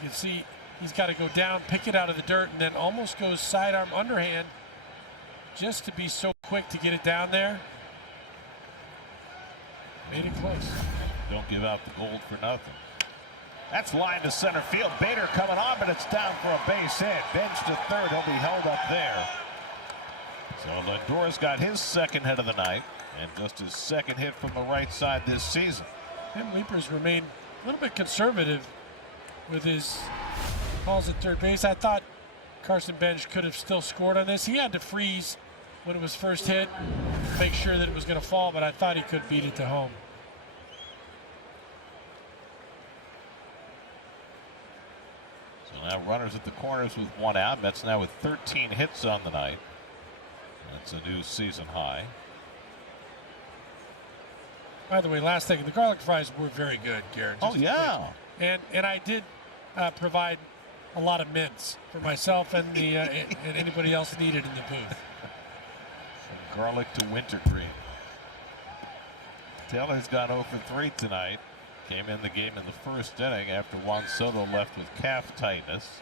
You can see he's got to go down, pick it out of the dirt, and then almost goes sidearm underhand just to be so quick to get it down there. Made it close. Don't give out the gold for nothing. That's line to center field. Bader coming on, but it's down for a base hit. Bench to third. He'll be held up there. So Lindor's got his 2nd hit of the night, and just his 2nd hit from the right side this season. Tim Leapers remained a little bit conservative with his calls at third base. I thought Carson Bench could have still scored on this. He had to freeze when it was first hit, make sure that it was going to fall, but I thought he could beat it to home. Now runners at the corners with 1 out. Mets now with 13 hits on the night. That's a new season high. By the way, last thing, the garlic fries were very good, Garrett. Oh, yeah. And I did provide a lot of mints for myself and the and anybody else needed in the booth. From garlic to wintergreen. Taylor's gone 0 for 3 tonight. Came in the game in the 1st inning after Juan Soto left with calf tightness.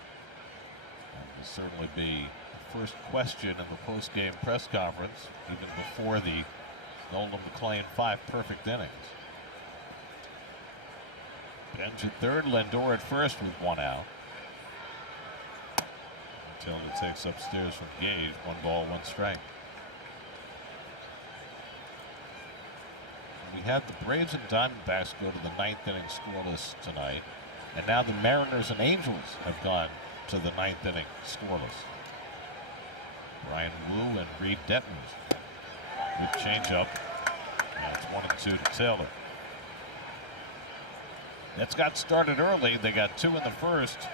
That will certainly be the first question in the post-game press conference, even before the Nolan McClain 5 perfect innings. Bench at third, Lindor at first with 1 out. Taylor takes upstairs from Gage. 1 ball, 1 strike. We had the Braves and Diamondbacks go to the 9th inning scoreless tonight, and now the Mariners and Angels have gone to the 9th inning scoreless. Brian Wu and Reed Detmers with changeup. It's 1 and 2 to Taylor. Nets got started early. They got 2 in the 1st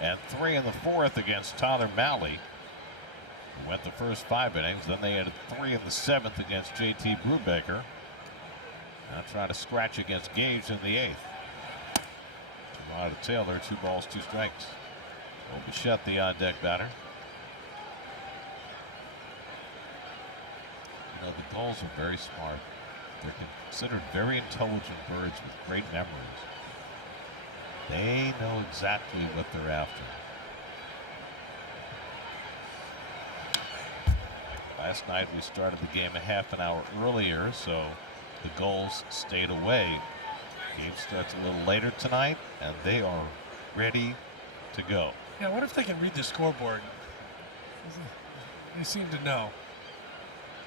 and 3 in the 4th against Tyler Mahle, who went the first 5 innings. Then they had 3 in the 7th against JT Brubaker. Now trying to scratch against Gage in the 8th. 2 out of Taylor, 2 balls, 2 strikes. Bichette the on-deck batter. You know, the Gulls are very smart. They're considered very intelligent birds with great memories. They know exactly what they're after. Last night we started the game a half an hour earlier, so the goals stayed away. Game starts a little later tonight, and they are ready to go. Yeah, what if they can read the scoreboard? They seem to know.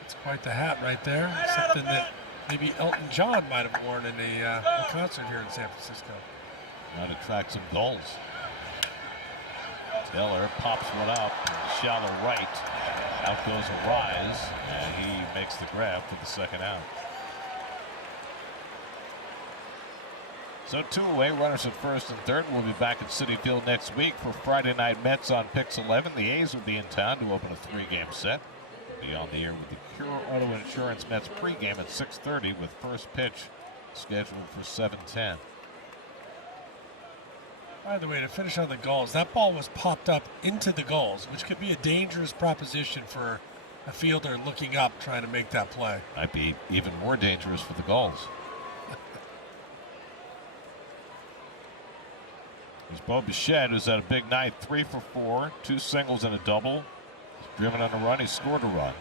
It's quite the hat right there. Something that maybe Elton John might have worn in a concert here in San Francisco. Might attract some goals. Taylor pops one up, shallow right. Out goes a rise, and he makes the grab for the second out. So 2 away, runners at first and third. We'll be back at Citi Field next week for Friday Night Mets on Pix 11. The A's will be in town to open a 3-game set. Be on the air with the Cure Auto Insurance Mets pregame at 6:30 with first pitch scheduled for 7:10. By the way, to finish on the goals, that ball was popped up into the goals, which could be a dangerous proposition for a fielder looking up trying to make that play. Might be even more dangerous for the goals. There's Bo Bichette, who's had a big night, 3 for 4, 2 singles and a double. He's driven on a run, he scored a run.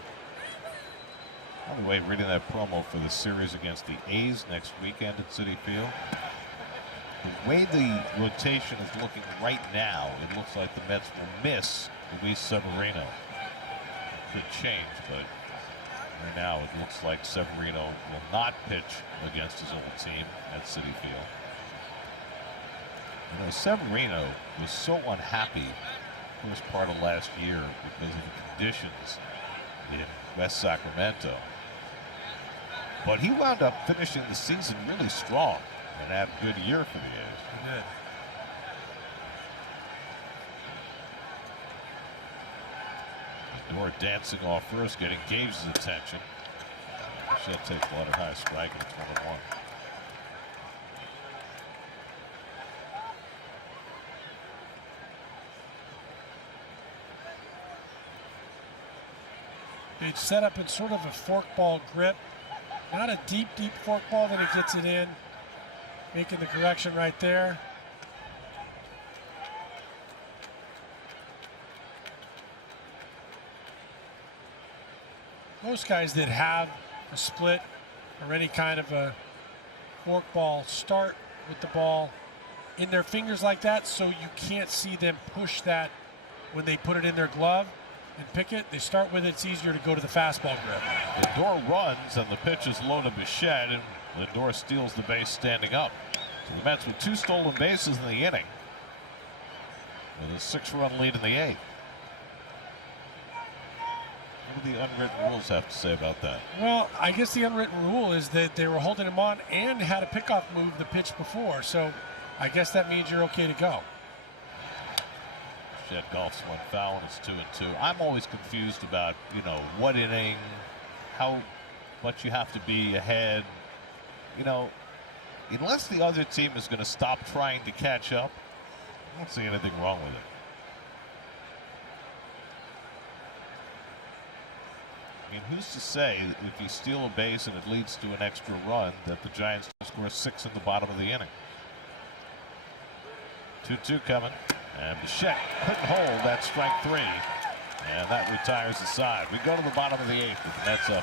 By the way, reading that promo for the series against the A's next weekend at Citi Field. The way the rotation is looking right now, it looks like the Mets will miss Luis Severino. It could change, but right now it looks like Severino will not pitch against his old team at Citi Field. You know, Severino was so unhappy first part of last year because of the conditions in West Sacramento. But he wound up finishing the season really strong and had a good year for the A's. He did. Lindor dancing off first, getting Gage's attention. Bichette takes a lot of high strike, and it's 1-1. Gage set up in sort of a forkball grip. Not a deep forkball, then he gets it in. Making the correction right there. Most guys that have a split or any kind of a forkball start with the ball in their fingers like that, so you can't see them push that when they put it in their glove and pick it. They start with it. It's easier to go to the fastball grip. Lindor runs, and the pitch is low to Bichette, and Lindor steals the base standing up. So the Mets with 2 stolen bases in the inning, with a 6-run lead in the 8th. What do the unwritten rules have to say about that? Well, I guess the unwritten rule is that they were holding him on and had a pickoff move the pitch before, so I guess that means you're okay to go. Bichette golfs one foul, and it's 2-2. I'm always confused about, you know, what inning, how much you have to be ahead. You know, unless the other team is going to stop trying to catch up, I don't see anything wrong with it. I mean, who's to say if you steal a base and it leads to an extra run that the Giants don't score 6 in the bottom of the inning? 2-2 coming. And Bichette couldn't hold that strike 3. And that retires the side. We go to the bottom of the 8th with the Mets up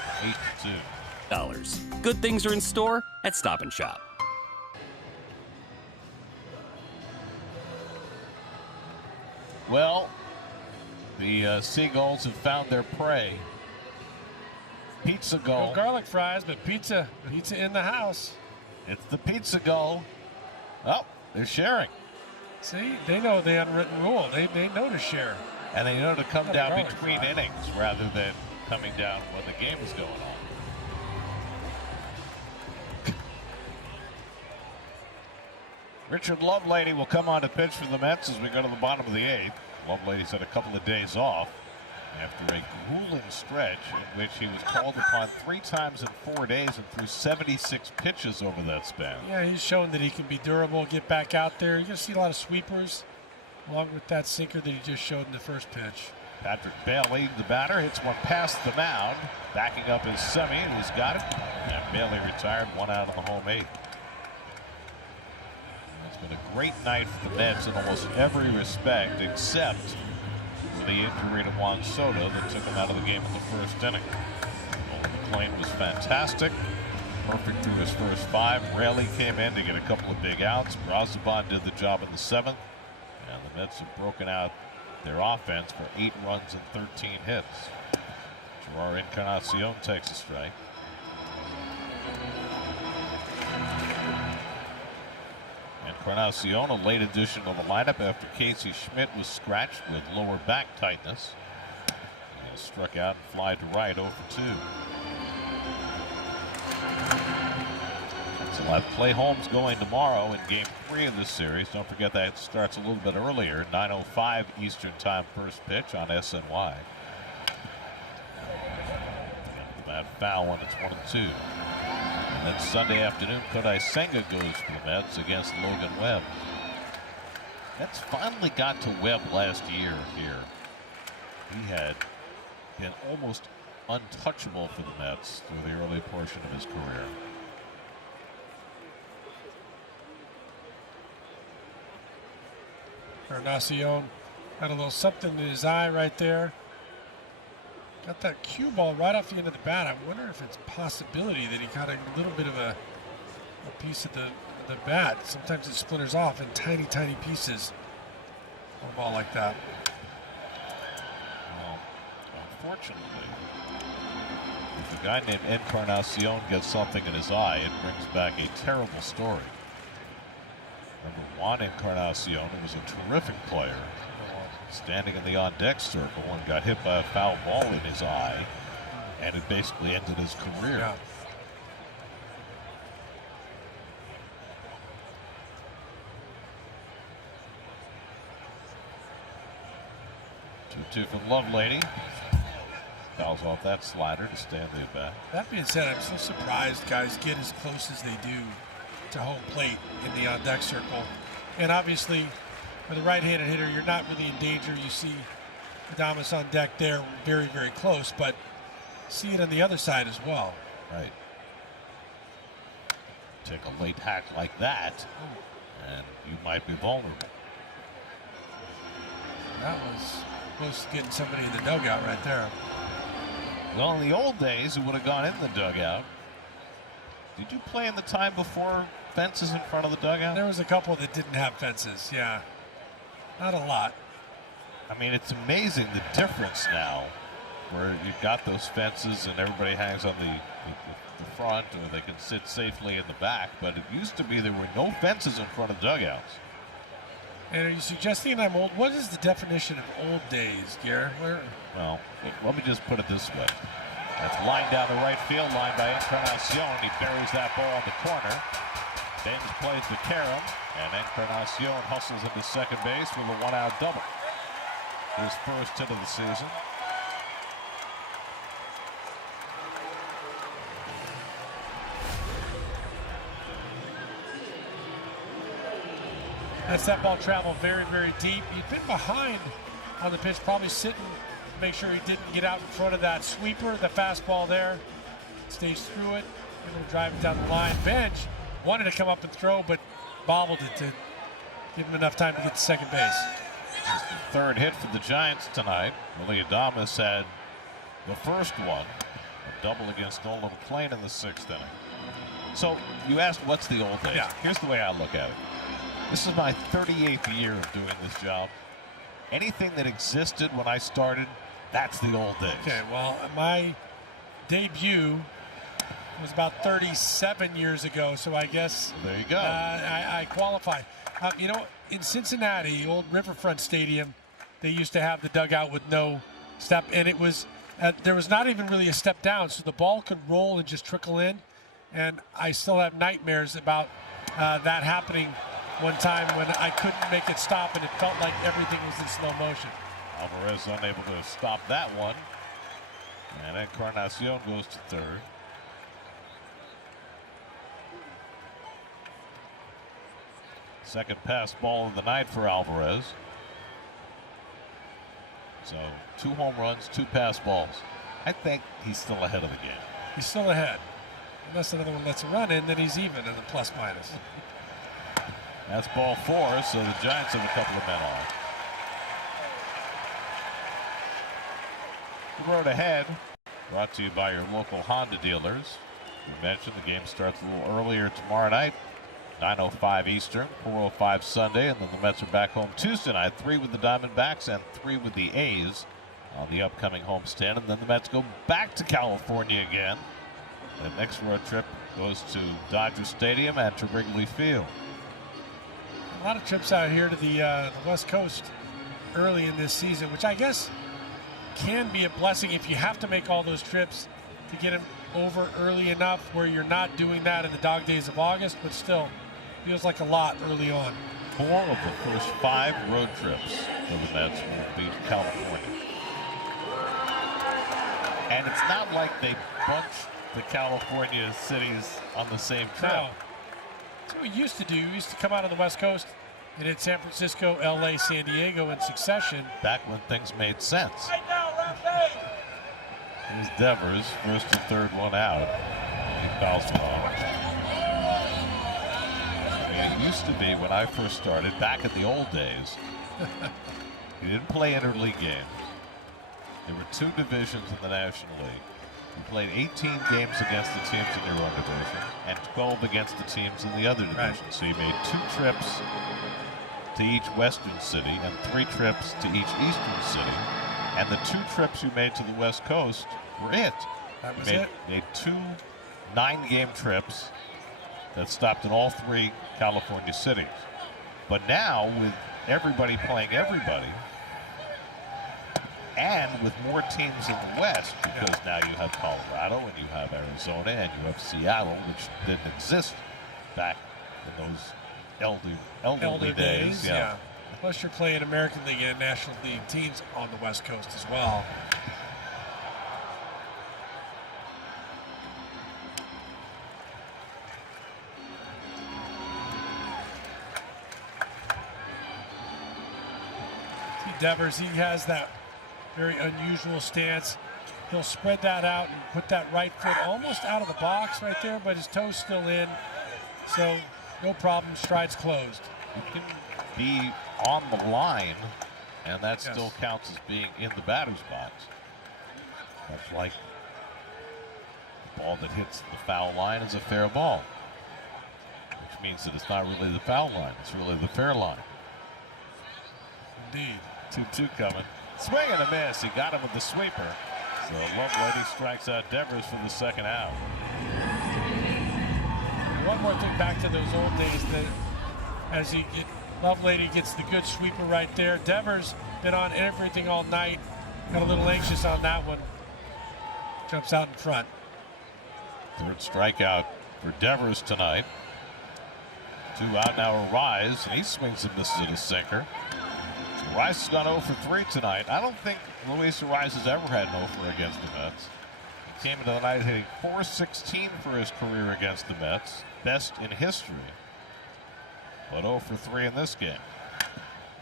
8-2. Good things are in store at Stop and Shop. Well, the Seagulls have found their prey. Pizza goal. No garlic fries, but pizza in the house. It's the pizza goal. Oh, they're sharing. See, they know the unwritten rule. They know to share. And they know to come down between innings rather than coming down when the game is going on. Richard Lovelady will come on to pitch for the Mets as we go to the bottom of the 8th. Lovelady's had a couple of days off after a grueling stretch in which he was called upon 3 times in 4 days and threw 76 pitches over that span. Yeah, he's shown that he can be durable, get back out there. You're going to see a lot of sweepers along with that sinker that he just showed in the first pitch. Patrick Bailey, the batter, hits one past the mound. Backing up his semi, and he's got it. And Bailey retired, 1 out on the home 8. It's been a great night for the Mets in almost every respect except for the injury to Juan Soto that took him out of the game in the first inning. Nolan McClain was fantastic. Perfect through his first 5. Raley came in to get a couple of big outs. Brazoban did the job in the 7th. And the Mets have broken out their offense for 8 runs and 13 hits. Gerard Encarnacion takes a strike. Encarnacion, a late addition to the lineup after Casey Schmidt was scratched with lower back tightness. He struck out and fly to right 0 for 2. So we'll have Clay Holmes going tomorrow in Game 3 of this series. Don't forget that starts a little bit earlier, 9:05 Eastern Time first pitch on SNY. That foul when it's 1-2. And then Sunday afternoon, Kodai Senga goes for the Mets against Logan Webb. Mets finally got to Webb last year here. He had been almost untouchable for the Mets through the early portion of his career. Encarnacion had a little something in his eye right there. Got that cue ball right off the end of the bat. I wonder if it's a possibility that he got a little bit of a piece of the bat. Sometimes it splinters off in tiny, tiny pieces. A ball like that. Well, unfortunately, if a guy named Encarnacion gets something in his eye, it brings back a terrible story. Remember Juan Encarnacion, who was a terrific player, standing in the on-deck circle and got hit by a foul ball in his eye, and it basically ended his career. Yeah. Two for the Lovelady. Fouls off that slider to stand the bat. That being said, I'm so surprised guys get as close as they do to home plate in the on-deck circle. And obviously, with a right-handed hitter, you're not really in danger. You see Adames on deck there very, very close, but see it on the other side as well. Right. Take a late hack like that, and you might be vulnerable. That was close to getting somebody in the dugout right there. Well, in the old days, it would have gone in the dugout. Did you play in the time before fences in front of the dugout? There was a couple that didn't have fences, yeah. Not a lot. I mean, it's amazing the difference now where you've got those fences and everybody hangs on the front, or they can sit safely in the back. But it used to be there were no fences in front of dugouts. And are you suggesting I'm old? What is the definition of old days, Garrett? Well, let me just put it this way. That's line down the right field line by Encarnacion. He buries that ball in the corner. Dames plays to Karam, and Encarnacion hustles into second base with a 1-out double. His first hit of the season. That's that ball traveled very, very deep. He'd been behind on the pitch, probably sitting to make sure he didn't get out in front of that sweeper, the fastball there. Stays through it, able to drive it down the line. Bench wanted to come up and throw, but bobbled it to give him enough time to get to second base. It's the third hit for the Giants tonight. Willie Adames had the first one, a double against Nolan McClain in the 6th inning. So you asked what's the old days. Yeah. Here's the way I look at it. This is my 38th year of doing this job. Anything that existed when I started, that's the old days. Okay, well, my debut was about 37 years ago, so I guess there you go. I qualify. You know, in Cincinnati, old Riverfront Stadium, they used to have the dugout with no step, and it was there was not even really a step down, so the ball could roll and just trickle in. And I still have nightmares about that happening one time when I couldn't make it stop, and it felt like everything was in slow motion. Alvarez unable to stop that one, and Encarnacion goes to third. Second pass ball of the night for Alvarez. So 2 home runs, 2 pass balls. I think he's still ahead of the game. He's still ahead. Unless another one lets a run in, then he's even in the plus minus. That's ball 4, so the Giants have a couple of men on. The road ahead, brought to you by your local Honda dealers. We mentioned the game starts a little earlier tomorrow night, 9:05 Eastern, 4:05 Sunday, and then the Mets are back home Tuesday night, 3 with the Diamondbacks and 3 with the A's on the upcoming homestand. And then the Mets go back to California again. The next road trip goes to Dodger Stadium and to Wrigley Field. A lot of trips out here to the West Coast early in this season, which I guess can be a blessing if you have to make all those trips to get them over early enough where you're not doing that in the dog days of August, but still feels like a lot early on. 4 of the first 5 road trips for the Mets will be to California. And it's not like they bunched the California cities on the same trip. No. That's what we used to do. We used to come out of the West Coast and hit San Francisco, LA, San Diego in succession. Back when things made sense. Here's Devers, first and third one out. He fouls one off. I mean, it used to be when I first started, back in the old days, you didn't play interleague games. There were 2 divisions in the National League. You played 18 games against the teams in your own division and 12 against the teams in the other division. Right. So you made 2 trips to each western city and 3 trips to each eastern city. And the 2 trips you made to the West Coast were it. That was it. Made 2 9-game trips that stopped in all 3 California cities. But now, with everybody playing everybody, and with more teams in the West, because now you have Colorado and you have Arizona and you have Seattle, which didn't exist back in those elderly days. Yeah. Plus you're playing American League and National League teams on the West Coast as well. See Devers, he has that very unusual stance. He'll spread that out and put that right foot almost out of the box right there, but his toe's still in. So no problem, strides closed. You can be on the line, and that still counts as being in the batter's box. That's like the ball that hits the foul line is a fair ball, which means that it's not really the foul line, it's really the fair line. Indeed. 2-2 coming. Swing and a miss. He got him with the sweeper. So Lovelady strikes out Devers for the second out. One more thing back to those old days, that as Lovelady gets the good sweeper right there. Devers been on everything all night. Got a little anxious on that one. Jumps out in front. 3rd strikeout for Devers tonight. 2 out now. Arise, and he swings and misses at a sinker. Rice has gone 0 for 3 tonight. I don't think Luis Rice has ever had an 0 for against the Mets. He came into the night hitting .416 for his career against the Mets, best in history. But 0 for 3 in this game.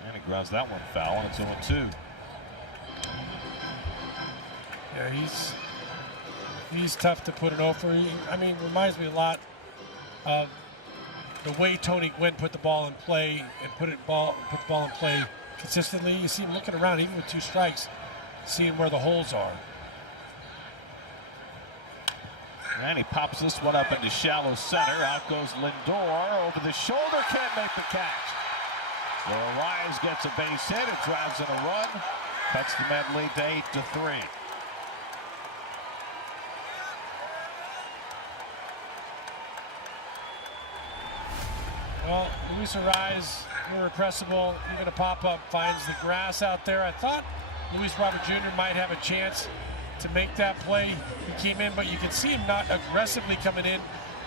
And he grounds that one foul, and it's 0-2. Yeah, he's tough to put an 0 for. I mean, reminds me a lot of the way Tony Gwynn put the ball in play and put the ball in play consistently. You see him looking around, even with 2 strikes, seeing where the holes are. And he pops this one up into shallow center. Out goes Lindor. Over the shoulder, can't make the catch. So Arise gets a base hit. It drives in a run. Cuts the Met lead to 8-3. Well, Luis Arise, irrepressible, even a pop-up, finds the grass out there. I thought Luis Robert Jr. might have a chance to make that play. He came in, but you can see him not aggressively coming in,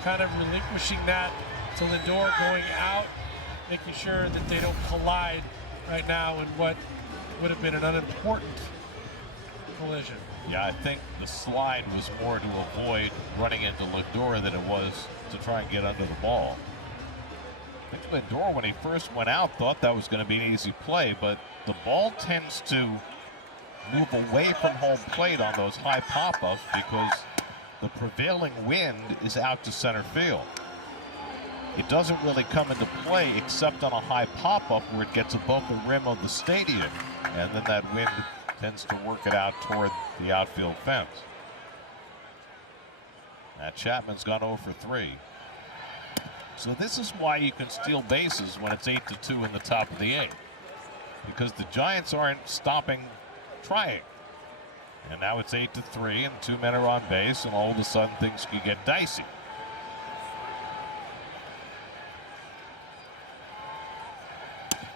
kind of relinquishing that to Lindor, going out, making sure that they don't collide right now in what would have been an unimportant collision. Yeah, I think the slide was more to avoid running into Lindor than it was to try and get under the ball. I think Lindor, when he first went out, thought that was going to be an easy play, but the ball tends to move away from home plate on those high pop-ups because the prevailing wind is out to center field. it doesn't really come into play except on a high pop-up where it gets above the rim of the stadium, and then that wind tends to work it out toward the outfield fence. Now Chapman's gone 0 for 3. So this is why you can steal bases when it's 8-2 in the top of the 8th, because the Giants aren't stopping trying. And now it's 8-3 and 2 men are on base, and all of a sudden things could get dicey.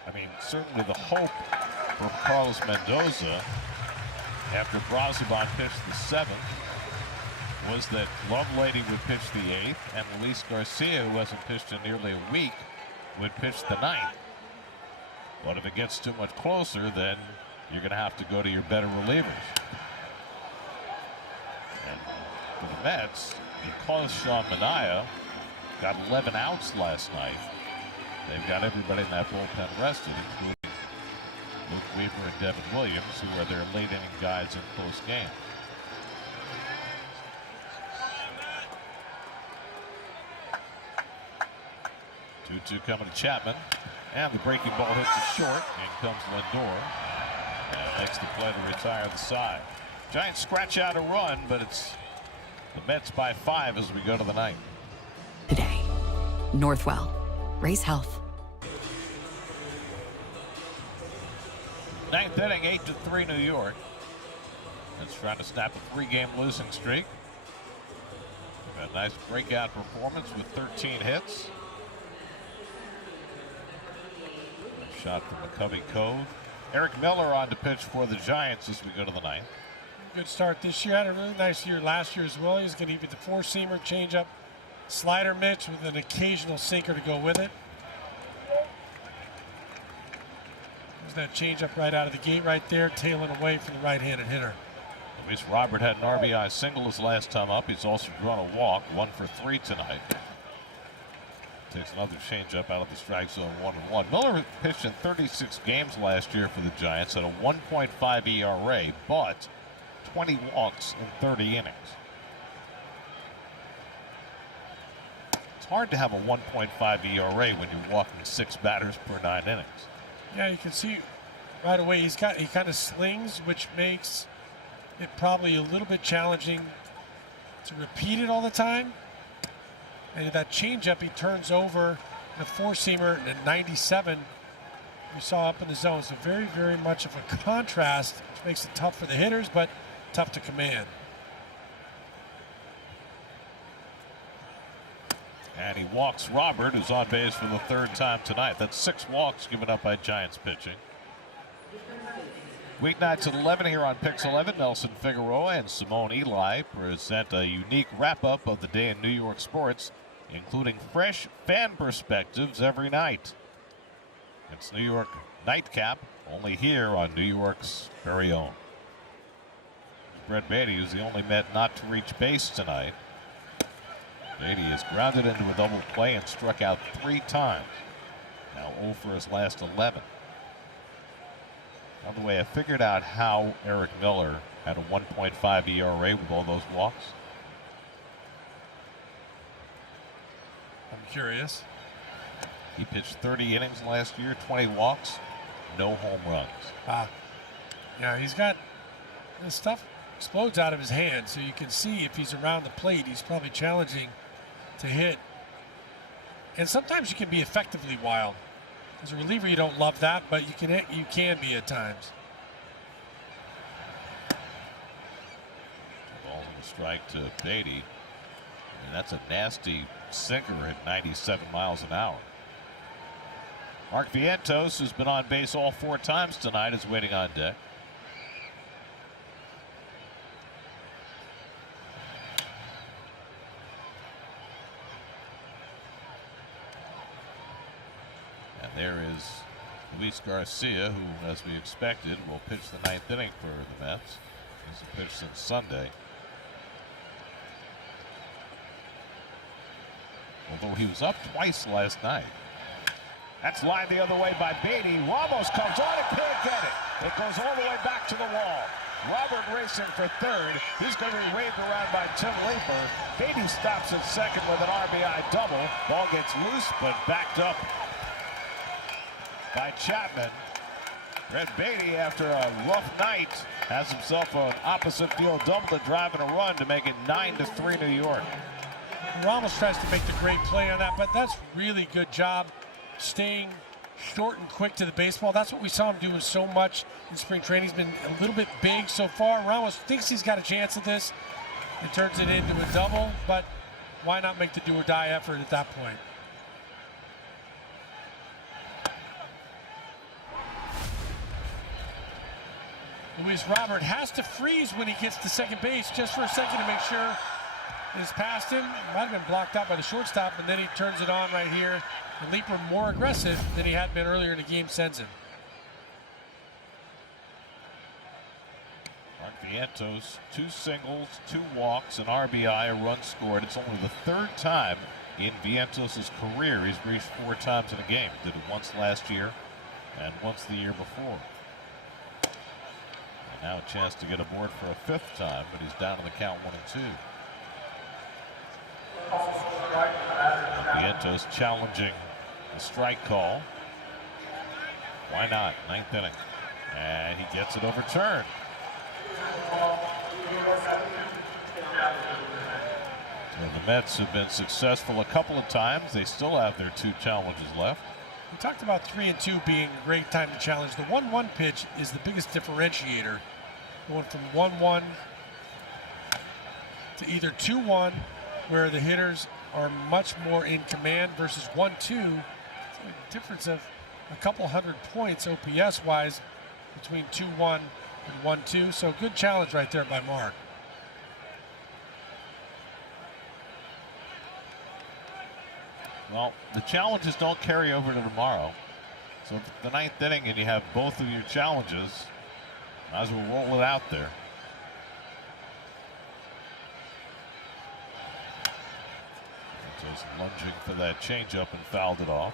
I mean, certainly the hope for Carlos Mendoza after Brazoban pitched the 7th was that Lovelady would pitch the 8th and Luis Garcia, who hasn't pitched in nearly a week, would pitch the 9th. But if it gets too much closer, then you're going to have to go to your better relievers. And for the Mets, because Sean Manaea got 11 outs last night, they've got everybody in that bullpen rested, including Luke Weaver and Devin Williams, who are their late inning guys in close games. Two coming to Chapman, and the breaking ball hits it short. In comes Lindor, and makes the play to retire the side. Giants scratch out a run, but it's the Mets by 5 as we go to the 9th. Today, Northwell. Raise health. 9th inning, 8-3 New York. It's trying to snap a 3-game losing streak. A nice breakout performance with 13 hits. A shot from McCovey Cove. Eric Miller on to pitch for the Giants as we go to the 9th. Good start this year. Had a really nice year last year as well. He's going to give you the 4-seamer, changeup, slider mix with an occasional sinker to go with it. There's that changeup right out of the gate right there, tailing away from the right-handed hitter. Luis Robert had an RBI single his last time up. He's also drawn a walk, 1 for 3 tonight. Takes another changeup out of the strike zone, 1-1. Miller pitched in 36 games last year for the Giants at a 1.5 ERA, but 20 walks in 30 innings. It's hard to have a 1.5 ERA when you're walking 6 batters per 9 innings. Yeah, you can see right away he kind of slings, which makes it probably a little bit challenging to repeat it all the time. And that changeup, he turns over the 4-seamer at 97. We saw up in the zone. So very, very much of a contrast, which makes it tough for the hitters, but tough to command. And he walks Robert, who's on base for the 3rd time tonight. That's 6 walks given up by Giants pitching. Weeknights at 11 here on Pix 11. Nelson Figueroa and Simone Eli present a unique wrap-up of the day in New York sports, including fresh fan perspectives every night. It's New York Nightcap, only here on New York's very own. Brett Beatty, who's the only Met not to reach base tonight. Beatty is grounded into a double play and struck out 3 times. Now 0 for his last 11. By the way, I figured out how Eric Miller had a 1.5 ERA with all those walks. I'm curious. He pitched 30 innings last year, 20 walks, no home runs. Yeah, he's got this stuff explodes out of his hand, so you can see if he's around the plate, he's probably challenging to hit. And sometimes you can be effectively wild. As a reliever, you don't love that, but you can be at times. Ball in the strike to Beatty. And that's a nasty sinker at 97 miles an hour. Mark Vientos, who's been on base all 4 times tonight, is waiting on deck. And there is Luis Garcia, who, as we expected, will pitch the 9th inning for the Mets. He's pitched since Sunday. Although he was up twice last night. That's lined the other way by Beatty. Ramos comes on and can't get it. It goes all the way back to the wall. Robert racing for third. He's going to be waved around by Tim Leeper. Beatty stops at second with an RBI double. Ball gets loose, but backed up by Chapman. Red Beatty, after a rough night, has himself an opposite field double to drive and a run to make it 9-3 New York. Ramos tries to make the great play on that, but that's really good job staying short and quick to the baseball. That's what we saw him doing so much in spring training. He's been a little bit big so far. Ramos thinks he's got a chance at this and turns it into a double, but why not make the do or die effort at that point? Luis Robert has to freeze when he gets to second base just for a second to make sure it's past him. Might have been blocked out by the shortstop, and then he turns it on right here. And Leeper more aggressive than he had been earlier in the game sends him. Mark Vientos, 2 singles, 2 walks, an RBI, a run scored. It's only the 3rd time in Vientos' career he's reached 4 times in a game. Did it once last year and once the year before. And now a chance to get aboard for a 5th time, but he's down to the count 1-2. Vientos challenging the strike call. Why not? 9th inning. And he gets it overturned. So the Mets have been successful a couple of times. They still have their 2 challenges left. We talked about 3 and 2 being a great time to challenge. The 1-1 pitch is the biggest differentiator. Going from 1-1 to either 2-1, where the hitters are much more in command, versus 1-2. It's a difference of a couple hundred points OPS-wise between 2-1 and 1-2. So good challenge right there by Mark. Well, the challenges don't carry over to tomorrow. So if the 9th inning and you have both of your challenges, might as well roll it out there. Just lunging for that changeup and fouled it off.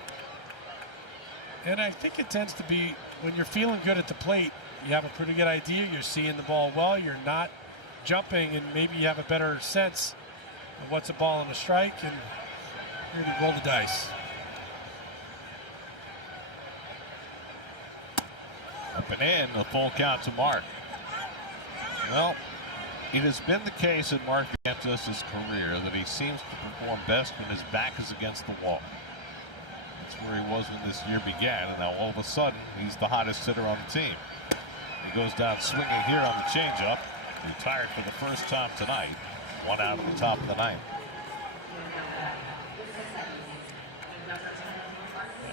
And I think it tends to be when you're feeling good at the plate, you have a pretty good idea. You're seeing the ball well. You're not jumping, and maybe you have a better sense of what's a ball and a strike, and really roll the dice. Up and in, a full count to Mark. Well, it has been the case in Mark Vientos' career that he seems to perform best when his back is against the wall. That's where he was when this year began, and now all of a sudden, he's the hottest hitter on the team. He goes down swinging here on the changeup. Retired for the first time tonight. 1 out at the top of the 9th.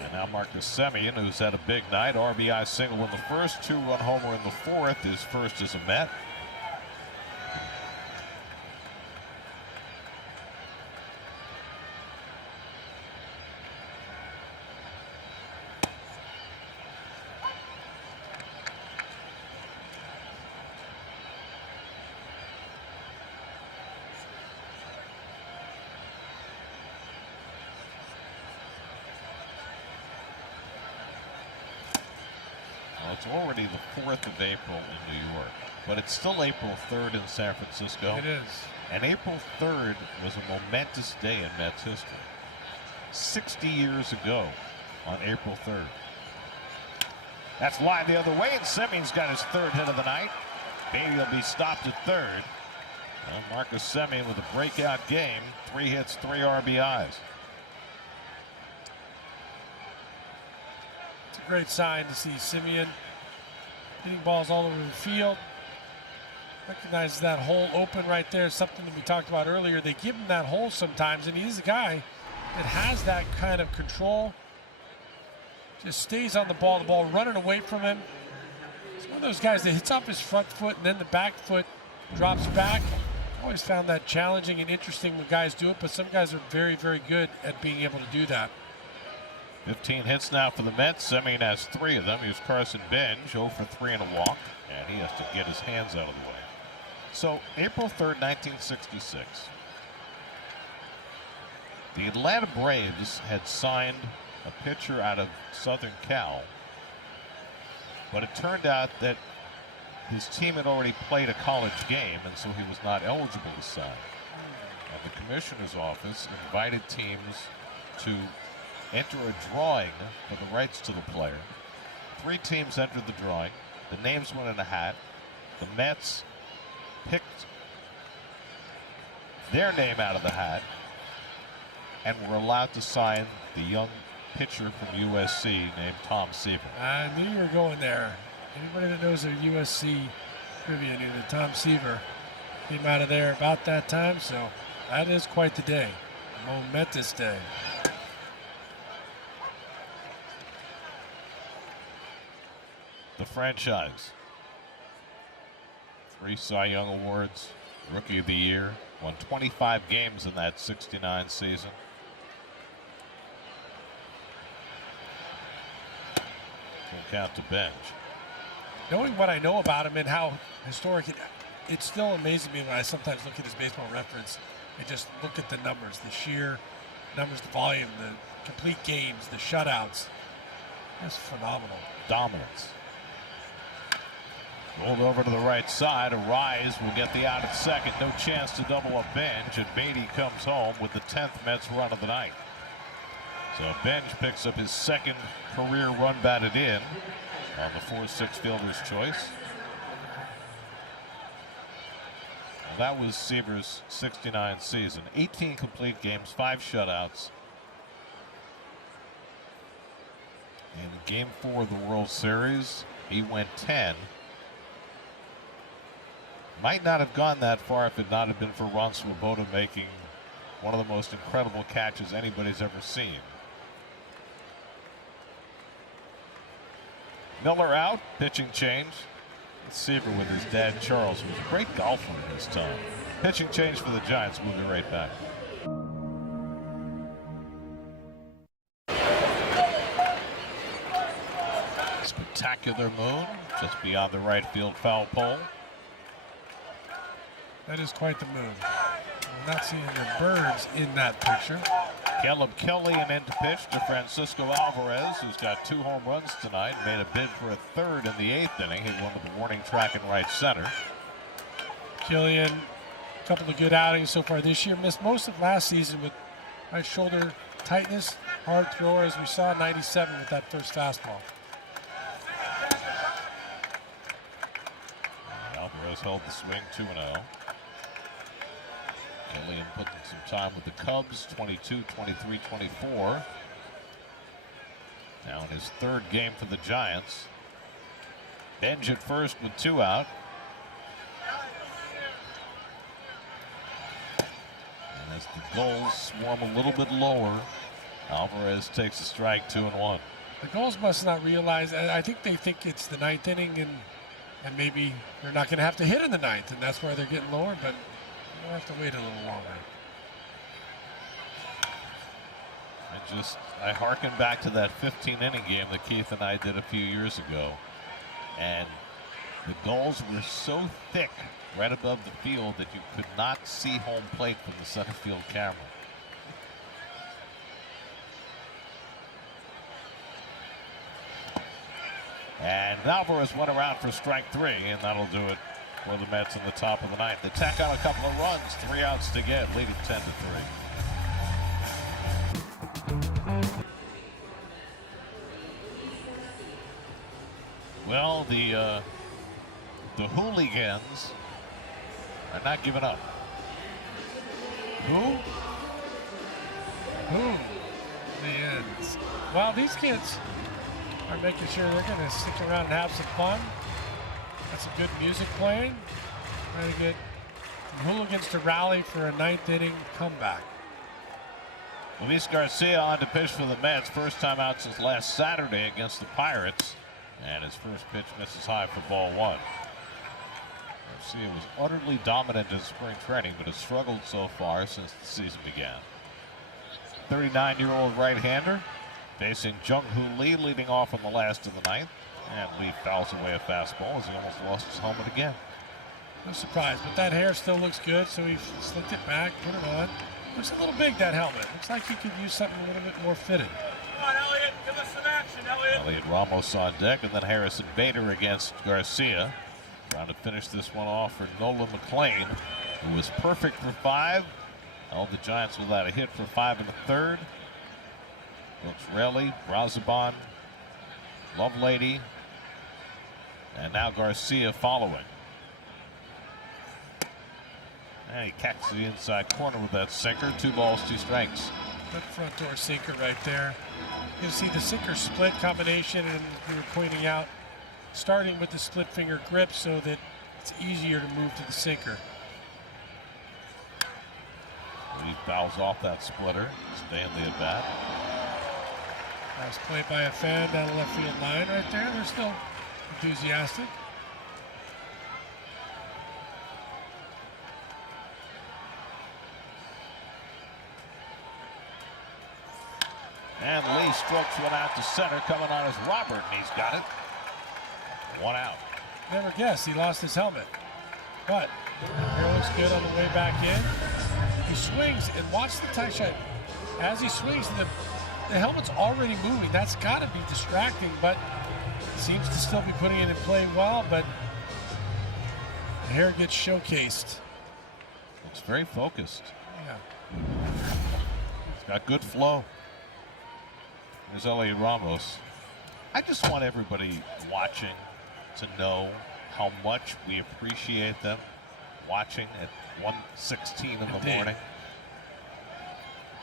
And now Marcus Semien, who's had a big night. RBI single in the first, 2-run homer in the 4th. His first as a Met. It's already the 4th of April in New York, but it's still April 3rd in San Francisco. It is. And April 3rd was a momentous day in Mets history. 60 years ago on April 3rd. That's lined the other way, and Semien's got his 3rd hit of the night. Beatty will be stopped at 3rd. Well, Marcus Semien with a breakout game. 3 hits, 3 RBIs. It's a great sign to see Semien hitting balls all over the field. Recognizes that hole open right there. Something that we talked about earlier. They give him that hole sometimes, and he's a guy that has that kind of control. Just stays on the ball running away from him. He's one of those guys that hits off his front foot and then the back foot drops back. Always found that challenging and interesting when guys do it, but some guys are very, very good at being able to do that. 15 hits now for the Mets. Semien has 3 of them. Here's Carson Bench, 0 for 3 and a walk, and he has to get his hands out of the way. So, April 3rd, 1966. The Atlanta Braves had signed a pitcher out of Southern Cal, but it turned out that his team had already played a college game, and so he was not eligible to sign. And the commissioner's office invited teams to enter a drawing for the rights to the player. 3 teams entered the drawing. The names went in a hat. The Mets picked their name out of the hat and were allowed to sign the young pitcher from USC named Tom Seaver. I knew you were going there. Anybody that knows their USC trivia knew that Tom Seaver came out of there about that time, so that is quite the day. Momentous day. The franchise. 3 Cy Young Awards, Rookie of the Year, won 25 games in that 69 season. Full count to bench. Knowing what I know about him and how historic it still amazes me when I sometimes look at his baseball reference and just look at the numbers, the sheer numbers, the volume, the complete games, the shutouts. That's phenomenal. Dominance. Rolled over to the right side. A Rise will get the out at second. No chance to double a Benj, and Beatty comes home with the 10th Mets run of the night. So Benj picks up his 2nd career run batted in on the 4-6 fielder's choice. Well, that was Seaver's 69 season. 18 complete games, 5 shutouts. In Game 4 of the World Series, he went 10. Might not have gone that far if it not have been for Ron Swoboda making one of the most incredible catches anybody's ever seen. Miller out, pitching change. Seaver with his dad Charles, who was a great golfer in his time. Pitching change for the Giants. We'll be right back. Spectacular moon just beyond the right field foul pole. That is quite the move. I'm not seeing the birds in that picture. Caleb Kelly an in to pitch to Francisco Alvarez, who's got 2 home runs tonight. Made a bid for a 3rd in the 8th inning. Hit one with the warning track in right center. Killian, a couple of good outings so far this year. Missed most of last season with right shoulder tightness. Hard thrower, as we saw, 97 with that first fastball. Alvarez held the swing 2-0. Killian putting some time with the Cubs, 22, 23, 24. Now in his 3rd game for the Giants. Benj at first with 2 out. And as the goals swarm a little bit lower, Alvarez takes a strike, 2-1. The goals must not realize, I think they think it's the 9th inning and maybe they're not going to have to hit in the 9th, and that's why they're getting lower, but we'll have to wait a little longer. I hearken back to that 15-inning game that Keith and I did a few years ago, and the goals were so thick right above the field that you could not see home plate from the center field camera. And Alvarez went around for strike 3, and that'll do it for the Mets in the top of the 9th. They tack on a couple of runs, 3 outs to get, leading 10-3. Well, the hooligans are not giving up. Who? The ends. Well, these kids are making sure they're going to stick around and have some fun. Got some good music playing. Trying to get some hooligans to rally for a 9th inning comeback. Luis Garcia on to pitch for the Mets. First time out since last Saturday against the Pirates. And his first pitch misses high for ball 1. Garcia was utterly dominant in spring training, but has struggled so far since the season began. 39-year-old right-hander facing Jung-Hoo Lee, leading off in the last of the 9th. And Lee fouls away a fastball as he almost lost his helmet again. No surprise, but that hair still looks good, so he slicked it back, put it on. Looks a little big, that helmet. Looks like he could use something a little bit more fitted. Come on, Elliot. Give us some action, Elliot. Elliot Ramos on deck, and then Harrison Bader against Garcia. Trying to finish this one off for Nolan McClain, who was perfect for 5. Held the Giants without a hit for 5 in the third. Brooks Raley, Brazoban, Lovelady, and now Garcia following. And he catches the inside corner with that sinker. 2 balls, 2 strikes. Good front door sinker right there. You can see the sinker split combination, and we were pointing out starting with the split finger grip so that it's easier to move to the sinker. He fouls off that splitter. Stanley at bat. Nice play by a fan down the left field line right there. They're still enthusiastic. And Lee strokes one out to center. Coming on is Robert, and he's got it. 1 out. Never guessed he lost his helmet. But here looks good on the way back in. He swings, and watch the tie shot. As he swings, the helmet's already moving. That's got to be distracting, but seems to still be putting it in play well, but the hair gets showcased. Looks very focused. Yeah. It's got good flow. There's Elliot Ramos. I just want everybody watching to know how much we appreciate them watching at 1:16 in the morning.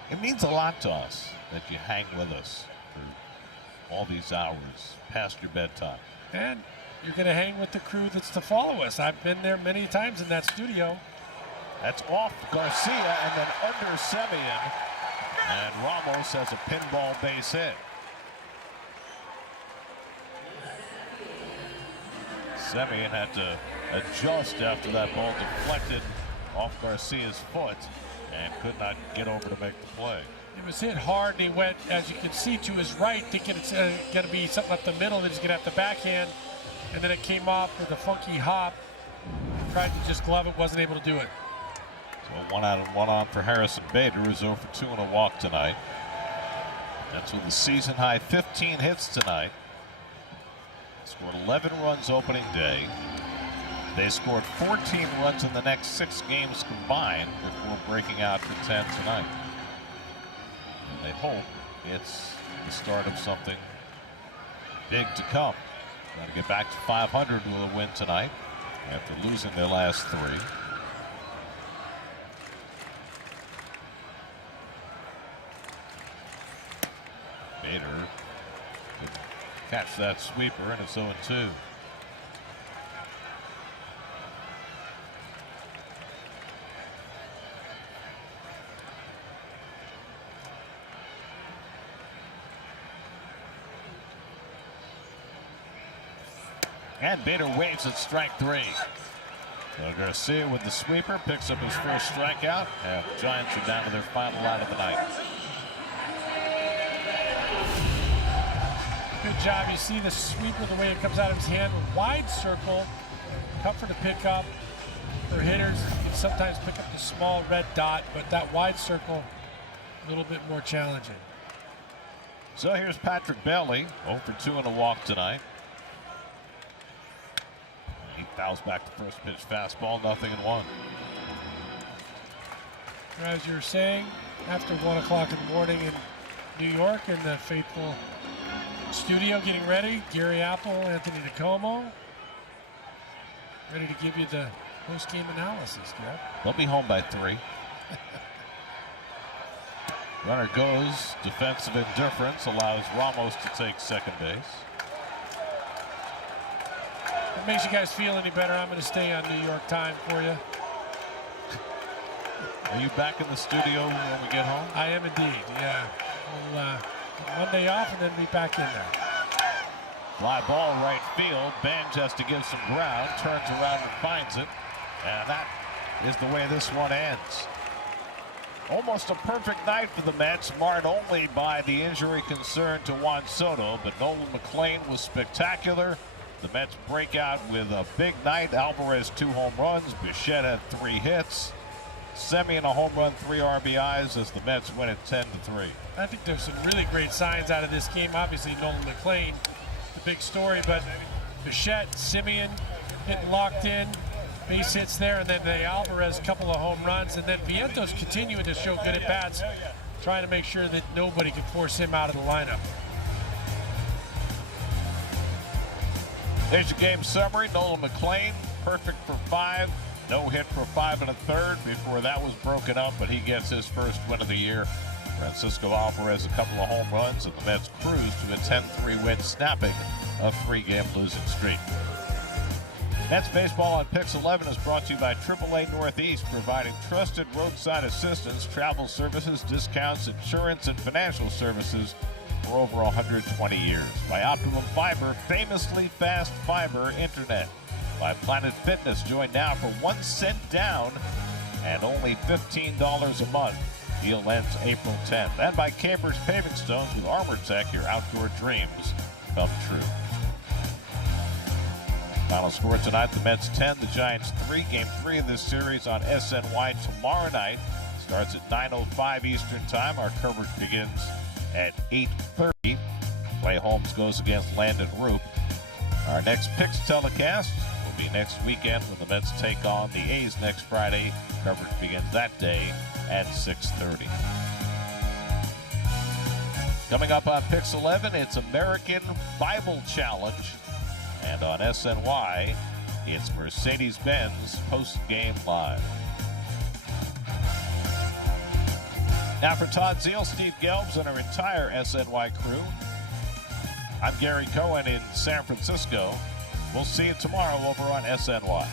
It means a lot to us that you hang with us for all these hours past your bedtime. And you're going to hang with the crew that's to follow us. I've been there many times in that studio. That's off Garcia and then under Semien. And Ramos has a pinball base hit. Semien had to adjust after that ball deflected off Garcia's foot and could not get over to make the play. It was hit hard, and he went, as you can see, to his right, thinking it's going to be something up the middle that he's going to have to backhand, and then it came off with a funky hop. Tried to just glove it, wasn't able to do it. So 1 out and 1 on for Harrison Bader, who's 0 for 2 and a walk tonight. That's with the season high 15 hits tonight. Scored 11 runs opening day. They scored 14 runs in the next 6 games combined before breaking out for 10 tonight. And they hope it's the start of something big to come. Got to get back to 500 with a win tonight after losing their last 3. Bader could catch that sweeper, and it's 0-2. And Bader waves at strike 3. So Garcia with the sweeper picks up his first strikeout, and the Giants are down to their final out of the night. Good job. You see the sweeper, the way it comes out of his hand. A wide circle, tougher to pick up for hitters. You can sometimes pick up the small red dot, but that wide circle, a little bit more challenging. So here's Patrick Bailey, 0 for 2 and a walk tonight. He fouls back the first pitch fastball, 0-1. As you were saying, after 1 o'clock in the morning in New York in the faithful studio getting ready, Gary Apple, Anthony DeComo, ready to give you the post-game analysis, Jeff. They'll be home by 3. Runner goes, defensive indifference allows Ramos to take second base. If it makes you guys feel any better, I'm going to stay on New York time for you. Are you back in the studio when we get home? I am indeed, yeah. We'll one day off and then be back in there. Fly ball right field. Benj has to give some ground, turns around and finds it. And that is the way this one ends. Almost a perfect night for the Mets, marred only by the injury concern to Juan Soto, but Nolan McClain was spectacular. The Mets break out with a big night. Alvarez 2 home runs. Bichette had 3 hits. Semien a home run, 3 RBIs as the Mets win it 10-3. I think there's some really great signs out of this game. Obviously, Nolan McClain, the big story, but Bichette, Semien, getting locked in. Base hits there, and then the Alvarez couple of home runs, and then Vientos continuing to show good at-bats, trying to make sure that nobody can force him out of the lineup. There's your game summary. Nolan McLean, perfect for 5. No hit for 5 1/3 before that was broken up, but he gets his first win of the year. Francisco Alvarez a couple of home runs, and the Mets cruise to a 10-3 win, snapping a 3-game losing streak. Mets baseball on Pix 11 is brought to you by AAA Northeast, providing trusted roadside assistance, travel services, discounts, insurance, and financial services for over 120 years. By Optimum Fiber, famously fast fiber internet. By Planet Fitness, join now for 1 cent down and only $15 a month. Deal ends April 10th. And by Cambridge Paving Stones with Armor Tech, your outdoor dreams come true. Final score tonight, the Mets 10, the Giants 3. Game 3 of this series on SNY tomorrow night. Starts at 9:05 Eastern Time. Our coverage begins at 8:30. Clay Holmes goes against Landon Roop. Our next Picks telecast will be next weekend when the Mets take on the A's next Friday. Coverage begins that day at 6:30. Coming up on Pix 11, it's American Bible Challenge. And on SNY, it's Mercedes-Benz post-game live. Now for Todd Zeal, Steve Gelbs, and our entire SNY crew, I'm Gary Cohen in San Francisco. We'll see you tomorrow over on SNY.